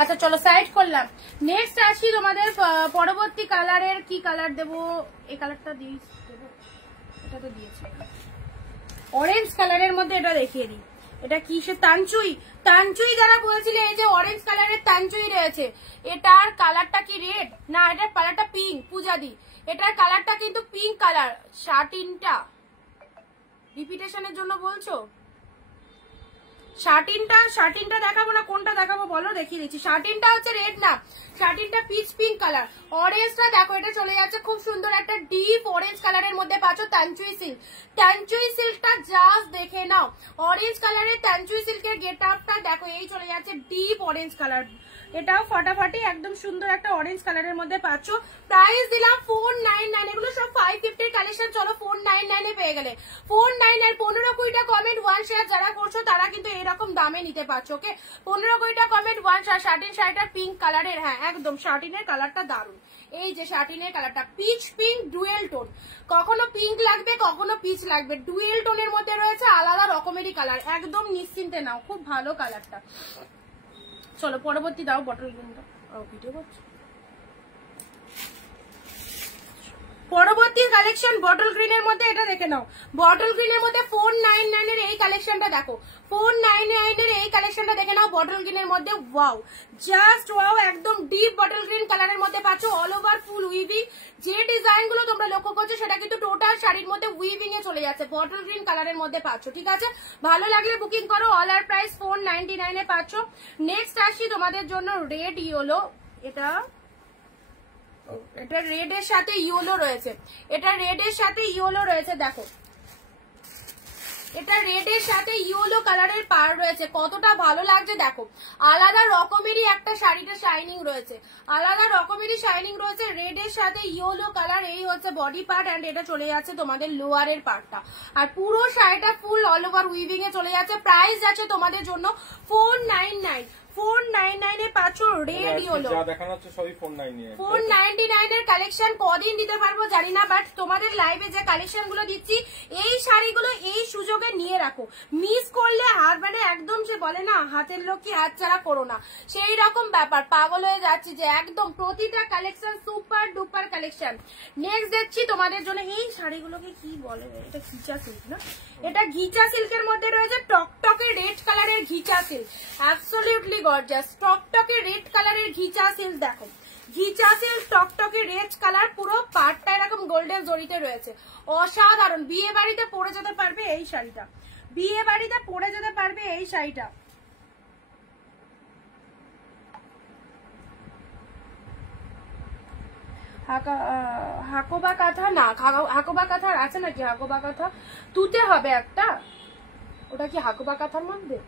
আচ্ছা চলো সাইড করলাম। নেক্সট আসি তোমাদের পরবর্তী কালারের, কি কালার দেবো, এই কালারটা দিই, এটা তো দিয়েছি, অরেঞ্জ কালারের মধ্যে এটা দেখিয়ে দিই। এটা কি, সে তানচুই, তানচুই যারা বলছিলে, এই যে অরেঞ্জ কালারের তানচুই রয়েছে। এটার কালারটা কি রেড, না এটার কালারটা পিঙ্ক, পূজা দি। এটার কালারটা কিন্তু পিঙ্ক কালার। শার্টিনটা রিপিটেশনের জন্য বলছো? শার্টিনটা দেখাবো না কোনটা দেখাবো বলো, দেখিয়ে দিচ্ছি। শার্টিনটা হচ্ছে রেড না, শার্টিনটা পিচ পিঙ্ক কালার। অরেঞ্জটা দেখো এটা চলে যাচ্ছে খুব সুন্দর একটা ডিপ অরেঞ্জ কালারের মধ্যে পাচ্ছ তানচুই সিল্ক। তানচুই সিল্কটা জাস্ট দেখে নাও, অরেঞ্জ কালারের তানচুই সিল্কের গেট আপটা দেখো, এই চলে যাচ্ছে ডিপ অরেঞ্জ কালার। এটাও ফাটাফাটি একদম সুন্দর একটা অরেঞ্জ কালারের মধ্যে পাচ্ছ। প্রাইস দিলাম 499। এগুলো সব 550 কালেকশন, চলো 499 এ পেয়ে গেলে। 499 15-20টা কমেন্ট 1 শেয়ার যারা করছো তারা কিন্তু এরকম দামে নিতে পারছো। ওকে 15-20টা কমেন্ট 1 শেয়ার। শার্টিন শাড়িটা পিঙ্ক কালারের, হ্যাঁ একদম শার্টিনের কালারটা দারুন। এই যে শার্টিনের কালারটা পিচ পিঙ্ক ডুয়েল টোন, কখনো পিঙ্ক লাগবে কখনো পিচ লাগবে, ডুয়েল টোনের মধ্যে রয়েছে, আলাদা রকমেরই কালার, একদম নিশ্চিন্তে নাও, খুব ভালো কালারটা। চলো পরবর্তী দাও বটল গ্রিনটা, ভিডিও করছো। পরবর্তী কালেকশন বটল গ্রিনের মধ্যে এটা দেখে নাও। বটল গ্রিনের মধ্যে 499 এর এই কালেকশনটা দেখো, 499 এর এই কালেকশনটা দেখে নাও বটল গ্রিনের মধ্যে। ওয়াও, জাস্ট ওয়াও, একদম ডিপ বটল গ্রিন কালারের মধ্যে পাচ্ছ, অল ওভার ফুল উইভিং। যে ডিজাইন গুলো তোমরা লক্ষ্য করছো সেটা কিন্তু টোটাল শাড়ির মধ্যে উইভিং এ চলে যাচ্ছে, বটল গ্রিন কালারের মধ্যে পাচ্ছ। ঠিক আছে, ভালো লাগলে বুকিং করো। অল আর প্রাইস 499 এ পাচ্ছ। নেক্সট আসি তোমাদের জন্য রেড ইয়েলো। এটা রেড এর সাথে ইয়েলো রয়েছে, এটা রেড এর সাথে ইয়েলো রয়েছে, দেখো এটা রেড এর সাথে ইয়েলো কালারের পার রয়েছে, কতটা ভালো লাগছে দেখো। আলাদা রকমেরই একটা শাড়িটা শাইনিং রয়েছে, আলাদা রকমেরই শাইনিং রয়েছে, রেড এর সাথে ইয়েলো কালার। এই হচ্ছে বডি পার্ট এন্ড এটা চলে যাচ্ছে তোমাদের লোয়ারের পার্টটা, আর পুরো শাড়িটা ফুল অল ওভার উইভিং এ চলে যাচ্ছে। প্রাইস আছে তোমাদের জন্য 499। 499 এ পাচ্ছ রেড ইয়েলো। যা দেখানো হচ্ছে সবই 499 499 এর কালেকশন কদিন দিতে পারবো জানি না, বাট তোমাদের লাইভে যে কালেকশন গুলো দিচ্ছি এই শাড়িগুলো এই সুযোগে নিয়ে রাখো, মিস করলে হাত মানে একদম সে বলে না হাতের লক্ষ্মী হাত ছাড়া করো না, সেই রকম ব্যাপার। পাগল হয়ে যাচ্ছি যে একদম প্রতিটা collection super duper collection. Next দেখছি তোমাদের জন্য এই শাড়িগুলোকে কি বলে, এটা ঘিচা সিল্ক না, এটা ঘিচা সিল্কের মধ্যে রয়েছে টকটকে রেড কালারের ঘিচা সিল্ক, অ্যাবসলিউটলি গর্জিয়াস। টকটকে রেড কালারের ঘিচা সিল্ক দেখো, ঘিচা সিল্ক টকটকে রেড কালার, পুরো পাড়টা এরকম গোল্ডেন জড়িতে রয়েছে, অসাধারণ। বিয়ে বাড়িতে পরে যেতে পারবে এই শাড়িটা, বিয়ে বাড়িতে পরে যেতে পারবে এই শাড়িটা। হাকোবা কাঁথা না, হাকোবা কাঁথার আছে নাকি? হাকোবা কাঁথা তুতে হবে একটা, ওটা কি হাকোবা কাঁথার মধ্যে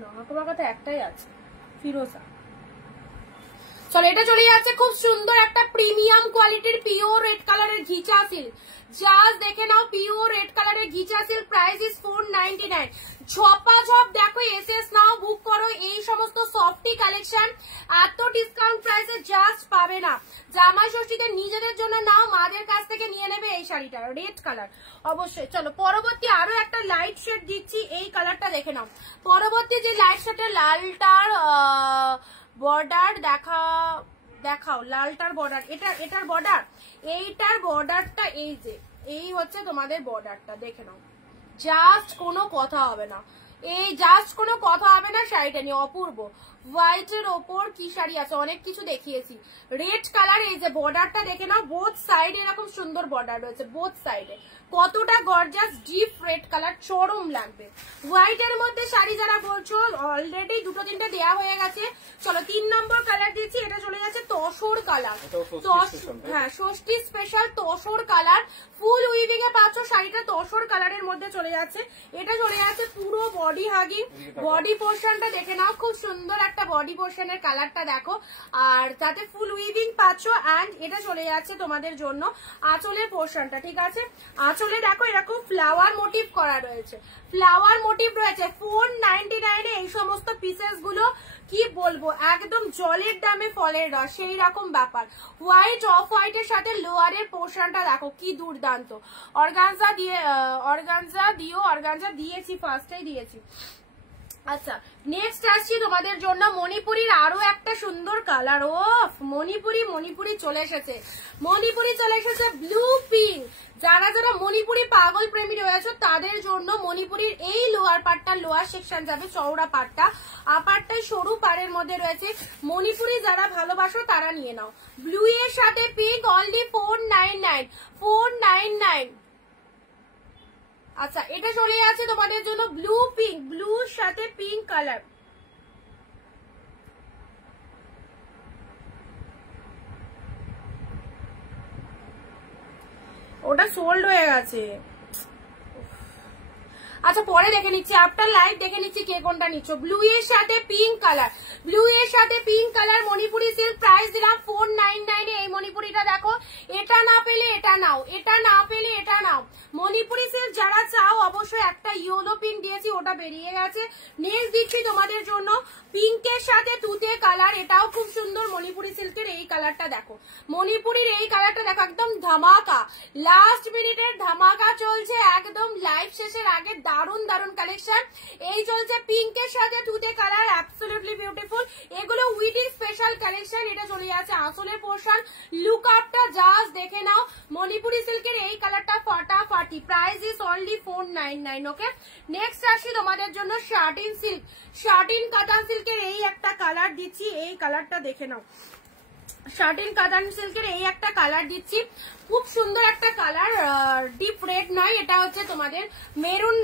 না? হাকোবা কাঁথা একটাই আছে, ফিরোজা। চলো এটা চলে যাচ্ছে খুব সুন্দর একটা প্রিমিয়াম কোয়ালিটির পিওর রেড কালারের ঘিচা সিল্ক, জাস্ট দেখে নাও, পিওর রেড কালারের ঘিচা সিল্ক। Price is 499। ঝপাঝপ দেখো, এসএস নাও, বুক করো। এই সমস্ত সফটি কালেকশন এত ডিসকাউন্ট প্রাইসে জাস্ট পাবে না। জামাই ষষ্ঠীতে নিজেদের জন্য নাও, মাদের কাছ থেকে নিয়ে নেবে এই শাড়িটা, রেড কালার অবশ্যই। চলো পরবর্তী আরো একটা লাইট শেড দিচ্ছি, এই কালারটা দেখে নাও। পরবর্তী যে লাইট শেডের লালটার বর্ডার দেখাও, লালটার বর্ডার, এটার বর্ডার, এইটার বর্ডারটা এই যে এই হচ্ছে তোমাদের বর্ডারটা, দেখে নাও, জাস্ট কোনো কথা হবে না, এই জাস্ট কোনো কথা হবে না। শাড়িটা নিয়ে অপূর্ব, হোয়াইটের ওপর কি শাড়ি আছে, অনেক কিছু দেখিয়েছি। রেড কালার, এই যে বর্ডারটা দেখে নাও, বোথ সাইডে এরকম সুন্দর বর্ডার রয়েছে, বোথ সাইডে কতটা গর্জাস, ডিপ রেড কালার, চরম লাগবে। হোয়াইটের মধ্যে শাড়ি যারা বলছো অলরেডি 2-3টে দেওয়া হয়ে গেছে। চলো 3 নম্বর কালার দিচ্ছি, এটা চলে যাচ্ছে তসর কালার, হ্যাঁ ষষ্ঠী স্পেশাল তসর কালার, ফুল উইভিং এ পাচ্ছ শাড়িটা, তসর কালারের মধ্যে চলে যাচ্ছে। এটা চলে যাচ্ছে পুরো বডি হাগিং, বডি পোর্শনটা দেখে নাও, খুব সুন্দর একটা বডি পোর্শনের কালারটা দেখো, আর তাতে ফুল উইভিং পাচ্ছ। অ্যান্ড এটা চলে যাচ্ছে তোমাদের জন্য আঁচলের পোর্শনটা, ঠিক আছে। আঁচলে দেখো এরকম ফ্লাওয়ার মোটিভ করা রয়েছে, ফ্লাওয়ার মোটিভ রয়েছে। 499 এ এই সমস্ত পিসেস গুলো কি বলবো, একদম জলের দামে ফলের রস, সেই রকম ব্যাপার। হোয়াইট অফ হোয়াইটের সাথে লোয়ারের পোর্শনটা দেখো কি দুর্দান্ত। অর্গানজা দিয়েছি, ফার্স্টেই দিয়েছি। আচ্ছা নেক্সট আসছি তোমাদের জন্য মণিপুরীর আরো একটা সুন্দর কালার। ও মণিপুরি চলে এসেছে, মণিপুরি চলে এসেছে ব্লু পিঙ্ক। যারা যারা মণিপুরি পাগল প্রেমী রয়েছে তাদের জন্য মণিপুরীর এই লোয়ার পার্টটা, লোয়ার সেকশন যাবে চওড়া পাড়টা, আপারটাই সরু পাড়ের মধ্যে রয়েছে। মণিপুরি যারা ভালোবাসো তারা নিয়ে নাও। ব্লু এর সাথে পিঙ্ক অনলি 499। আচ্ছা এটা চলে আছে তোমাদের জন্য ব্লু পিঙ্ক, ব্লুর সাথে পিঙ্ক কালার। ওটা সোল্ড হয়ে গেছে। আচ্ছা পরে দেখে নিচ্ছি, আফটার লাইভ দেখে নিচ্ছি কে কোনটা নিচ্ছ। ব্লু এর সাথে পিঙ্ক কালার, ব্লু এর সাথে pink colour Manipuri silk, price দিলাম 499 এ। এই মণিপুরিটা দেখো, এটা না পেলে এটা নাও, এটা না পেলে এটা নাও। মণিপুরি সিল্ক যারা চাও অবশ্যই একটা ইয়েলো পিঙ্ক দিয়েছি, ওটা বেরিয়ে গেছে। নেক্সট দিচ্ছি তোমাদের জন্য পিঙ্কের সাথে তুতে কালার, এটাও খুব সুন্দর। মণিপুরি সিল্কের এই কালারটা দেখো, মণিপুরির এই কালারটা দেখো, একদম ধামাকা, লাস্ট মিনিটের ধামাকা চলছে একদম লাইভ শেষের আগে। দারুন দারুন কালেকশন এই চলছে পিঙ্কের সাথে তুতে কালার, অ্যাবসলিউটলি বিউটিফুল। এগুলো উইডিং স্পেশাল কালেকশন। এটা চলে যাচ্ছে আঁচলের পোর্শন, লুক আপটা জাস্ট দেখে নাও। মণিপুরি সিল্কের এই কালারটা ফাটাফাটি, price is only 499। Okay next আসি তোমাদের জন্য শার্টিন সিল্ক, শার্টিন কাতান সিল্কের এই একটা কালার দিচ্ছি, এই কালারটা দেখে নাও। শার্টিন কাতান সিল্কের এই একটা কালার দিচ্ছি, খুব সুন্দর একটা কালার, ডিপ রেড নয়, এটা হচ্ছে তোমাদের মেরুন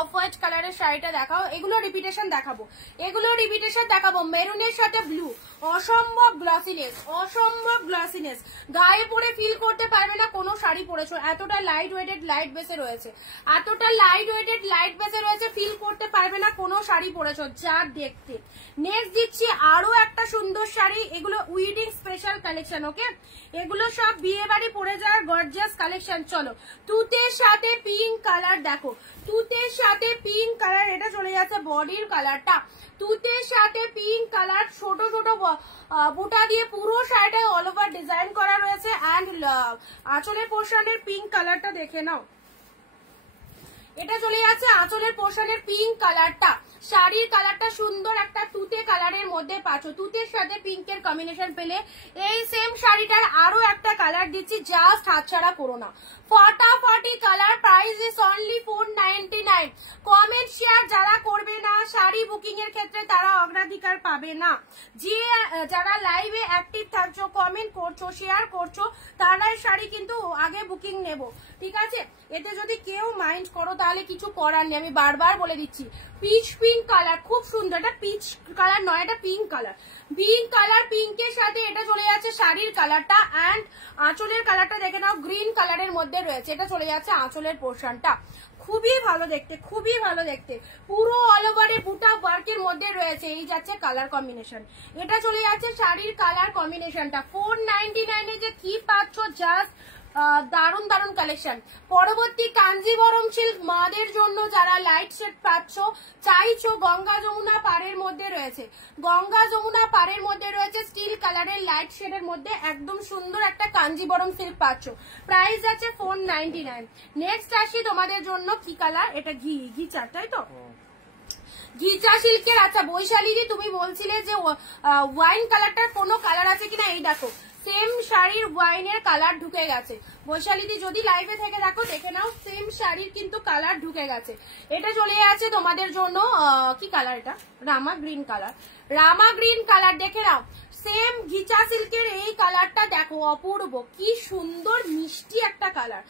অফ হোয়াইট কালারের শাড়িটা দেখাও। এগুলো রিপিটেশন দেখাবো, এগুলো রিপিটেশন দেখাবো। মেরুনের সাথে ব্লু, অসম্ভব গ্লসিনেস, অসম্ভব গ্লসিনেস, গায়ে পরে ফিল করতে পারবে না কোনো শাড়ি পরেছো। এতটা লাইট ওয়েটেড লাইট বেসে রয়েছে, এতটা লাইট ওয়েটেড লাইট বেসে রয়েছে, ফিল করতে পারবে না কোনো শাড়ি পরেছো যা দেখতে। নেক্সট দিচ্ছি আরো একটা সুন্দর শাড়ি, এগুলো উইডিং স্পেশাল কালেকশন। ওকে এগুলো সব বিয়ে বাড়ি পরে যাওয়ার গর্জিয়াস কালেকশন। চলো তুতের সাথে পিঙ্ক কালার দেখো, তুতের সাথে পিঙ্ক কালার, এটা চলে যাচ্ছে বডির কালারটা। তুতের সাথে পিঙ্ক কালার, ছোট ছোট বুটা দিয়ে পুরো শাড়িটায় অল ওভার ডিজাইন করা রয়েছে। অ্যান্ড আঁচলের পোর্শনের পিঙ্ক কালারটা দেখে নাও, এটা চলে যাচ্ছে আঁচলের পোর্শনের পিঙ্ক কালারটা। শাড়ির কালারটা সুন্দর একটা তুতে কালারের মধ্যে পাচ্ছ, তুতের সাথে পিঙ্কের কম্বিনেশন পেলে। এই সেম শাড়িটার আরো একটা কালার দিচ্ছি, জাস্ট হাতছাড়া করো না, ফাটাফাটি colour. Price is only 499। Comment share যারা করবে না শাড়ি বুকিং এর ক্ষেত্রে তারা অগ্রাধিকার পাবে না। যে যারা লাইভে অ্যাক্টিভ থাকছো, কমেন্ট করছো, শেয়ার করছো, তারাই শাড়ি কিন্তু আগে বুকিং নেব, ঠিক আছে? এতে যদি কেউ মাইন্ড করো তাহলে কিছু করার নেই, আমি বারবার বলে দিচ্ছি। পিচ পিঙ্ক কালার খুব সুন্দর, এটা পিচ কালার নয়, এটা পিঙ্ক কালার। পিঙ্ক কালার, পিঙ্কের সাথে এটা চলে যাচ্ছে শাড়ির কালারটা। অ্যান্ড আঁচলের কালারটা দেখে নাও, গ্রিন কালারের মধ্যে রয়েছে, এটা চলে যাচ্ছে আঁচলের পোর্শনটা। খুবই ভালো দেখতে, খুবই ভালো দেখতে, পুরো অল ওভারে বুটা ওয়ার্কের মধ্যে রয়েছে। এই যাচ্ছে কালার কম্বিনেশন, এটা চলে যাচ্ছে শাড়ির কালার কম্বিনেশনটা। 499 এ যে কি পাচ্ছ, জাস্ট দারুন দারুন কালেকশন। পরবর্তী কাঞ্জিবরম সিল্ক মাদের জন্য যারা লাইট শেড পাচ্ছ চাইছো, গঙ্গা যমুনা পাড়ের মধ্যে রয়েছে, গঙ্গা যমুনা পাড়ের মধ্যে রয়েছে স্টিল কালারের লাইট শেডের মধ্যে একদম সুন্দর একটা কাঞ্জিবরম সিল্ক পাচ্ছ, প্রাইস আছে 499। নেক্সট আসি তোমাদের জন্য কি কালার, এটা ঘি চার, তাই তো? ঘিচা সিল্কের। আচ্ছা বৈশালীদি তুমি বলছিলে যে ওয়াইন কালারটার কোনো কালার আছে কিনা, এই দেখো সেম শাড়ির ওয়াইনের কালার ঢুকে গেছে। বৈশালীদি যদি লাইভে থেকে দেখো দেখে নাও, সেম শাড়ির কিন্তু কালার ঢুকে গেছে। এটা চলে আছে তোমাদের জন্য কি কালার, এটা রামা গ্রিন কালার, রামা গ্রিন কালার দেখে নাও। সেম ঘিচা সিল্কের এই কালারটা দেখো, অপূর্ব, কি সুন্দর মিষ্টি একটা কালার,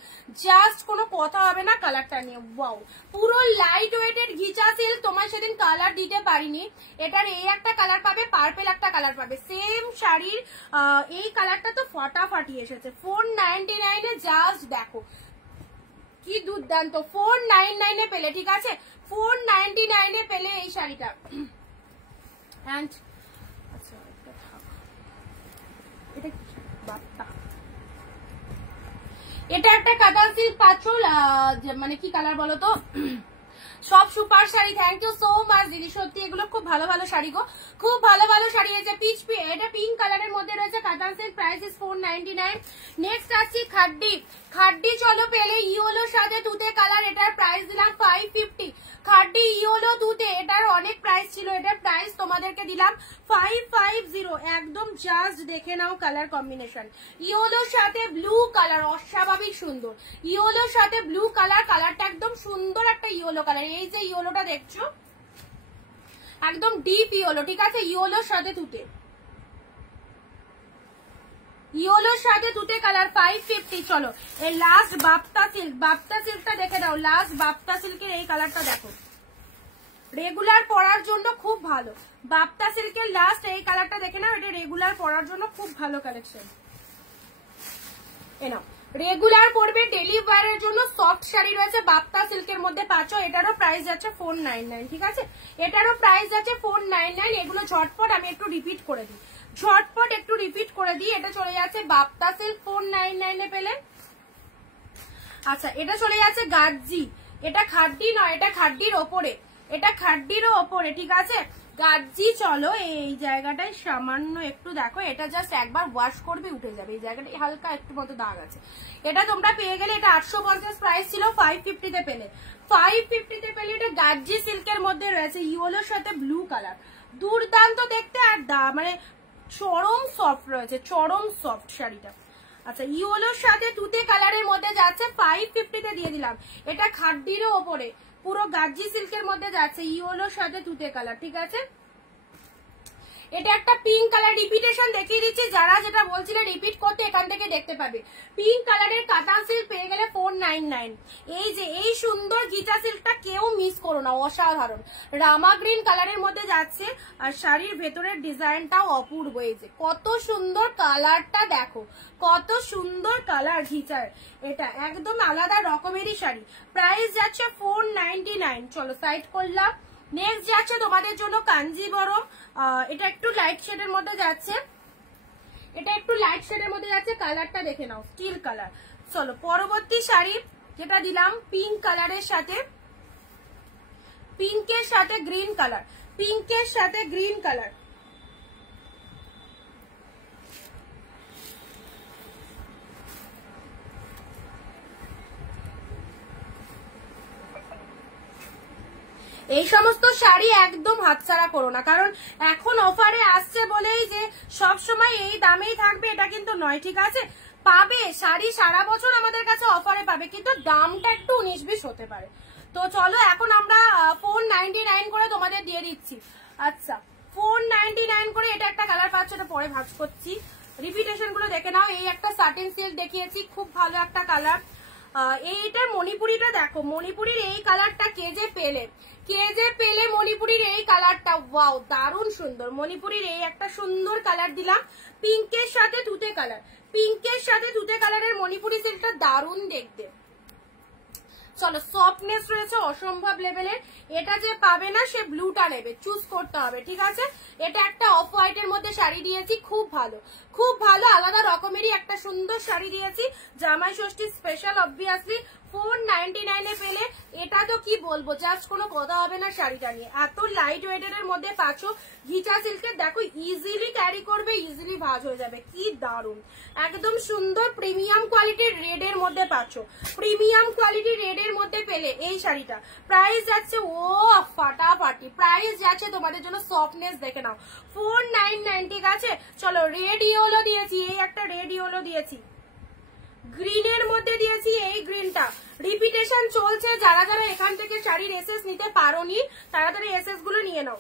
জাস্ট কোনো কথা হবে না কালারটা নিয়ে। ওয়াও, পুরো লাইট ওয়েটেড ঘিচা সিল্ক। তোমার সেদিন কালার দিতে পারিনি, এটার এই একটা কালার পাবে, পার্পেল একটা কালার পাবে, সেম শাড়ির এই কালারটা তো ফাটাফাটি এসেছে। 499 এ জাস্ট দেখো কি দুর্দান্ত, 499 এ পেলে, ঠিক আছে? 499 এ পেলে এই শাড়িটা। অ্যান্ড আচ্ছা এটা একটা কাতান সিল্ক পাচ্ছ, মানে কি কালার বলো তো, সব super sari, thank you so much দিদি, সত্যি এগুলো খুব ভালো ভালো শাড়ি গো, খুব ভালো ভালো শাড়ি আছে। এটা পিঙ্ক কালারের মধ্যে রয়েছে, কাতান সিল্ক, প্রাইস ইজ 499। নেক্সট আসছি খাড্ডি। খাড্ডি চলো পেলে ইয়েলোর সাথে তুতে কালার, এটার প্রাইস দিলাম 550। খাড্ডি ইয়েলো তুতে, এটার অনেক প্রাইস ছিল, এটার প্রাইস তোমাদেরকে দিলাম 550। একদম জাস্ট দেখে নাও কালার কম্বিনেশন, ইয়েলোর সাথে ব্লু কালার, অস্বাভাবিক সুন্দর। ইয়েলোর সাথে ব্লু কালার, কালারটা একদম সুন্দর একটা ইয়েলো কালার। এই যে ইয়েলোটা দেখছো একদম ডিপ ইয়েলো, ঠিক আছে, ইয়েলোর সাথে তুতে, ইয়েলোর সাথে তুতে কালার 550। চলো এই লাস্ট বাপ্তা সিল্ক, বাপ্তা সিল্কটা দেখে দাও, লাস্ট বাপ্তা সিল্কের এই কালারটা দেখো, রেগুলার পরার জন্য খুব ভালো। বাপ্তা সিল্কের লাস্ট এই কালারটা দেখে নাও, এটা রেগুলার পরার জন্য খুব ভালো কালেকশন। এ নাও, রেগুলার পরবে, ডেলি ওয়্যারের জন্য সফট শাড়ি রয়েছে বাপ্তা সিল্কের মধ্যে পাচ্ছ। এটারও প্রাইস যাচ্ছে 499, ঠিক আছে, এটারও প্রাইস যাচ্ছে 499। এগুলো ঝটপট আমি একটু রিপিট করে দিই, ঝটপট একটু রিপিট করে দিই। এটা চলে যাচ্ছে বাপ্তা সিল্ক 499 এ পেলে। আচ্ছা, এটা চলে যাচ্ছে গার্জি, এটা খাড্ডি নয়, এটা খাড্ডির ওপরে, এটা খাড্ডিরও ওপরে, ঠিক আছে, গার্জি। চলো এই জায়গাটায় সামান্য একটু দেখো, এটা জাস্ট একবার ওয়াশ করবে উঠে যাবে, এই জায়গাটায় হালকা একটু মতো দাগ আছে। এটা তোমরা পেয়ে গেলে, এটা 850 প্রাইস ছিল, 550 তে পেলে, 550 তে পেলে। এটা গার্জি সিল্কের মধ্যে রয়েছে, ইয়েলোর সাথে ব্লু কালার, দুর্দান্ত দেখতে, আর মানে চরম সফট রয়েছে, চরম সফট শাড়িটা। আচ্ছা, ইয়েলোর সাথে তুতে কালারের মধ্যে যাচ্ছে, 550 তে দিয়ে দিলাম। এটা খাড্ডিরও ওপরে, পুরো গার্জি সিল্কের মধ্যে যাচ্ছে, ইয়েলোর সাথে তুতে কালার, ঠিক আছে। এটা একটা পিঙ্ক কালার, রিপিটেশন দেখিয়ে দিচ্ছি, যারা যেটা বলছিলে রিপিট করতে এখান থেকে দেখতে পাবে। পিঙ্ক কালারের কাতান সিল্ক পেয়ে গেলে 499। এই যে এই সুন্দর গিটা সিল্কটা কেউ মিস করো না, অসাধারণ। রামা গ্রিন কালারের মধ্যে যাচ্ছে, আর শাড়ির ভেতরের ডিজাইনটাও অপূর্ব। এই যে কত সুন্দর কালারটা দেখো, কত সুন্দর কালার ঘিচার, এটা একদম আলাদা রকমেরই শাড়ি। প্রাইস যাচ্ছে 499। চলো সাইড করলাম। নেক্সট যাচ্ছে তোমাদের জন্য কাঞ্জিবরম, এটা একটু লাইট শেডের মধ্যে যাচ্ছে, এটা একটু লাইট শেডের মধ্যে যাচ্ছে, কালারটা দেখে নাও, স্টিল কালার। চলো পরবর্তী শাড়ি যেটা দিলাম পিঙ্ক কালারের সাথে, পিঙ্কের সাথে গ্রিন কালার, পিঙ্কের সাথে গ্রিন কালার। এই সমস্ত শাড়ি একদম হাতছাড়া করো না, কারণ এখন অফারে আসছে বলেই যে সব সময় এই দামেই থাকবে এটা কিন্তু নয়, ঠিক আছে। পাবে শাড়ি সারা বছর আমাদের কাছে অফারে পাবে, কিন্তু দামটা একটু 19-20 হতে পারে। তো চলো এখন আমরা 499 করে তোমাদের দিয়ে দিচ্ছি। আচ্ছা, 499 করে এটা একটা কালার পাচ্ছ, এটা পরে ভাঁজ করছি। রিপিটেশন গুলো দেখে নাও। এই একটা সাটিন সিল্ক দেখিয়েছি, খুব ভালো একটা কালার। এইটার মণিপুরিটা দেখো, মণিপুরির এই কালারটা কে যে পেলে মণিপুরির এই কালারটা, ওয়াও দারুণ সুন্দর। মণিপুরির এই একটা সুন্দর কালার দিলাম, পিঙ্কের সাথে তুতে কালার, পিঙ্কের সাথে তুতে কালারের মণিপুরি সিল্কটা দারুণ দেখতে। চলো, সফটনেস রয়েছে অসম্ভব লেভেলের, এটা যে পাবে না সে ব্লুটা নেবে, চুজ করতে হবে, ঠিক আছে। এটা একটা অফ হোয়াইটের মধ্যে শাড়ি দিয়েছি, খুব ভালো, খুব ভালো, আলাদা রকমেরই একটা সুন্দর শাড়ি দিয়েছি, জামাই ষষ্ঠী স্পেশাল। অবভিয়াসলি 499 এ পেলে, এটা তো কি বলবো, জাস্ট কোনো কথা হবে না শাড়িটা নিয়ে। এত লাইট ওয়েটের মধ্যে পাচ্ছ, ঘিচা সিল্কের, দেখো ইজিলি ক্যারি করবে, ইজিলি ভাঁজ হয়ে যাবে, কি দারুণ, একদম সুন্দর প্রিমিয়াম কোয়ালিটির রেড এর মধ্যে পাচ্ছ, প্রিমিয়াম কোয়ালিটির রেড এর মধ্যে পেলে এই শাড়িটা। প্রাইস যাচ্ছে ও ফাটাফাটি, প্রাইস যাচ্ছে তোমাদের জন্য, সফটনেস দেখে নাও, 499, ঠিক আছে। চলো, রেড ইয়েলো দিয়েছি, এই একটা রেড ইয়েলো দিয়েছি, গ্রিনের মধ্যে দিয়েছি এই গ্রিনটা। রিপিটেশন চলছে, যারা যারা এখান থেকে শাড়ির এসএস নিতে পারোনি তারা তারা এসএস গুলো নিয়ে নাও।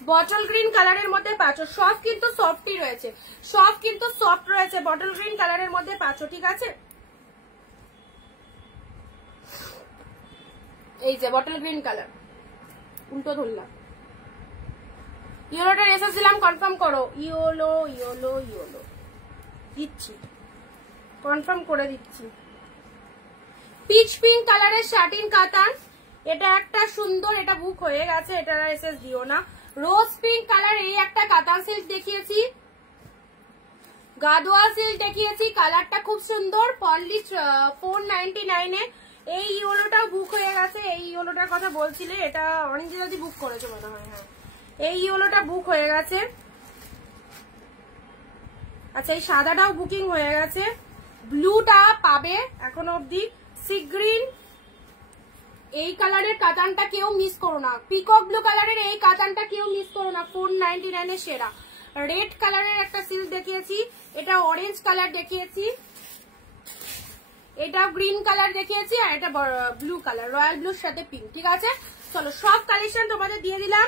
বটল গ্রিন কালারের মধ্যে পাচ্ছ, সব কিন্তু সফটই রয়েছে, সব কিন্তু সফট রয়েছে, বটল গ্রিন কালারের মধ্যে পাচ্ছ, ঠিক আছে। এই যে বটল গ্রিন কালার, উল্টো ধরলাম, ইয়েলোটার এসএস দিলাম, কনফার্ম করো। ইয়েলো ইয়েলো ইয়েলো দিচ্ছি, কনফার্ম করে দিচ্ছি। পিচ পিঙ্ক কালারের শাটিন কাতান, এটা একটা সুন্দর, এটা বুক হয়ে গেছে, এটা এসএস দিও না। রোজ পিঙ্ক কালার, এই একটা কাতান সিল্ক দেখিয়েছি, গাদোয়া সিল্ক দেখিয়েছি, কালারটা খুব সুন্দর, পনলি 499 এ। এই ইয়েলোটাও বুক হয়ে গেছে, এই ইয়েলোটার কথা বলছিলে, এটা অরেঞ্জ বুক করেছে মনে হয়। হ্যাঁ, এই ইয়েলোটা বুক হয়ে গেছে। আচ্ছা, এই সাদাটাও বুকিং হয়ে গেছে। ব্লুটা পাবে এখনো অব্দি। সি গ্রিন, এই কালারের কাতানটা কেউ মিস করো না। পিকক ব্লু কালারের এই কাতানটা কেউ মিস করো না, 499 এর সেরা। রেড কালারের একটা সিল্ক দেখিয়েছি, এটা অরেঞ্জ কালার দেখিয়েছি, এটা গ্রিন কালার দেখিয়েছি, আর এটা ব্লু কালার, রয়্যাল ব্লুর সাথে পিঙ্ক। ঠিক আছে, চলো সব কালেকশন তোমাদের দিয়ে দিলাম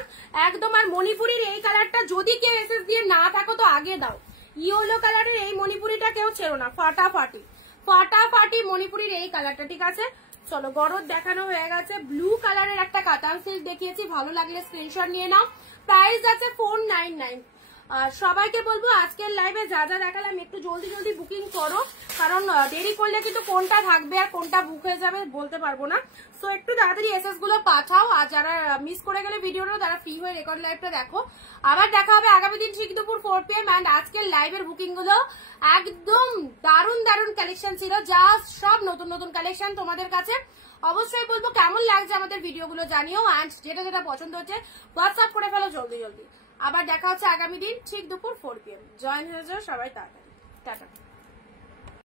একদম। আর মণিপুরির এই কালারটা যদি কেউ এসএস দিয়ে না থাকো তো আগে দাও। ইয়েলো কালারের এই মণিপুরিটা কেউ ছেড়ো না, ফাটাফাটি ফাটাফাটি মণিপুরির এই কালারটা। ঠিক আছে, চলো গরদ দেখানো হয়ে গেছে। ব্লু কালারের একটা কাতান সিল্ক দেখিয়েছি, ভালো লাগলে স্ক্রিনশট নিয়ে নাও। প্রাইস আছে 499। সবাইকে বলবো আজকের লাইভে যা যা দেখালাম একটু জলদি জলদি বুকিং করো, কারণ দেরি করলে কিন্তু কোনটা থাকবে আর কোনটা বুক হয়ে যাবে বলতে পারবো না। সো একটু তাড়াতাড়ি এসএস গুলো পাঠাও, আর যারা মিস করে গেলে ভিডিওটা তারা ফ্রি হয়ে রেকর্ড লাইভটা দেখো। আবার দেখা হবে আগামী দিন ঠিক দুপুর 4 PM। অ্যান্ড আজকের লাইভের বুকিং গুলো একদম দারুণ দারুণ কালেকশন ছিল, যা সব নতুন নতুন কালেকশন তোমাদের কাছে। অবশ্যই বলবো কেমন লাগছে আমাদের ভিডিওগুলো জানিও, অ্যান্ড যেটা যেটা পছন্দ হচ্ছে হোয়াটসঅ্যাপ করে ফেলো জলদি জলদি। আবার দেখা হচ্ছে আগামী দিন ঠিক দুপুর 4 PM। জয়েন হয়ে যাও সবাই তাড়াতাড়ি। টাটা।